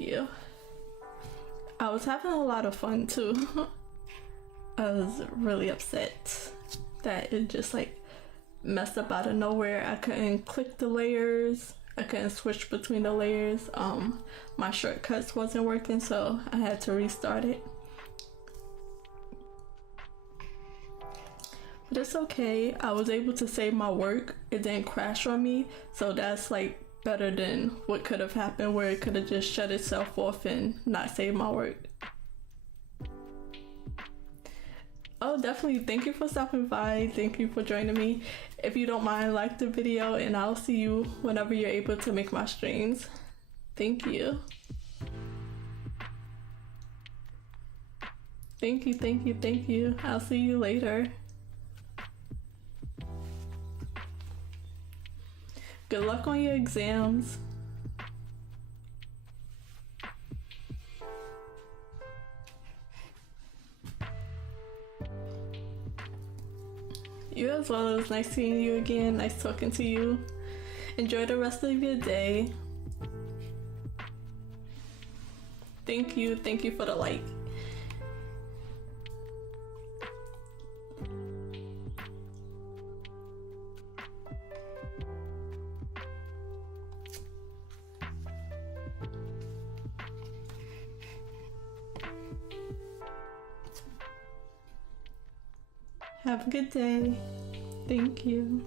you. I was having a lot of fun too. I was really upset that it just like messed up out of nowhere. I couldn't click the layers. I couldn't switch between the layers. My shortcuts wasn't working, so I had to restart it. But it's okay. I was able to save my work. It didn't crash on me, so that's like better than what could have happened where it could have just shut itself off and not save my work. Oh, definitely. Thank you for stopping by. Thank you for joining me. If you don't mind, like the video, and I'll see you whenever you're able to make my streams. Thank you. Thank you. I'll see you later. Good luck on your exams. You as well. It was nice seeing you again. Nice talking to you. Enjoy the rest of your day. Thank you for the like. Have a good day. Thank you.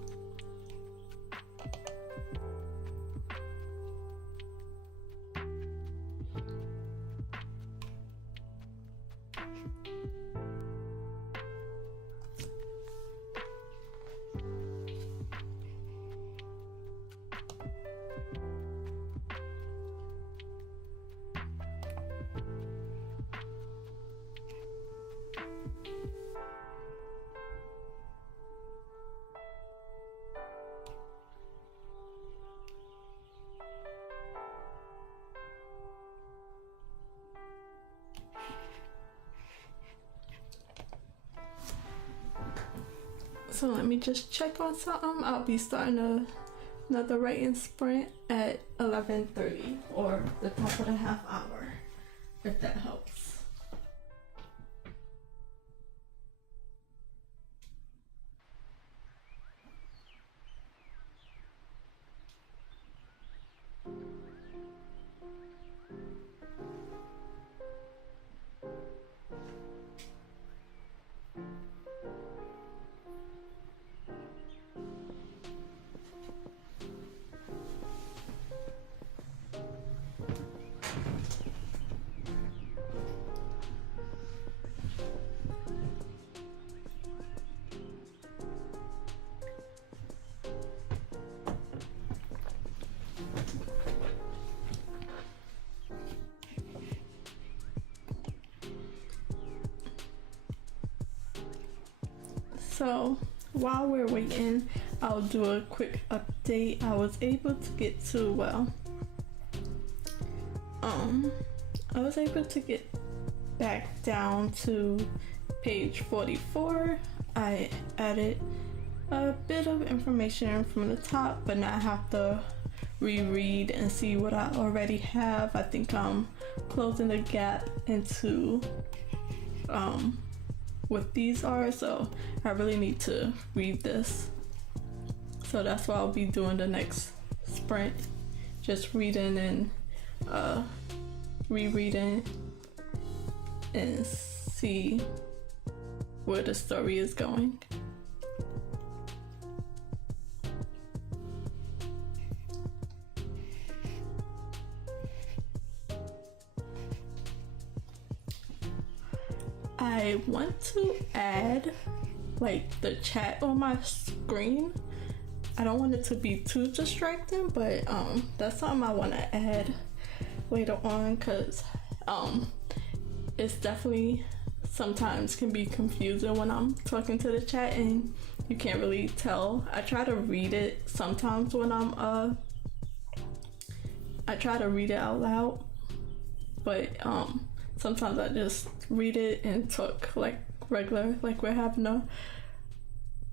So let me just check on something. I'll be starting another writing sprint at 11:30 or the top of the half hour, if that helps. So while we're waiting, I'll do a quick update. I was able to get to, well, I was able to get back down to page 44, I added a bit of information from the top, but now I have to reread and see what I already have. I think I'm closing the gap into what these are, so I really need to read this. So that's what I'll be doing the next sprint, just reading and rereading and see where the story is going. I want to add like the chat on my screen. I don't want it to be too distracting, but that's something I want to add later on, because it's definitely sometimes can be confusing when I'm talking to the chat and you can't really tell. I try to read it sometimes when I try to read it out loud, but sometimes I just read it and talk like regular, like we're having a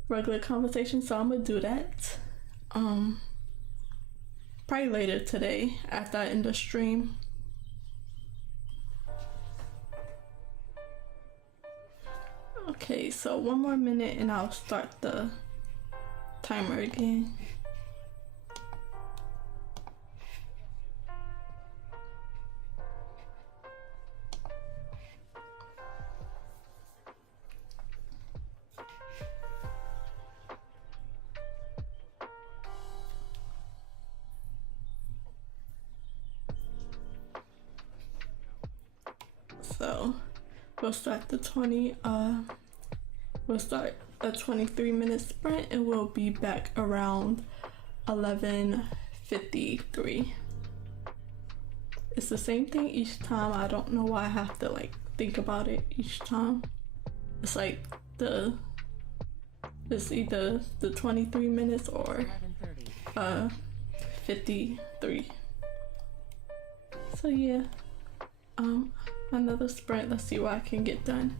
regular conversation. So I'm gonna do that probably later today after I end the stream. Okay, so 1 more minute and I'll start the timer again. So we'll start we'll start a 23-minute sprint and we'll be back around 11:53. It's the same thing each time. I don't know why I have to like think about it each time. It's like it's either the 23 minutes or 53. So yeah, another sprint. Let's see what I can get done.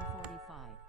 11:45.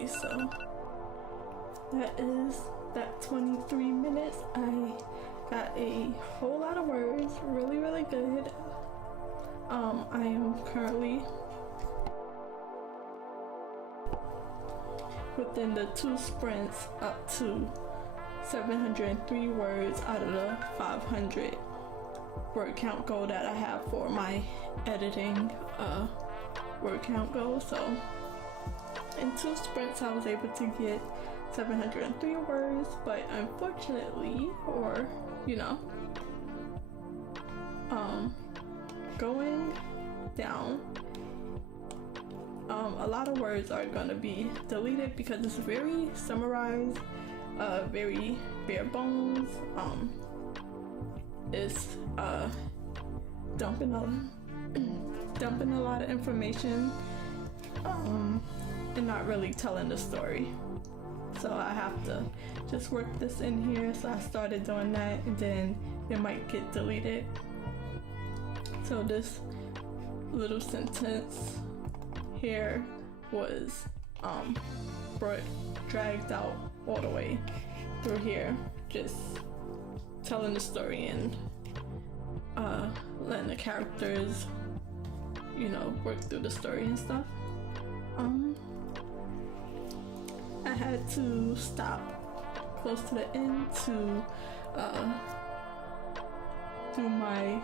Okay, so that is that 23 minutes. I got a whole lot of words, really good. I am currently within the 2 sprints up to 703 words out of the 500 word count goal that I have for my editing word count goal. So in 2 sprints I was able to get 703 words, but unfortunately, or you know, going down, a lot of words are gonna be deleted because it's very summarized, very bare bones. It's dumping a lot of information, and not really telling the story. So I have to just work this in here. So I started doing that, and then it might get deleted. So this little sentence here was dragged out all the way through here, just telling the story and letting the characters, you know, work through the story and stuff. I had to stop close to the end to do my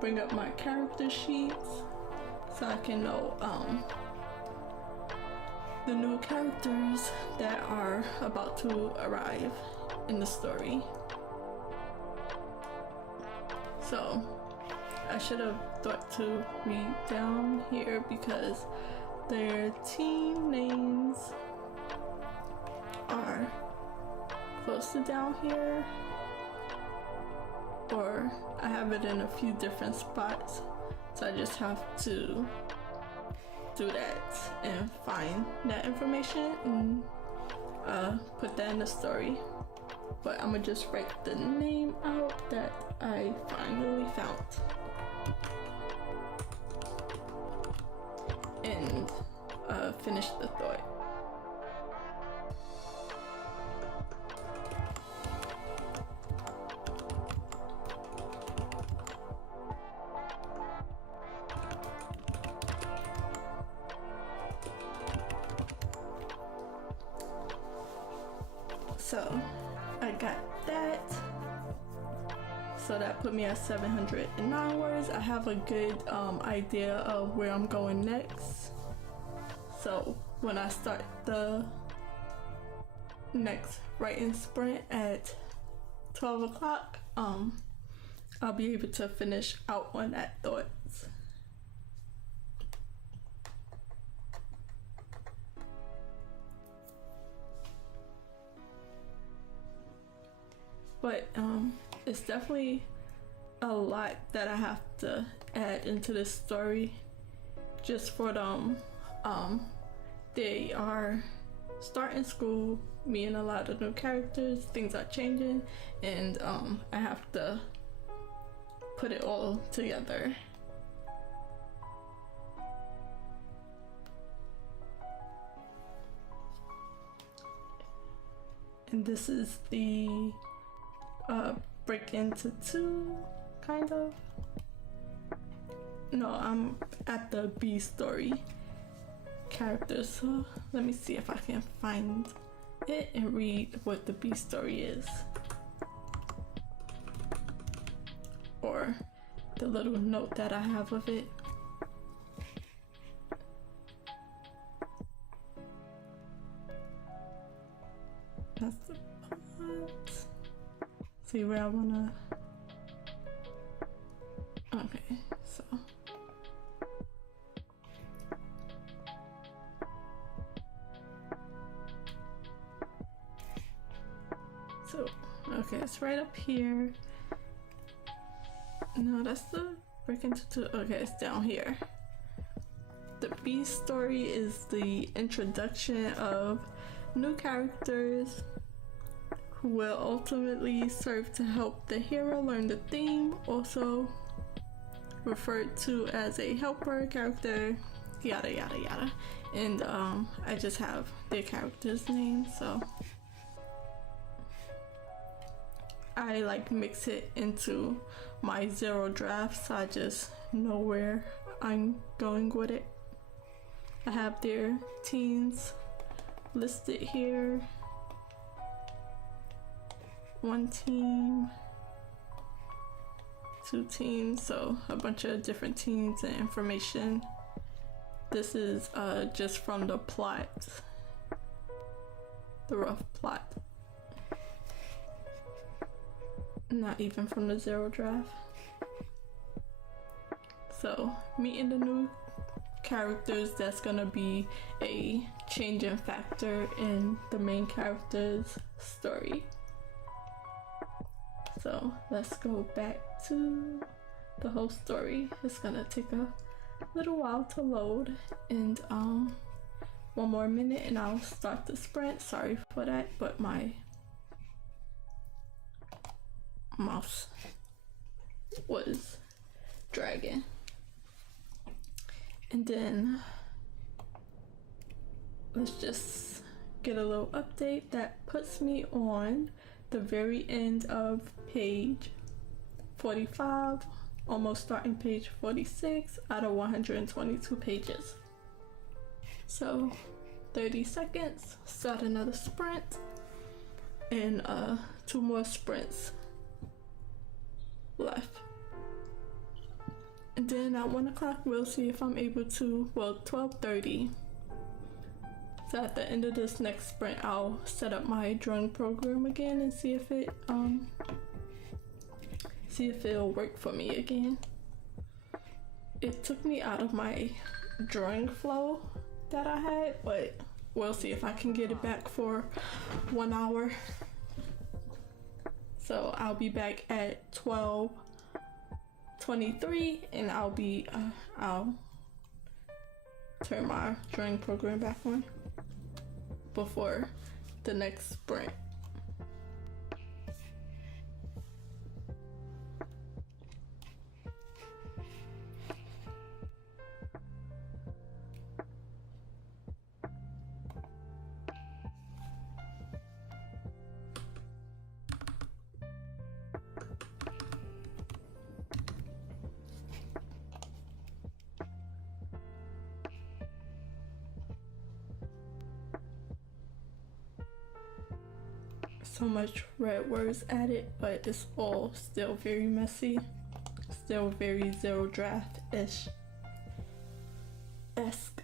bring up my character sheets so I can know the new characters that are about to arrive in the story. So I should have thought to read down here because their team names are close to down here, or I have it in a few different spots, so I just have to do that and find that information and put that in the story. But I'm gonna just write the name out that I finally found and finish the thought. So I got that. So that put me at 709 words. I have a good idea of where I'm going next. So when I start the next writing sprint at 12 o'clock, I'll be able to finish out on that thought. But it's definitely a lot that I have to add into this story just for them. They are starting school, meeting a lot of new characters, things are changing, and I have to put it all together. And this is the break into 2, kind of. No, I'm at the B story characters, so let me see if I can find it and read what the B story is, or the little note that I have of it. That's the part. See where I wanna. Okay, so. Okay, it's right up here. No, that's the break into 2. Okay, it's down here. The B story is the introduction of new characters who will ultimately serve to help the hero learn the theme, also referred to as a helper character, yada yada yada. And I just have their characters' names, so I like mix it into my zero draft, so I just know where I'm going with it. I have their teams listed here. One team, two teams, so a bunch of different teams and information. This is just from the plot, the rough plot. Not even from the zero draft. So meeting the new characters, that's gonna be a changing factor in the main character's story. So let's go back to the whole story. It's gonna take a little while to load, and one more minute and I'll start the sprint. Sorry for that, but my mouse was dragging. And then let's just get a little update that puts me on the very end of page 45, almost starting page 46 out of 122 pages. So 30 seconds, start another sprint, and 2 more sprints left. And then at 1 o'clock we'll see if I'm able to, well, 12:30. So at the end of this next sprint I'll set up my drawing program again and see if it'll work for me again. It took me out of my drawing flow that I had, but we'll see if I can get it back for 1 hour. So I'll be back at 12:23 and I'll turn my drawing program back on before the next sprint. So much red words added, but it's all still very messy, still very zero draft-ish esque.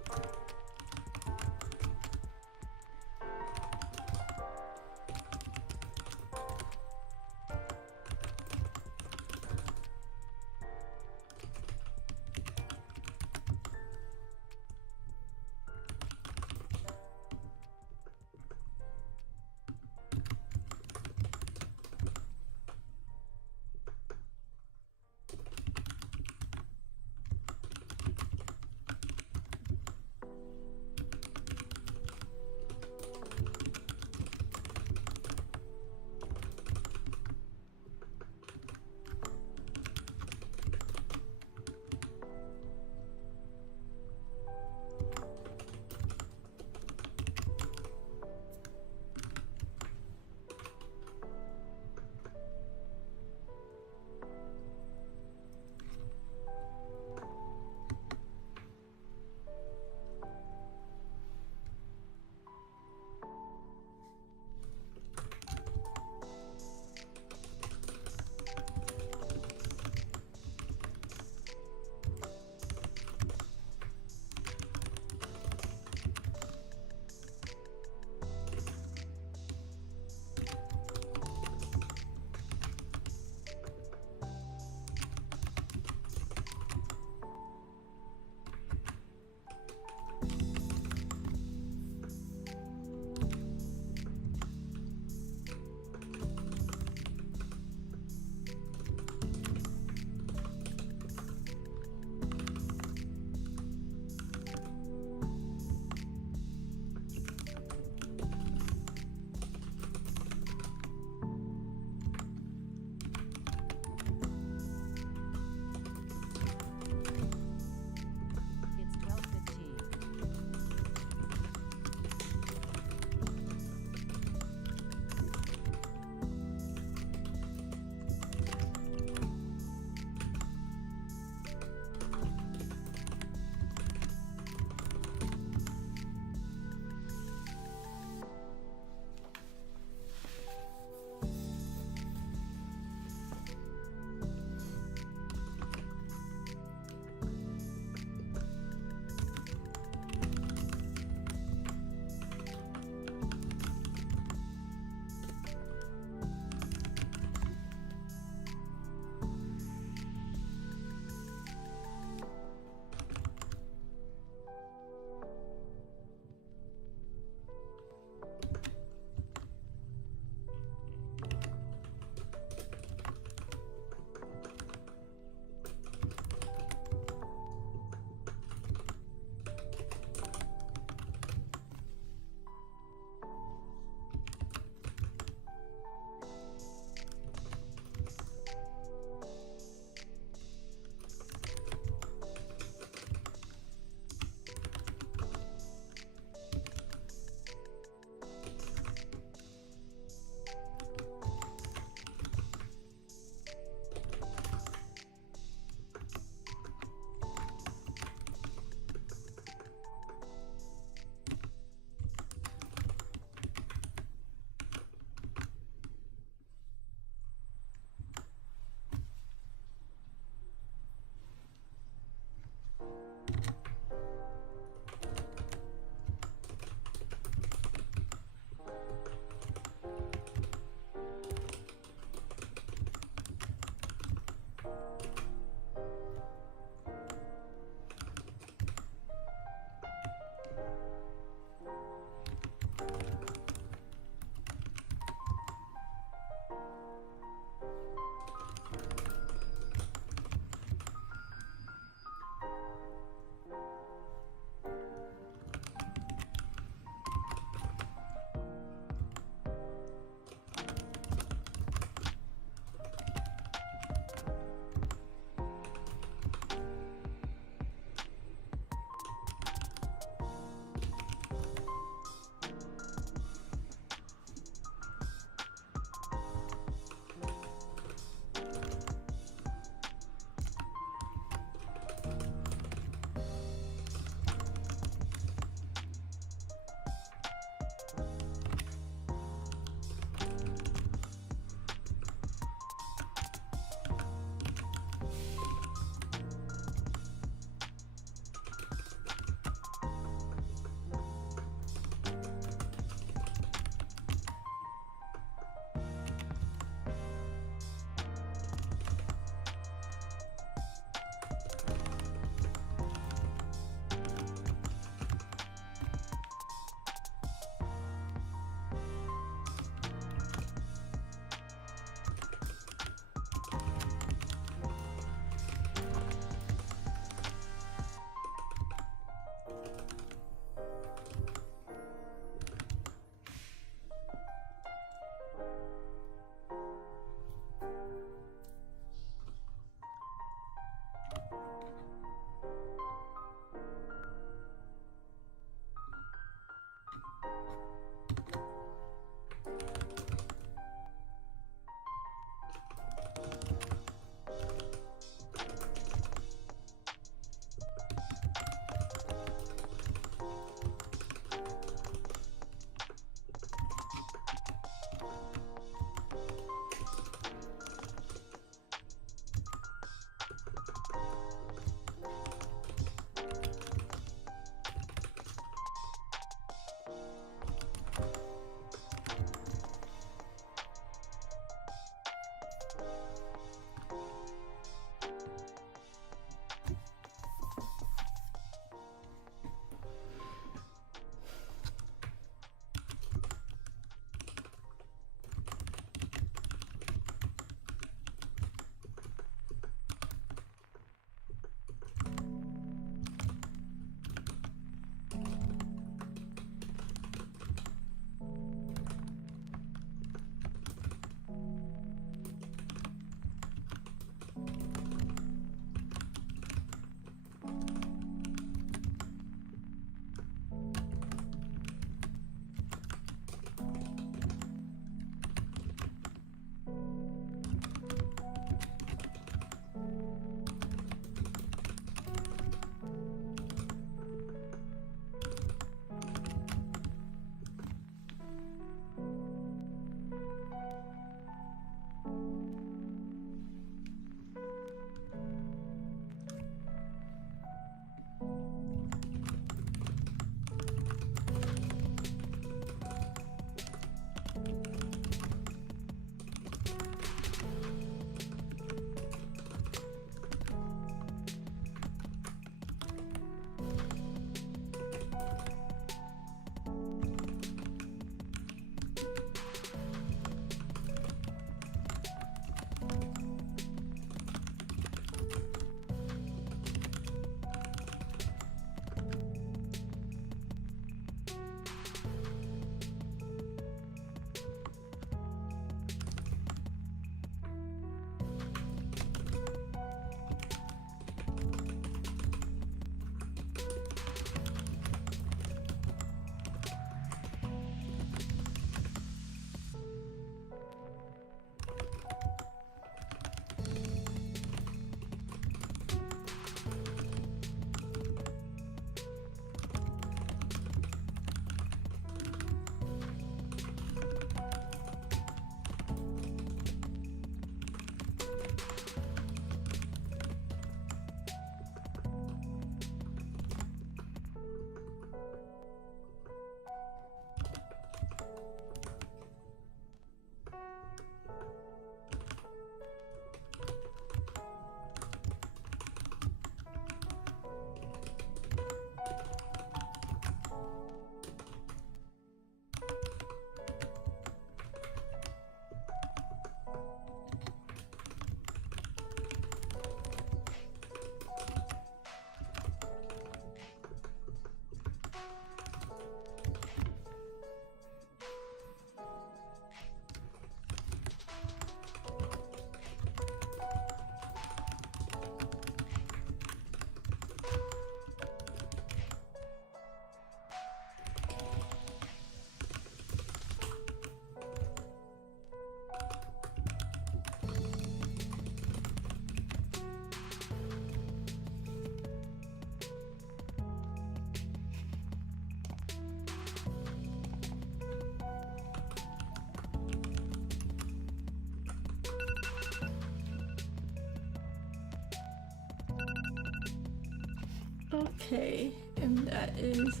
Okay, and that is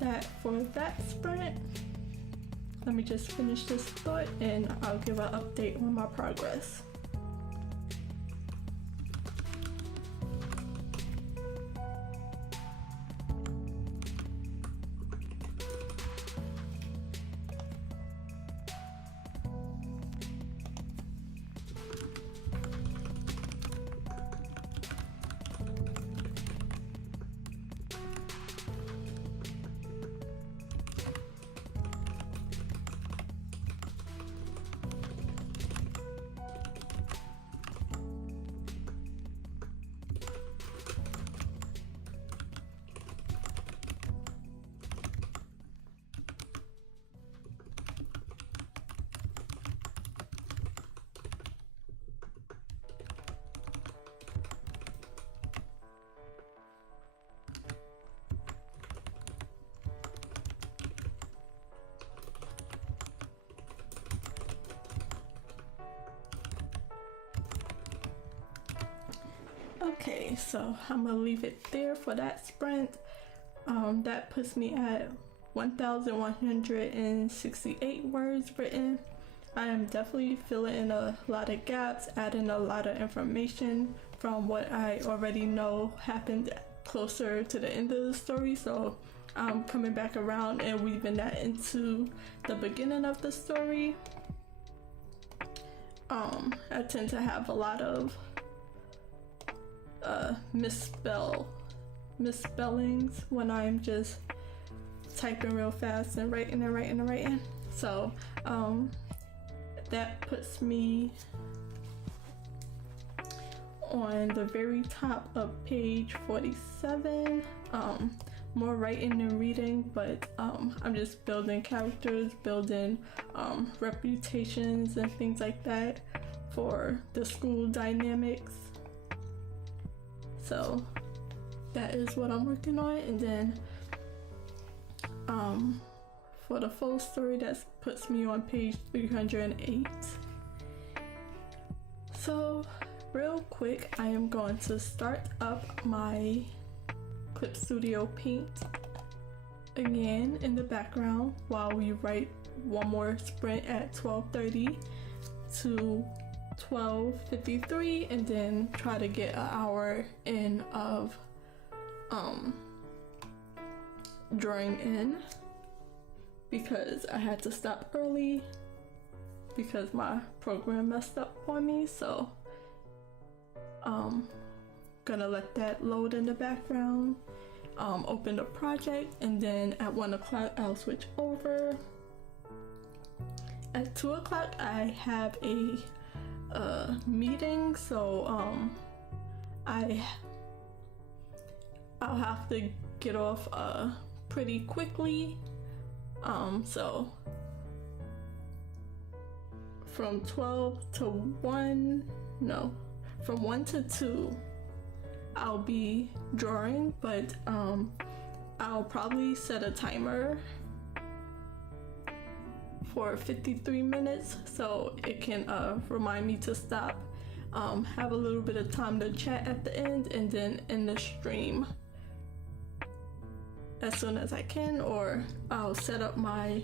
that for that sprint. Let me just finish this thought and I'll give an update on my progress. Okay, so I'm gonna leave it there for that sprint. That puts me at 1,168 words written. I am definitely filling in a lot of gaps, adding a lot of information from what I already know happened closer to the end of the story. So I'm coming back around and weaving that into the beginning of the story. I tend to have a lot of misspellings when I'm just typing real fast and writing. So that puts me on the very top of page 47. More writing than reading, but I'm just building characters, building reputations and things like that for the school dynamics. So that is what I'm working on, and then for the full story, that puts me on page 308. So real quick, I am going to start up my Clip Studio Paint again in the background while we write one more sprint at 12:30 to 12:53, and then try to get an hour in of drawing in, because I had to stop early because my program messed up on me. So gonna let that load in the background, open the project, and then at 1 o'clock I'll switch over. At 2 o'clock I have a meeting, so I'll have to get off pretty quickly. So from 12 to 1, no, from 1 to 2 I'll be drawing, but I'll probably set a timer for 53 minutes so it can remind me to stop, have a little bit of time to chat at the end, and then end the stream as soon as I can, or I'll set up my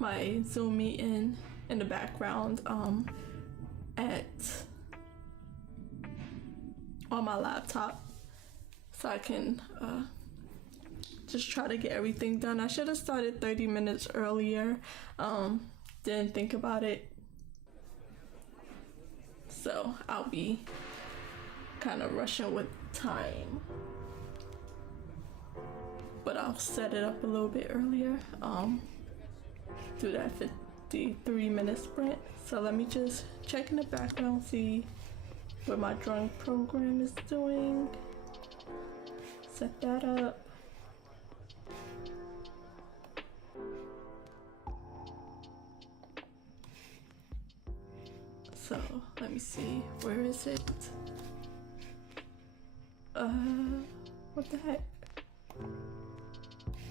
my Zoom meeting in the background on my laptop, so I can just try to get everything done. I should have started 30 minutes earlier, didn't think about it, so I'll be kind of rushing with time, but I'll set it up a little bit earlier, do that 53-minute sprint. So let me just check in the background, see what my drawing program is doing, set that up. So let me see, where is it? What the heck?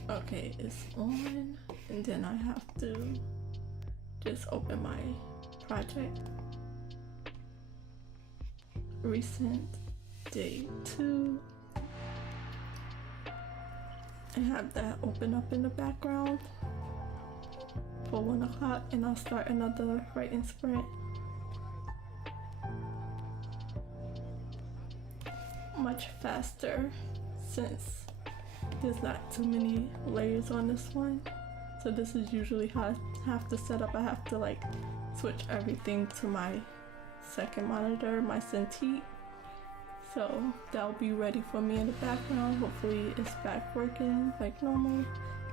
Okay, it's on, and then I have to just open my project, recent day 2, and have that open up in the background for 1 o'clock, and I'll start another writing sprint. Much faster since there's not too many layers on this one. So this is usually how I have to set up. I have to like switch everything to my second monitor, my Cintiq. So that'll be ready for me in the background. Hopefully it's back working like normal.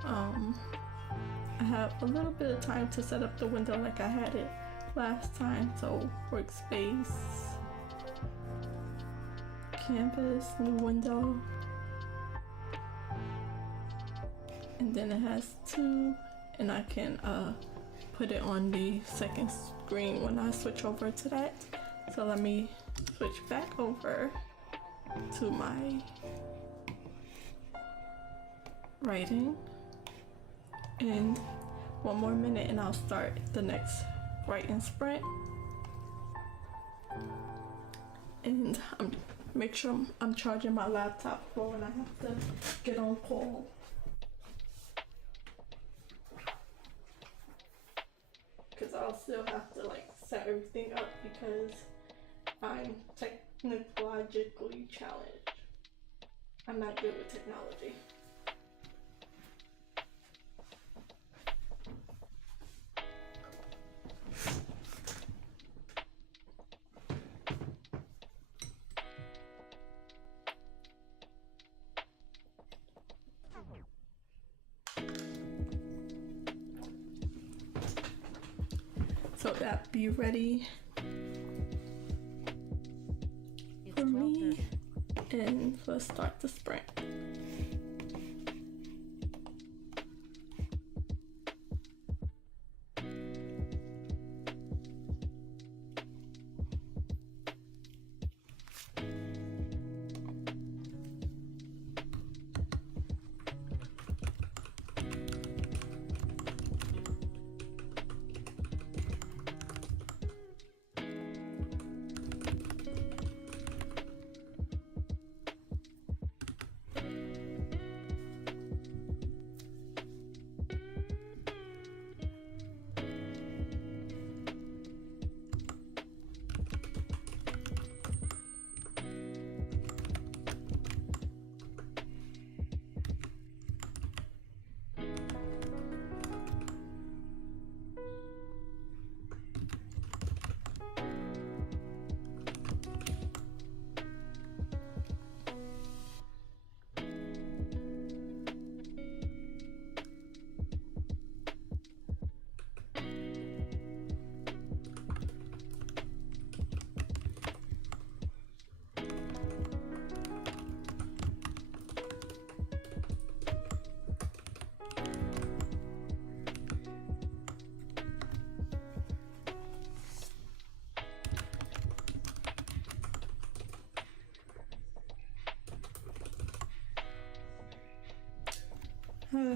I have a little bit of time to set up the window like I had it last time. So workspace, canvas, new window, and then it has 2, and I can put it on the second screen when I switch over to that. So let me switch back over to my writing, and 1 more minute and I'll start the next writing sprint. And make sure I'm charging my laptop for when I have to get on call. Because I'll still have to like set everything up because I'm technologically challenged. I'm not good with technology. So that be ready It's for me, 12:30. and let's start the sprint.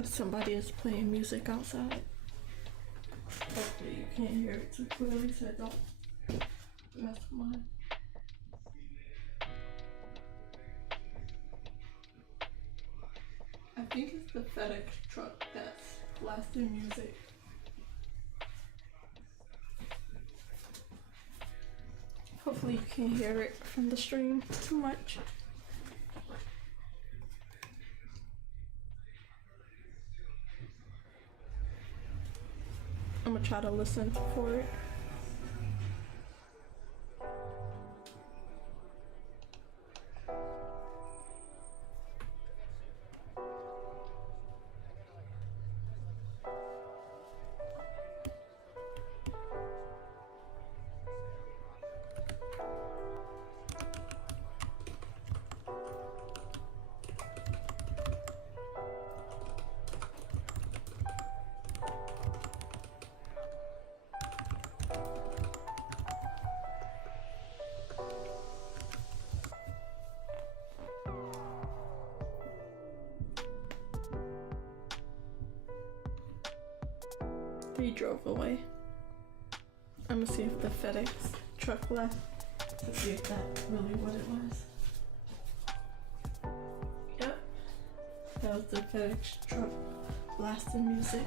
Somebody is playing music outside. Hopefully you can't hear it too clearly, so I don't mess with mine. I think it's the FedEx truck that's blasting music. Hopefully you can't hear it from the stream too much. I'm gonna try to listen for it. He drove away. I'm gonna see if the FedEx truck left to see if that's really what it was. That was the FedEx truck blasting music.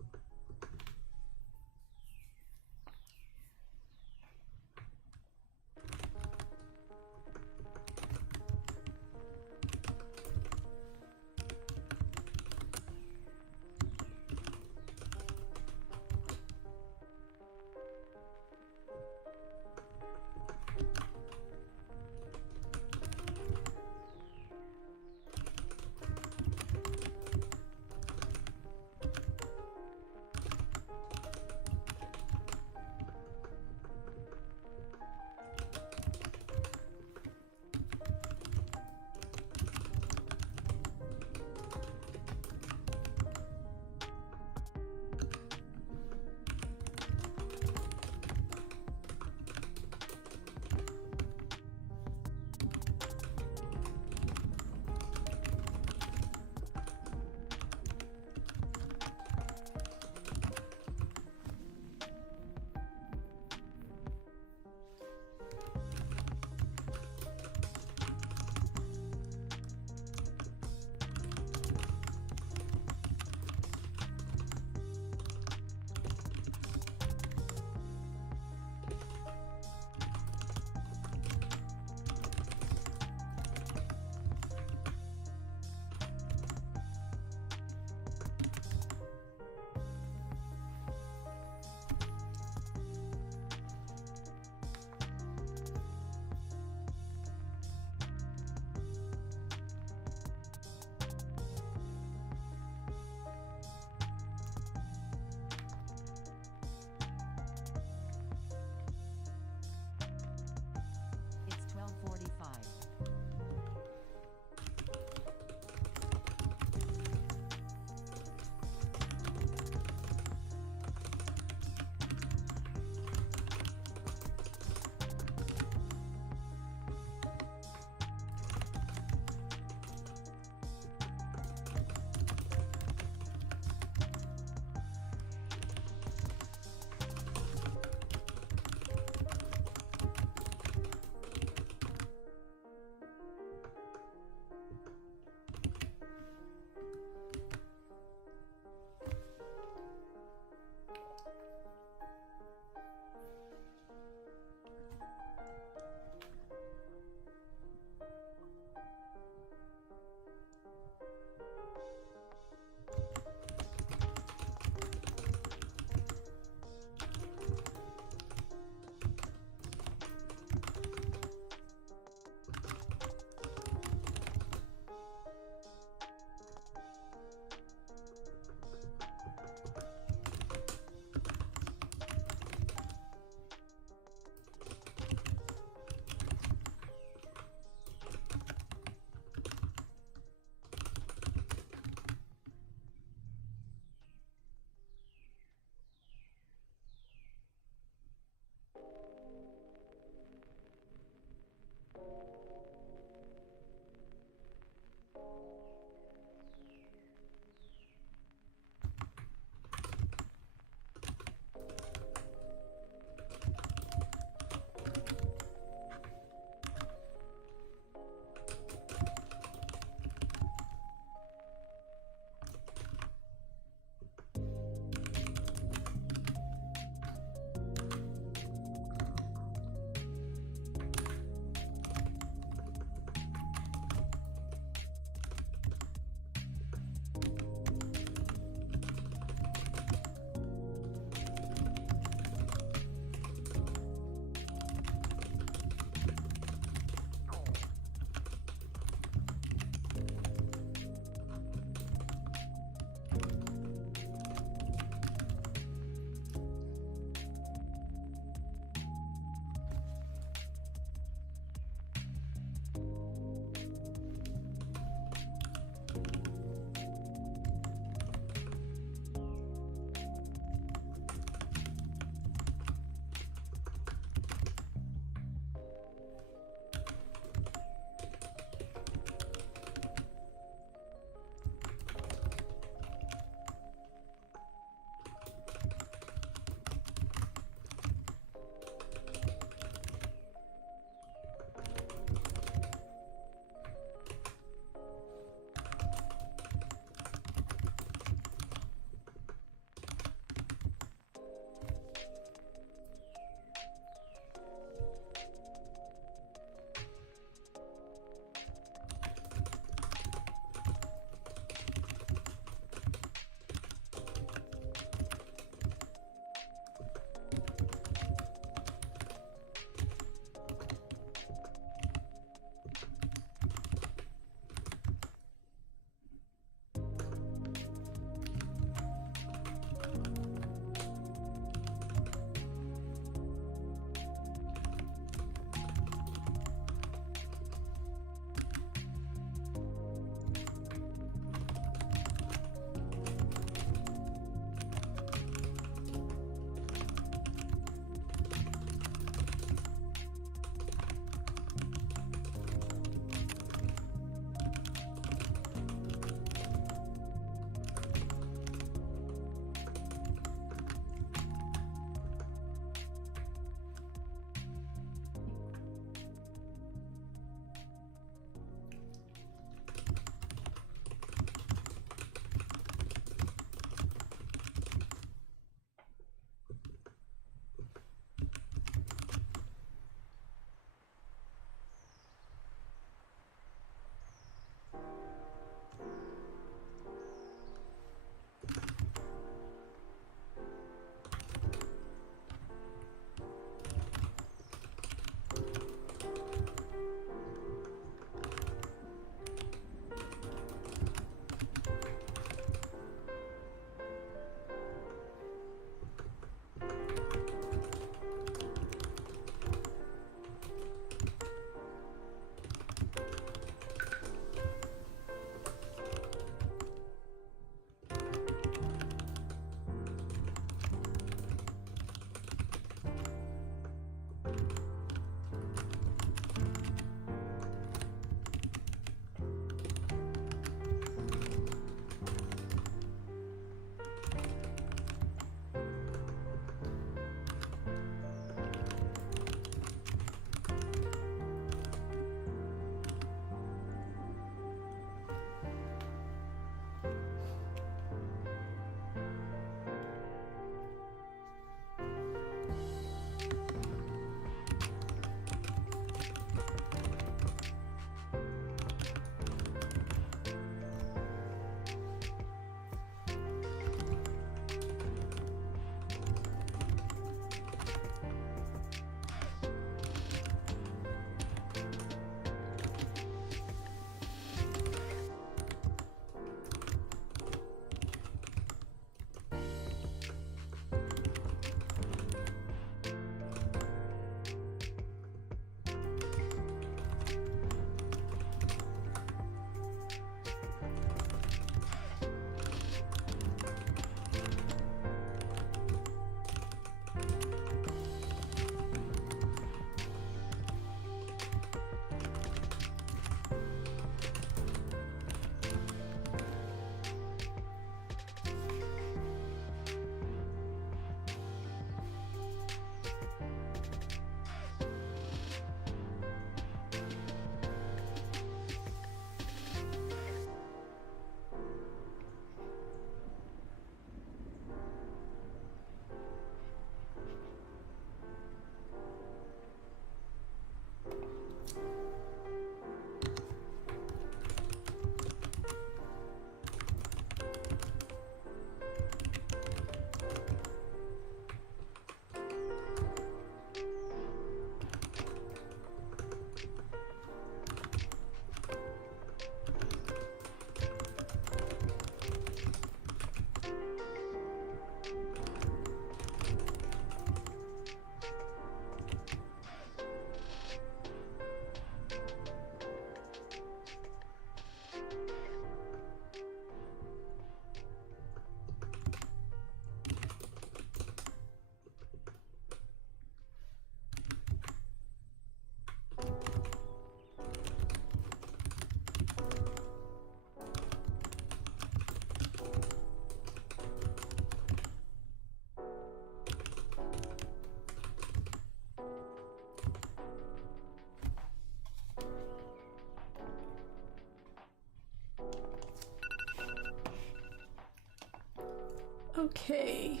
Okay,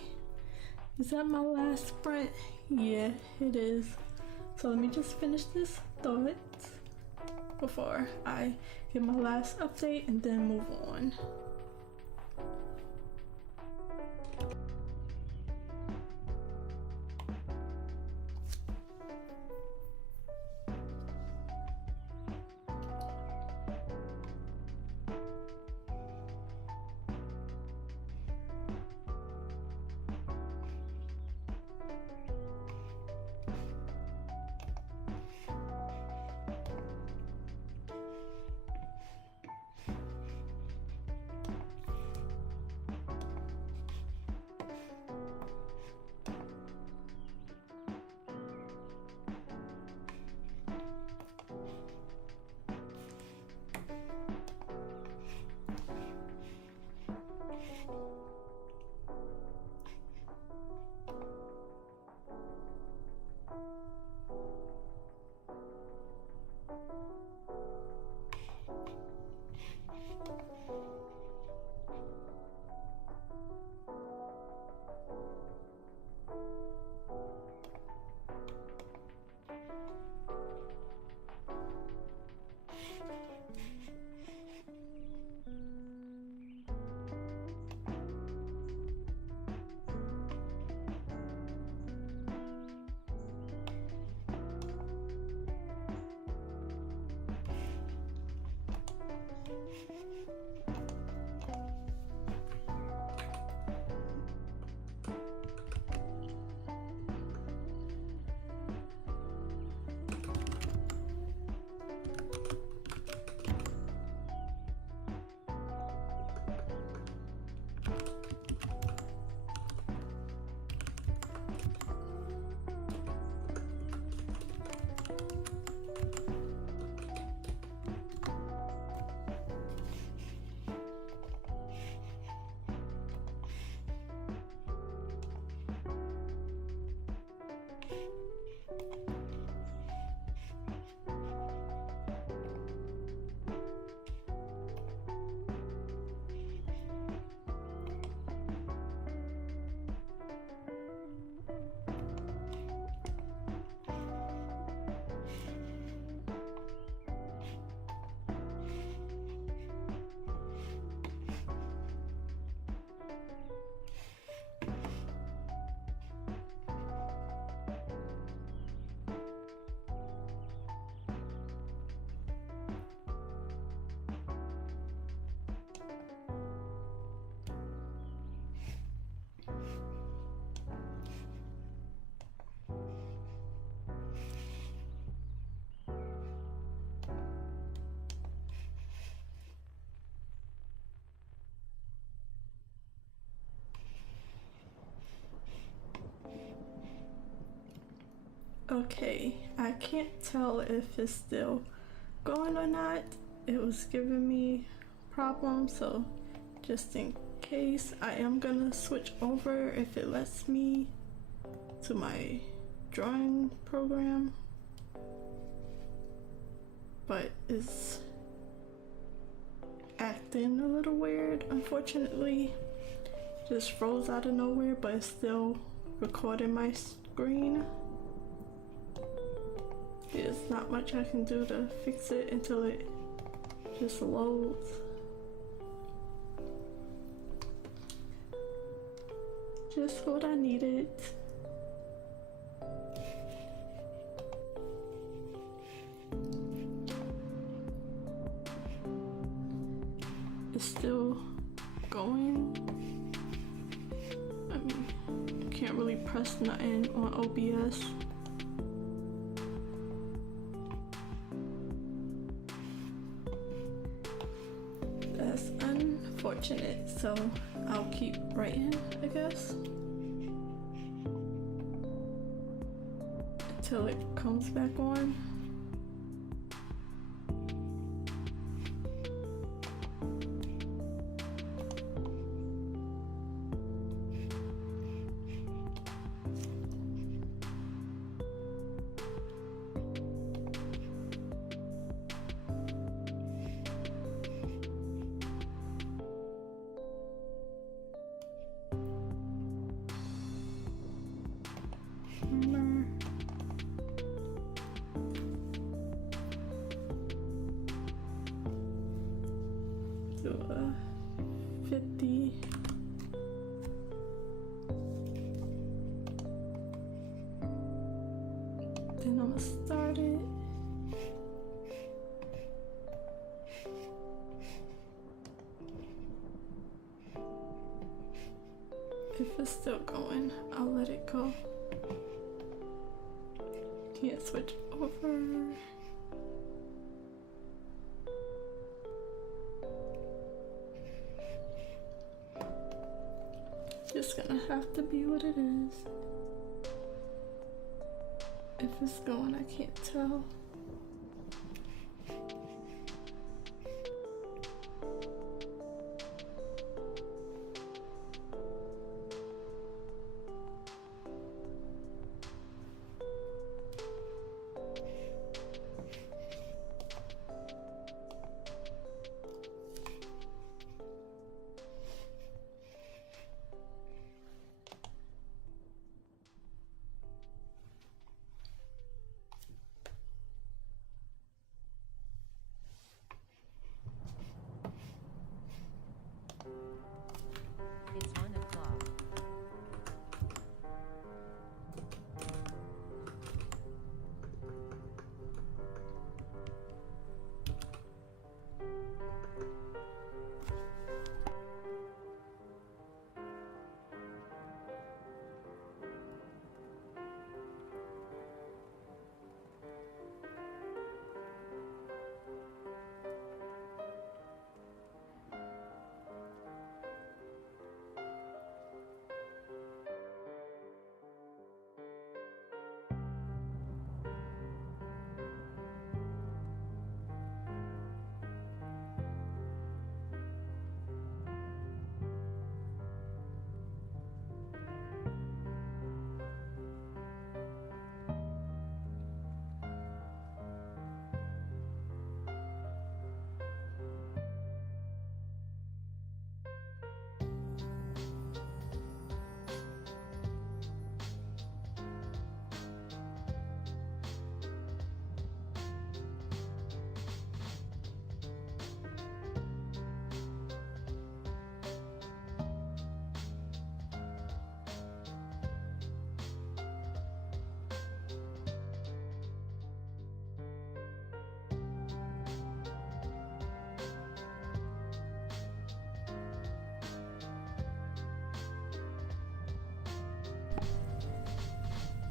is that my last sprint? Yeah, it is. So let me just finish this thought before I get my last update and then move on. Okay, I can't tell if it's still going or not. It was giving me problems, so just in case, I am gonna switch over if it lets me to my drawing program, but it's acting a little weird, unfortunately. Just froze out of nowhere, but it's still recording my screen. There's not much I can do to fix it until it just loads. Just what I needed. It's still going. I mean, can't really press nothing on OBS. That's unfortunate, so I'll keep writing, I guess, until it comes back on. do a 50. Then I'm gonna start it. If it's still going, I'll let it go. Can't switch over. Just gonna have to be what it is. If it's going, I can't tell. It's 1 o'clock.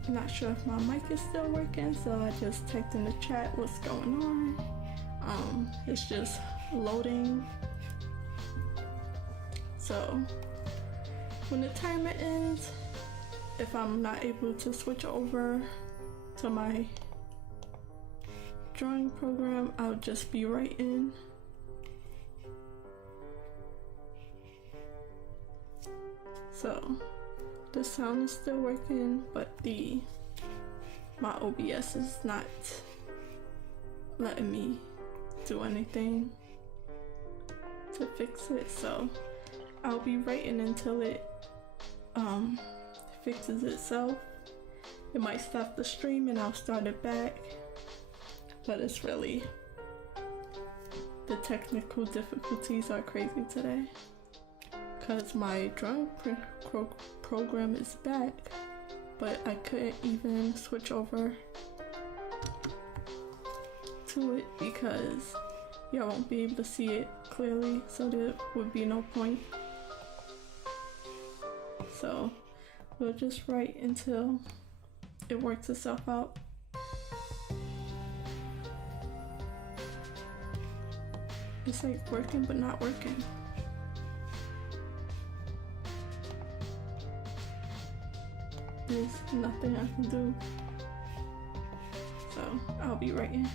I'm not sure if my mic is still working, so I just typed in the chat what's going on. It's just loading. So when the timer ends, if I'm not able to switch over to my drawing program, I'll just be writing. So the sound is still working, but my OBS is not letting me do anything to fix it, so I'll be writing until it fixes itself. It might stop the stream and I'll start it back, but it's really, the technical difficulties are crazy today because my drawing program is back, but I couldn't even switch over to it because y'all won't be able to see it clearly, so there would be no point. So we'll just write until it works itself out. It's like working but not working. There's nothing I can do, so I'll be writing.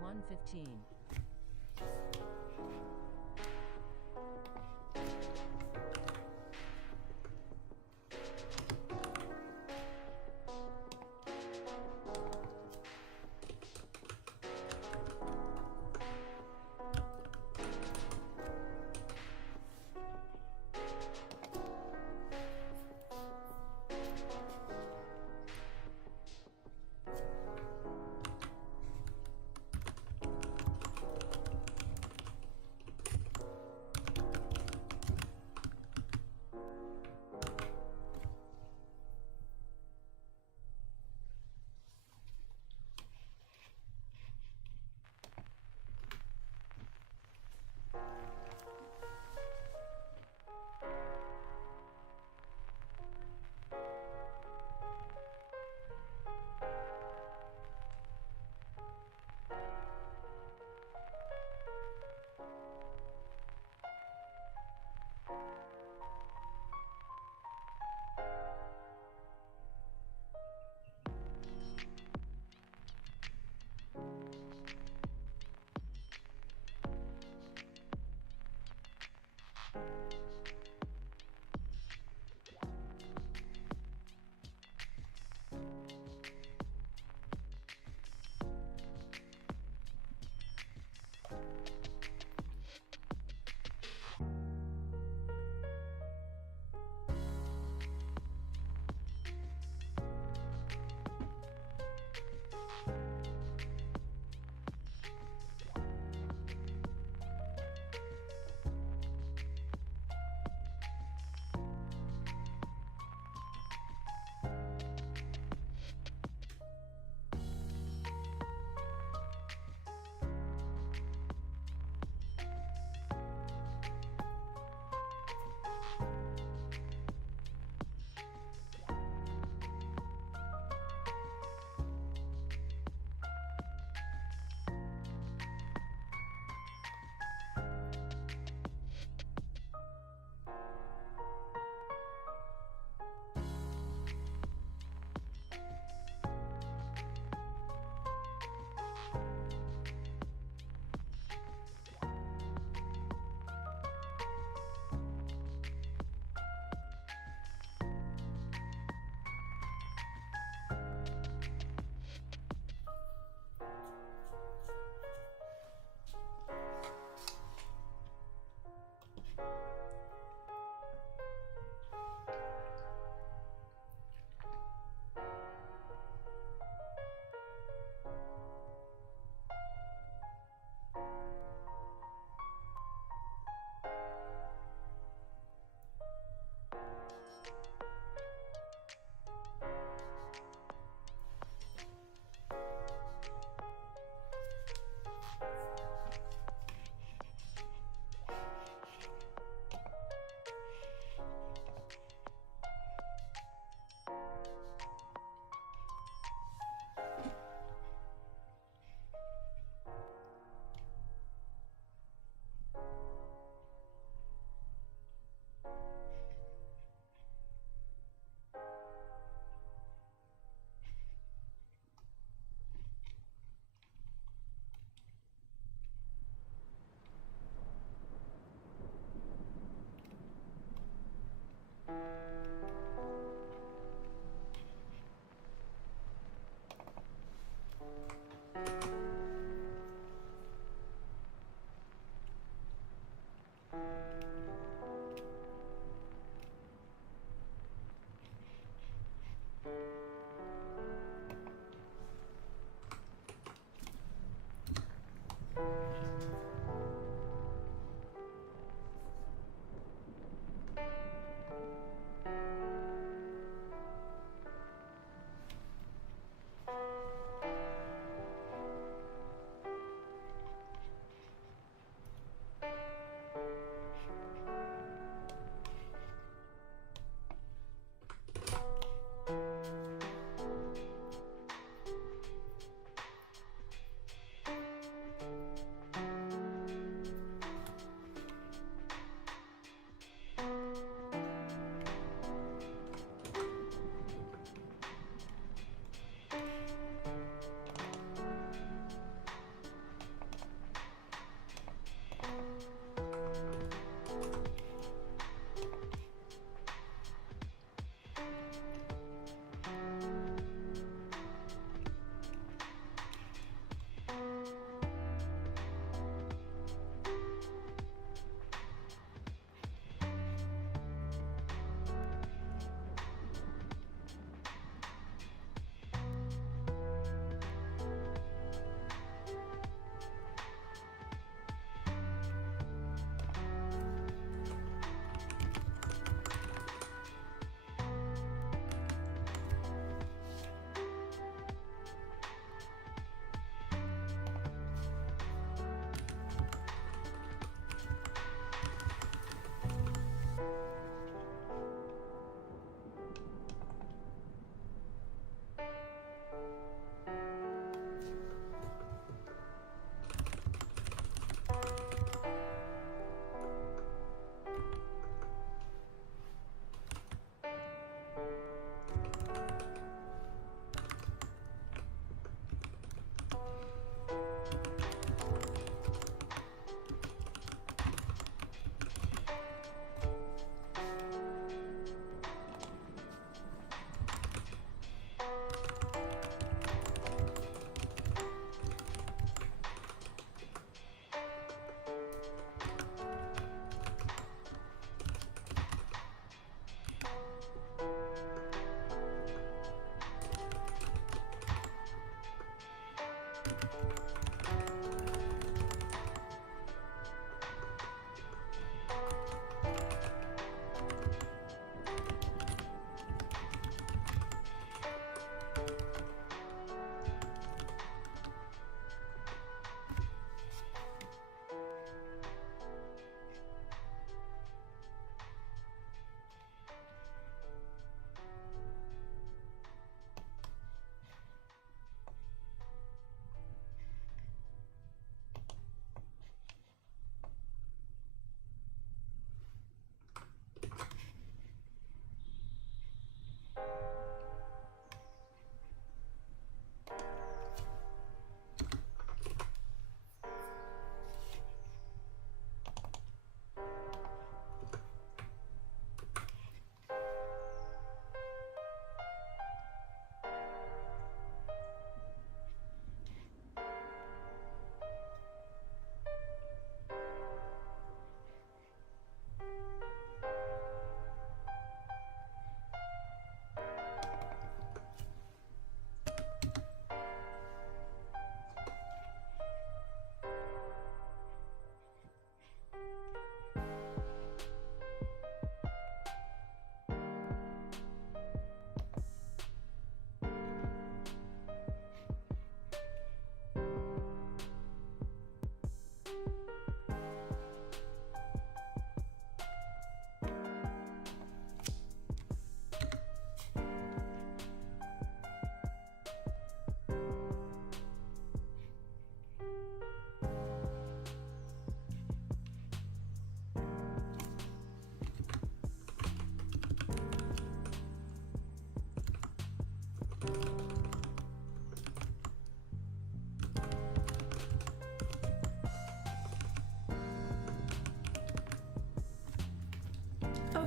115.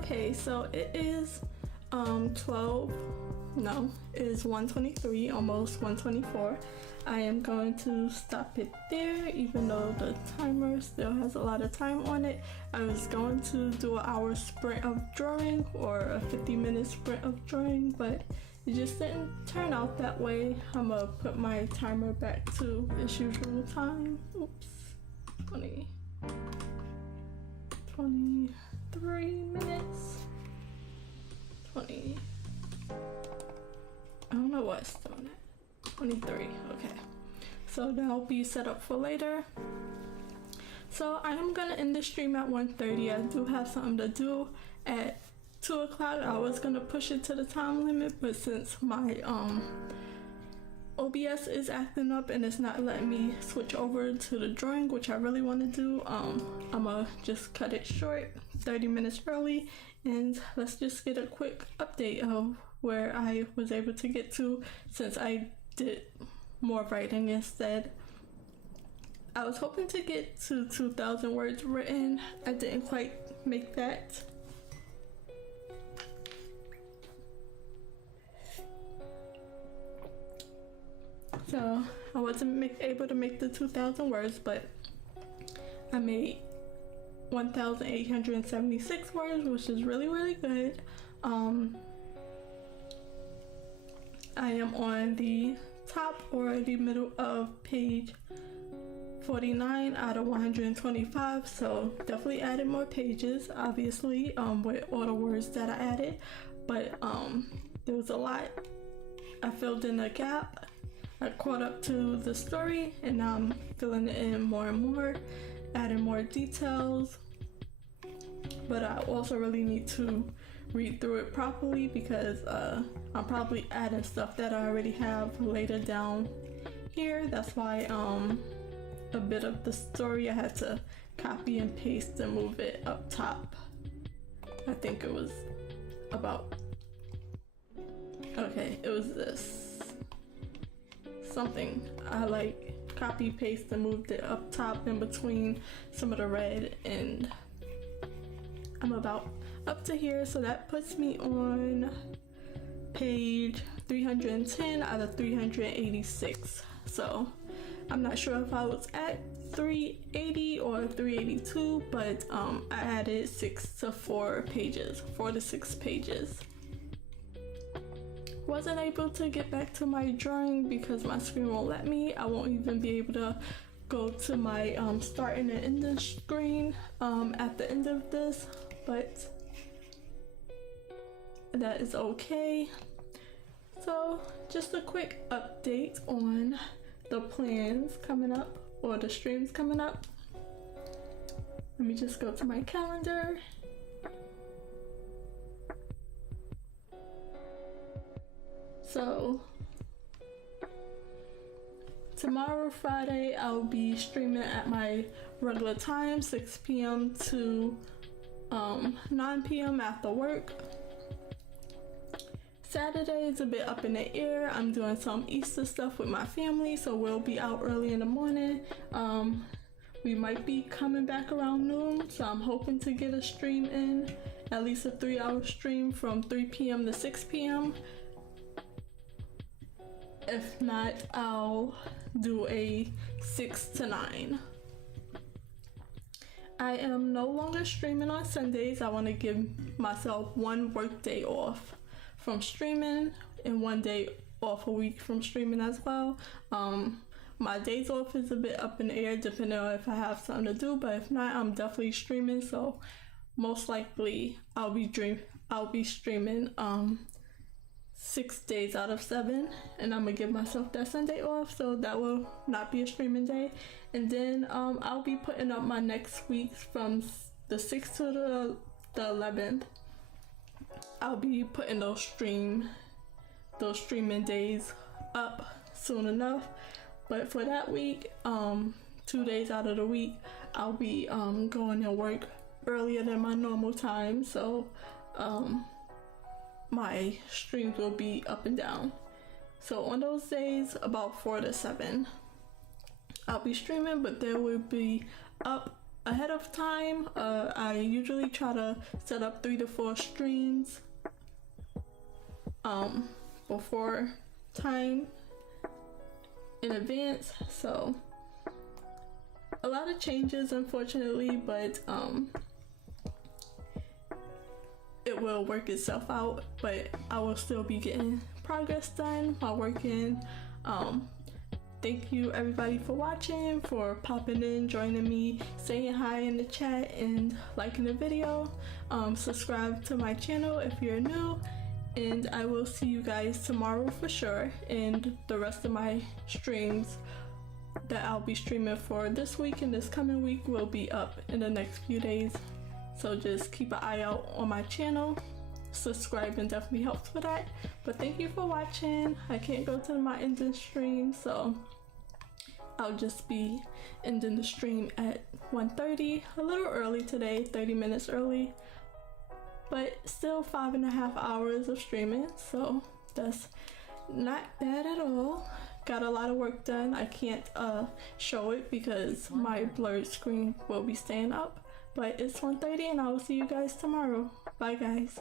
Okay, so it is 12, no, it is 1:23, almost 1:24. I am going to stop it there, even though the timer still has a lot of time on it. I was going to do an hour sprint of drawing or a 50-minute sprint of drawing, but it just didn't turn out that way. I'm gonna put my timer back to its usual time. Oops, 23 minutes. 20. I don't know what it's doing at. 23. Okay. So that'll be set up for later. So I am gonna end the stream at 1:30. I do have something to do at 2 o'clock. I was gonna push it to the time limit, but since my OBS is acting up and it's not letting me switch over to the drawing, which I really want to do, I'ma just cut it short, 30 minutes early, and let's just get a quick update of where I was able to get to since I did more writing instead. I was hoping to get to 2,000 words written. I didn't quite make that. So I wasn't able to make the 2,000 words, but I made 1,876 words, which is really, really good. I am on the top or the middle of page 49 out of 125, so definitely added more pages, obviously, with all the words that I added, but there was a lot. I filled in a gap. I caught up to the story, and now I'm filling it in more and more, adding more details. But I also really need to read through it properly because I'm probably adding stuff that I already have later down here. That's why a bit of the story I had to copy and paste and move it up top. I think it was about, okay, it was this. Something I like copy paste and moved it up top in between some of the red, and I'm about up to here, so that puts me on page 310 out of 386. So I'm not sure if I was at 380 or 382, but I added 4 to 6 pages. Wasn't able to get back to my drawing because my screen won't let me. I won't even be able to go to my starting and ending screen at the end of this, but that is okay. So just a quick update on the plans coming up or the streams coming up. Let me just go to my calendar. So tomorrow, Friday, I'll be streaming at my regular time, 6 p.m. to 9 p.m. after work. Saturday is a bit up in the air. I'm doing some Easter stuff with my family, so we'll be out early in the morning. We might be coming back around noon, so I'm hoping to get a stream in, at least a 3-hour stream from 3 p.m. to 6 p.m. If not, I'll do a 6 to 9. I am no longer streaming on Sundays. I want to give myself one work day off from streaming and one day off a week from streaming as well. My days off is a bit up in the air depending on if I have something to do, but if not, I'm definitely streaming. So most likely I'll be streaming 6 days out of 7, and I'm gonna give myself that Sunday off, so that will not be a streaming day. And then I'll be putting up my next week from the 6th to the 11th. I'll be putting those streaming days up soon enough. But for that week, 2 days out of the week, I'll be going and work earlier than my normal time, so my streams will be up and down. So on those days, about 4 to 7, I'll be streaming, but there will be up ahead of time. I usually try to set up 3 to 4 streams before time in advance, so a lot of changes unfortunately, but it will work itself out. But I will still be getting progress done while working. Thank you everybody for watching, for popping in, joining me, saying hi in the chat, and liking the video. Subscribe to my channel if you're new, and I will see you guys tomorrow for sure. And the rest of my streams that I'll be streaming for this week and this coming week will be up in the next few days. So just keep an eye out on my channel. Subscribing definitely helps with that. But thank you for watching. I can't go to my ending stream, so I'll just be ending the stream at 1:30, a little early today, 30 minutes early, but still 5.5 hours of streaming, so that's not bad at all. Got a lot of work done. I can't show it because my blurred screen will be staying up, but it's 1:30 and I will see you guys tomorrow. Bye guys.